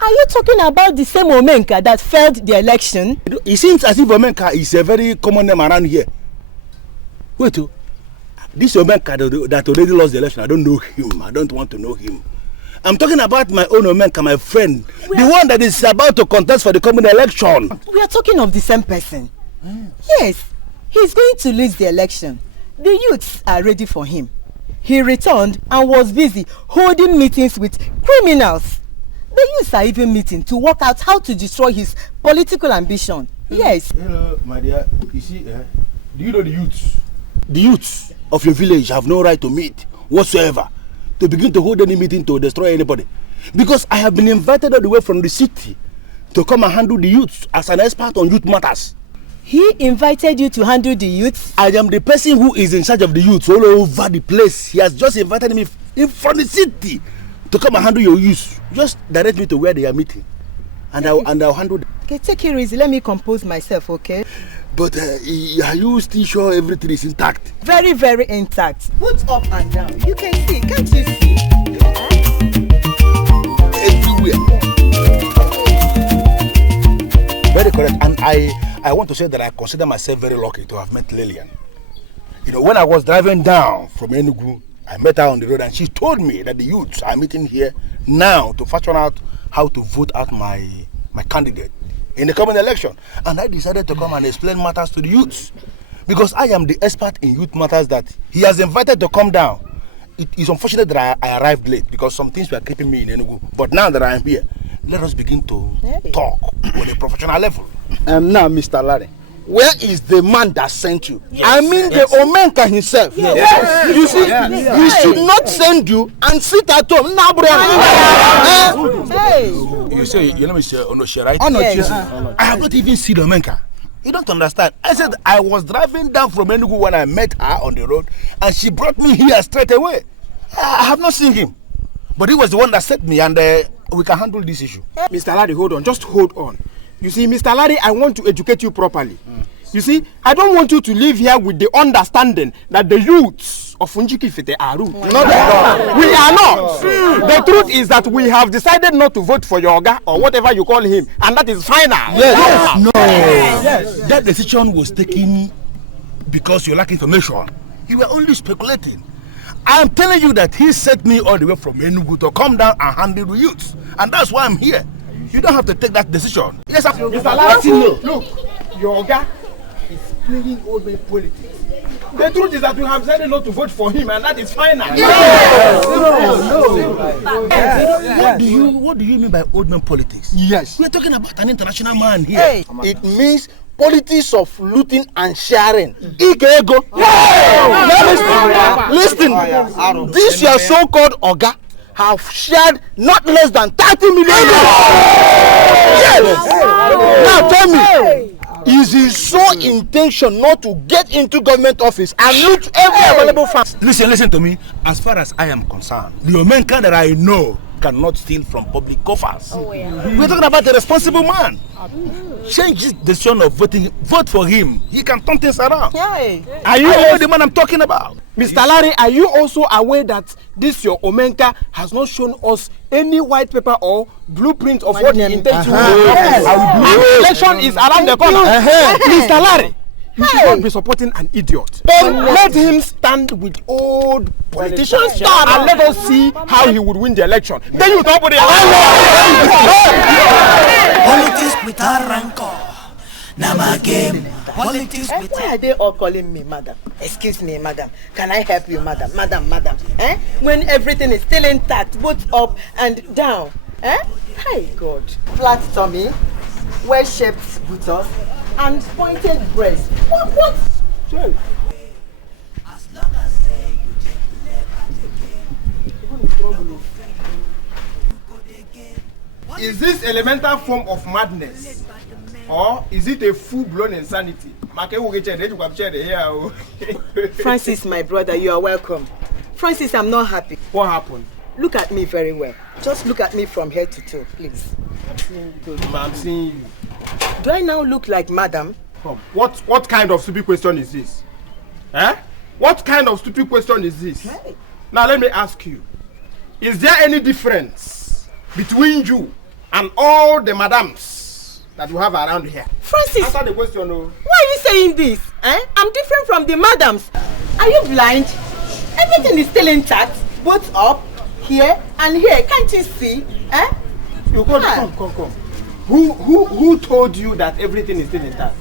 Are you talking about the same Omenka that failed the election? It seems as if Omenka is a very common name around here. Wait, this Omenka that already lost the election, I don't know him. I don't want to know him. I'm talking about my own Omenka, my friend. The one that is about to contest for the coming election. We are talking of the same person. Yes, he's going to lose the election. The youths are ready for him. He returned and was busy holding meetings with criminals. The youths are even meeting to work out how to destroy his political ambition. Yes. Hello, my dear. You see, do you know the youths? The youths of your village have no right to meet whatsoever, to begin to hold any meeting to destroy anybody. Because I have been invited all the way from the city to come and handle the youths as an expert on youth matters. He invited you to handle the youths? I am the person who is in charge of the youths all over the place. He has just invited me from the city to come and handle your youths. Just direct me to where they are meeting, and I'll handle them. Okay, take it easy. Let me compose myself, okay? But are you still sure everything is intact? Very, very intact. Put up and down. You can see, can't you see? Everywhere. Very correct. And I want to say that I consider myself very lucky to have met Lillian. You know, when I was driving down from Enugu, I met her on the road and she told me that the youths are meeting here now to fashion out how to vote out my candidate in the coming election. And I decided to come and explain matters to the youths, because I am the expert in youth matters that he has invited to come down. It is unfortunate that I arrived late because some things were keeping me in Enugu. But now that I am here, let us begin to talk on a professional level. Now, Mr. Larry, where is the man that sent you? I mean the Omenka himself. You see, he should not send you and sit at home. You say your name is Onoshe, right? I have not even seen Omenka. You don't understand. I said I was driving down from Enugu when I met her on the road, and she brought me here straight away. I have not seen him, but he was the one that sent me, and we can handle this issue. Mr. Larry, hold on. Just hold on. You see, Mr. Larry, I want to educate you properly. You see, I don't want you to live here with the understanding that the youths of Unjikifete are rude. We are not. The truth is that we have decided not to vote for your Oga or whatever you call him, and that is final. Yes. No. Yes. That decision was taken because you lack information. You were only speculating. I am telling you that he sent me all the way from Enugu to come down and handle the youths, and that's why I'm here. You don't have to take that decision. Yes, Mr. Larry, look, your Oga is playing old man politics. The truth is that we have decided not to vote for him, and that is final. What do you mean by old man politics? Yes. We're talking about an international man here. Hey. It means politics of looting and sharing. Ikego. Listen, this your so-called Oga have shared not less than 30 million. Yes. Now tell me, is his sole intention not to get into government office and loot every available fund? Listen to me. As far as I am concerned, the Omenka that I know cannot steal from public coffers. We're talking about a responsible man. Change his decision of voting. Vote for him. He can turn things around. Are you aware the man I'm talking about? Mr. Larry, are you also aware that this your Omenka has not shown us any white paper or blueprint of what he intends to do? The election is around the corner. Mr. Larry, you should not be supporting an idiot. Let him stand with old politicians and let us see how he would win the election. Then you talk with the politics without rancor. Now my game. Politics without. Why are they all calling me madam? Excuse me, madam. Can I help you, madam? Madam. When everything is still intact, both up and down. Hi, God. Flat tummy, well-shaped buttocks, and pointed breast. What? Sure. Is this elemental form of madness, or is it a full-blown insanity? Francis, my brother, you are welcome. Francis, I'm not happy. What happened? Look at me very well. Just look at me from head to toe, please. I'm seeing you. Do I now look like madam? What kind of stupid question is this? What kind of stupid question is this? Now let me ask you, is there any difference between you and all the madams that you have around here? Francis, answer the question. No. Why are you saying this? I'm different from the madams. Are you blind? Everything is still intact, both up, here and here. Can't you see? You come. Who told you that everything is still intact?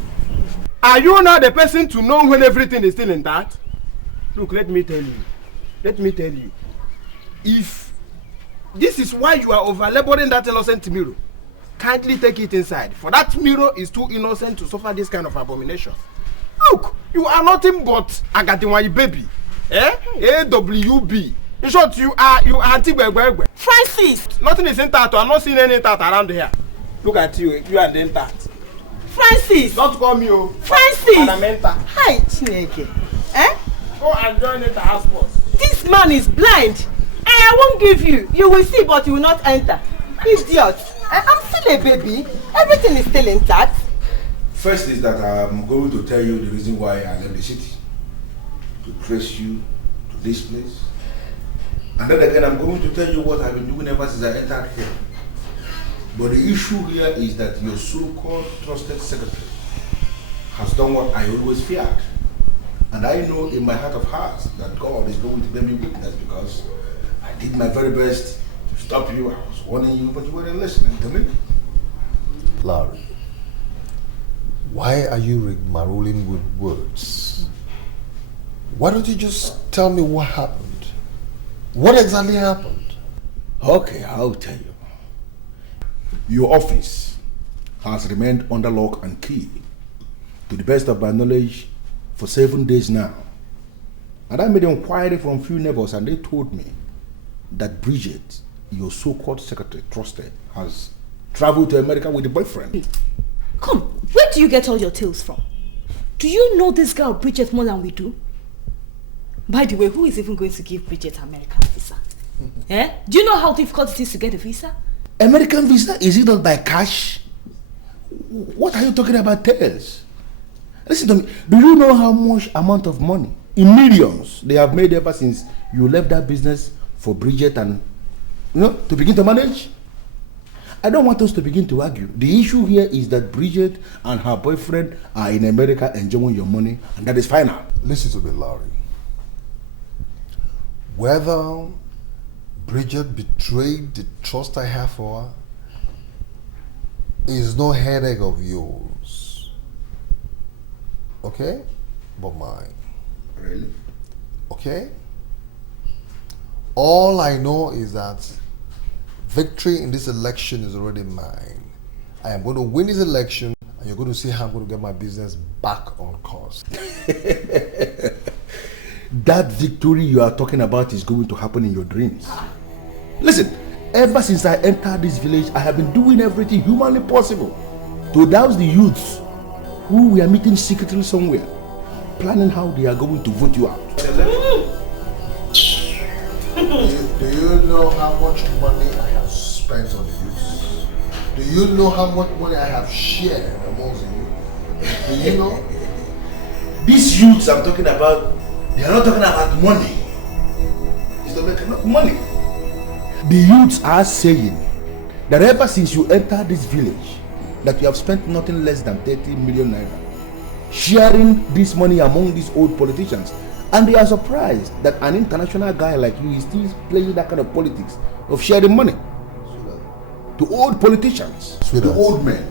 Are you not the person to know when everything is still intact? Look, let me tell you. If this is why you are over-laboring that innocent mirror, kindly take it inside. For that mirror is too innocent to suffer this kind of abomination. Look, you are nothing but Agatiwai baby. AWB. In short, you are Tigwegwegwe. Francis! Nothing is intact. I'm not seeing any intact around here. Look at you are the intact. Francis! Don't call me, Francis! Hi, Chineke. Go and join the house force. This man is blind. I won't give you. You will see, but you will not enter. Idiot. I'm still a baby. Everything is still intact. First is that I'm going to tell you the reason why I left the city. To trace you to this place. And then again, I'm going to tell you what I've been doing ever since I entered here. But the issue here is that your so-called trusted secretary has done what I always feared. And I know in my heart of hearts that God is going to bear me witness because I did my very best to stop you. I was warning you, but you weren't listening to me. Larry, why are you rigmaroling with words? Why don't you just tell me what happened? What exactly happened? Okay, I'll tell you. Your office has remained under lock and key, to the best of my knowledge, for 7 days now. And I made an inquiry from a few neighbors and they told me that Bridget, your so-called secretary, trusted, has traveled to America with a boyfriend. Come, where do you get all your tales from? Do you know this girl Bridget more than we do? By the way, who is even going to give Bridget an American visa? Do you know how difficult it is to get a visa? American visa? Is it not by cash? What are you talking about tales? Listen to me. Do you know how much amount of money, in millions, they have made ever since you left that business for Bridget and, to begin to manage? I don't want us to begin to argue. The issue here is that Bridget and her boyfriend are in America enjoying your money, and that is final. Listen to me, Larry. Whether Bridget betrayed the trust I have for her is no headache of yours. Okay? But mine. Really? Okay? All I know is that victory in this election is already mine. I am going to win this election and you're going to see how I'm going to get my business back on course. That victory you are talking about is going to happen in your dreams. Listen, ever since I entered this village, I have been doing everything humanly possible to douse the youths who we are meeting secretly somewhere, planning how they are going to vote you out. Do you know how much money I have spent on the youths? Do you know how much money I have shared amongst the youth? Do you know? These youths I'm talking about, they are not talking about money. It's to make enough money. The youths are saying that ever since you entered this village, that you have spent nothing less than 30 million naira sharing this money among these old politicians. And they are surprised that an international guy like you is still playing that kind of politics of sharing money to old politicians, to old men.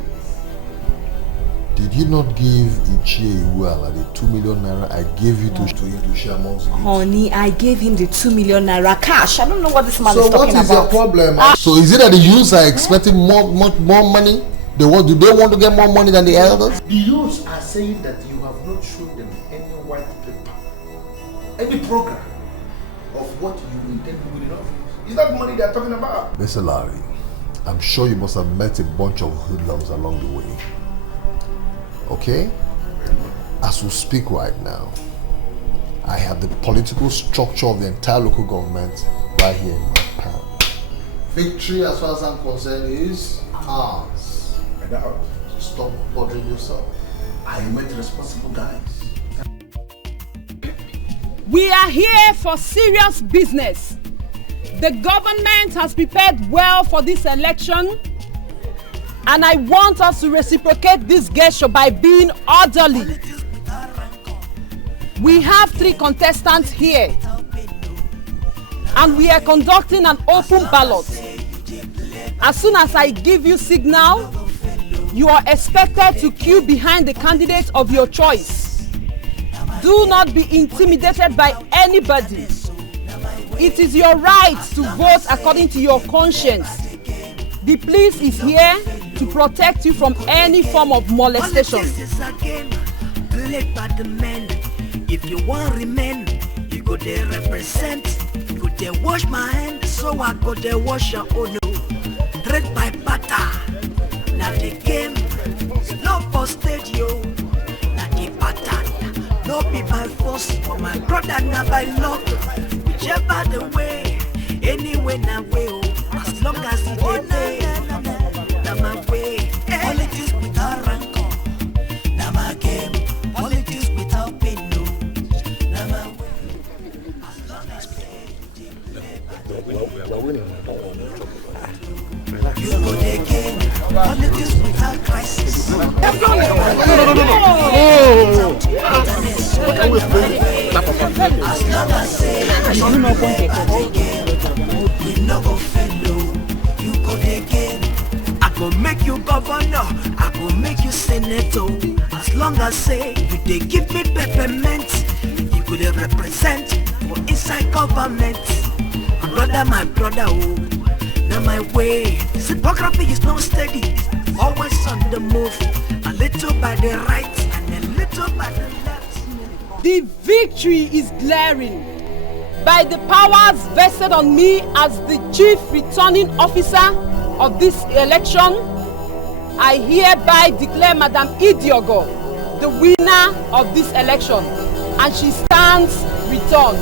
Did you not give Uche Elendu the 2 million naira I gave you to him to share amongst you? Honey, I gave him the 2 million naira cash. I don't know what this man is talking about. So what is your problem? So is it that the youths are expecting much more money? Do they want to get more money than the elders? The youths are saying that you have not shown them any white paper, any program of what you intend to do in office. Is that money they are talking about? Mr. Larry, I'm sure you must have met a bunch of hoodlums along the way. Okay? As we speak right now, I have the political structure of the entire local government right here in my palm. Victory, as far as I'm concerned, is ours. So stop bothering yourself. I met responsible guys. We are here for serious business. The government has prepared well for this election, and I want us to reciprocate this gesture by being orderly. We have 3 contestants here, and we are conducting an open ballot. As soon as I give you signal, you are expected to queue behind the candidate of your choice. Do not be intimidated by anybody. It is your right to vote according to your conscience. The police is here to protect you from any form of molestation. Politics is a game played by the men. If you want remain, you go there represent. You go there wash my hand, so I go there wash your own. Trade by butter. Now the game, no for stadio. Now the pattern, no be by force, but my brother now by luck. Whichever the way, anyway now way, as long as it dey pay, now my way. Politics without rancor, now my game. Politics without pain, no, now my way. As long as we're winning. you go the game. Politics without crisis. As long as say we no go fellow, you go the game. I go make you governor, I go make you senator. As long as say you dey give me peppermint, you go dey represent for inside government. My brother, oh, now my way. This hypocrisy is not steady, always on the move. A little by the right and a little by the left. The victory is glaring. By the powers vested on me as the chief returning officer of this election, I hereby declare Madam Idiogo the winner of this election, and she stands returned.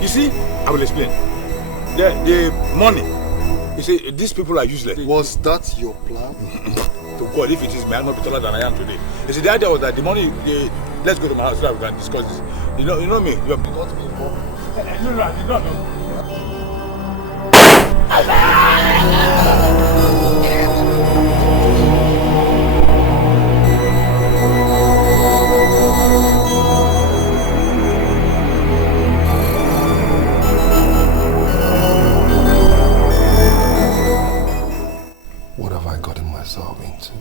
You see, I will explain. The money, you see, these people are useless. Was that your plan? To God, if it is, may I not be taller than I am today. You see, the idea was that the money, let's go to my house so that we can discuss this. You know me, you have got me involved. No, I did not know. What have I gotten myself into?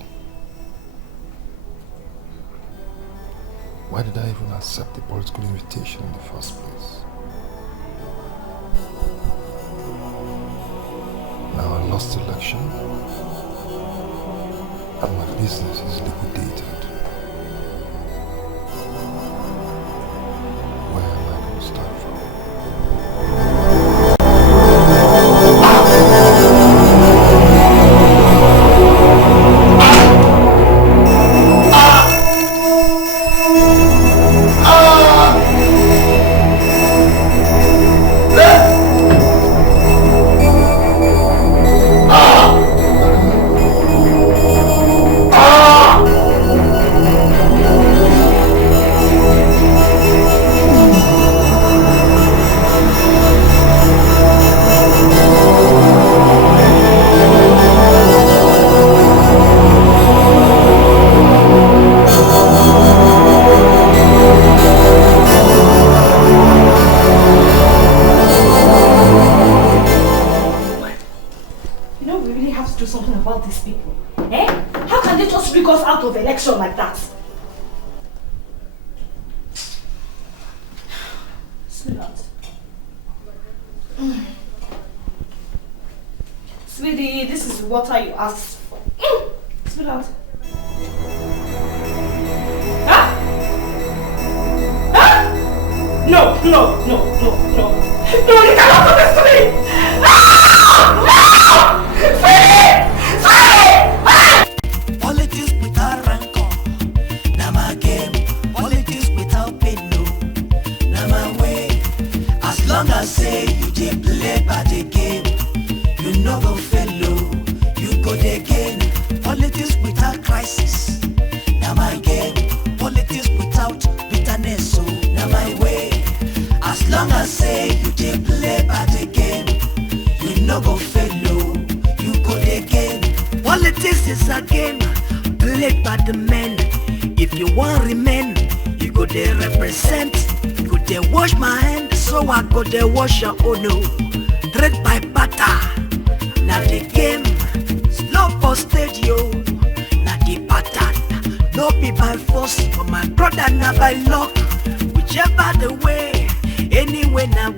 Why did I even accept the political invitation in the first place? Now I lost the election and my business is liquidated. Where am I going to start from? Like that. Sweetheart. Sweetie, this is water you asked for. Sweetheart. Huh? Huh? No, no, no, no, no. No, you cannot do this to me! Politics without rancor, na my game. Politics without pain, no, na my way. As long as say you dey play by the game, you no go fail, you go dey gain. Politics without crisis, na my game. Politics without bitterness, so na my way. As long as say you dey play by the game, you no go fail, you go dey gain. Politics is a game played by the men. If you want remain, you go dey represent. You go dey wash my hand, so I go dey wash your own. Trade by barter, na the game. Slow for stage, yo, na the pattern. No be by force, but my brother na by luck. Whichever the way, anyway na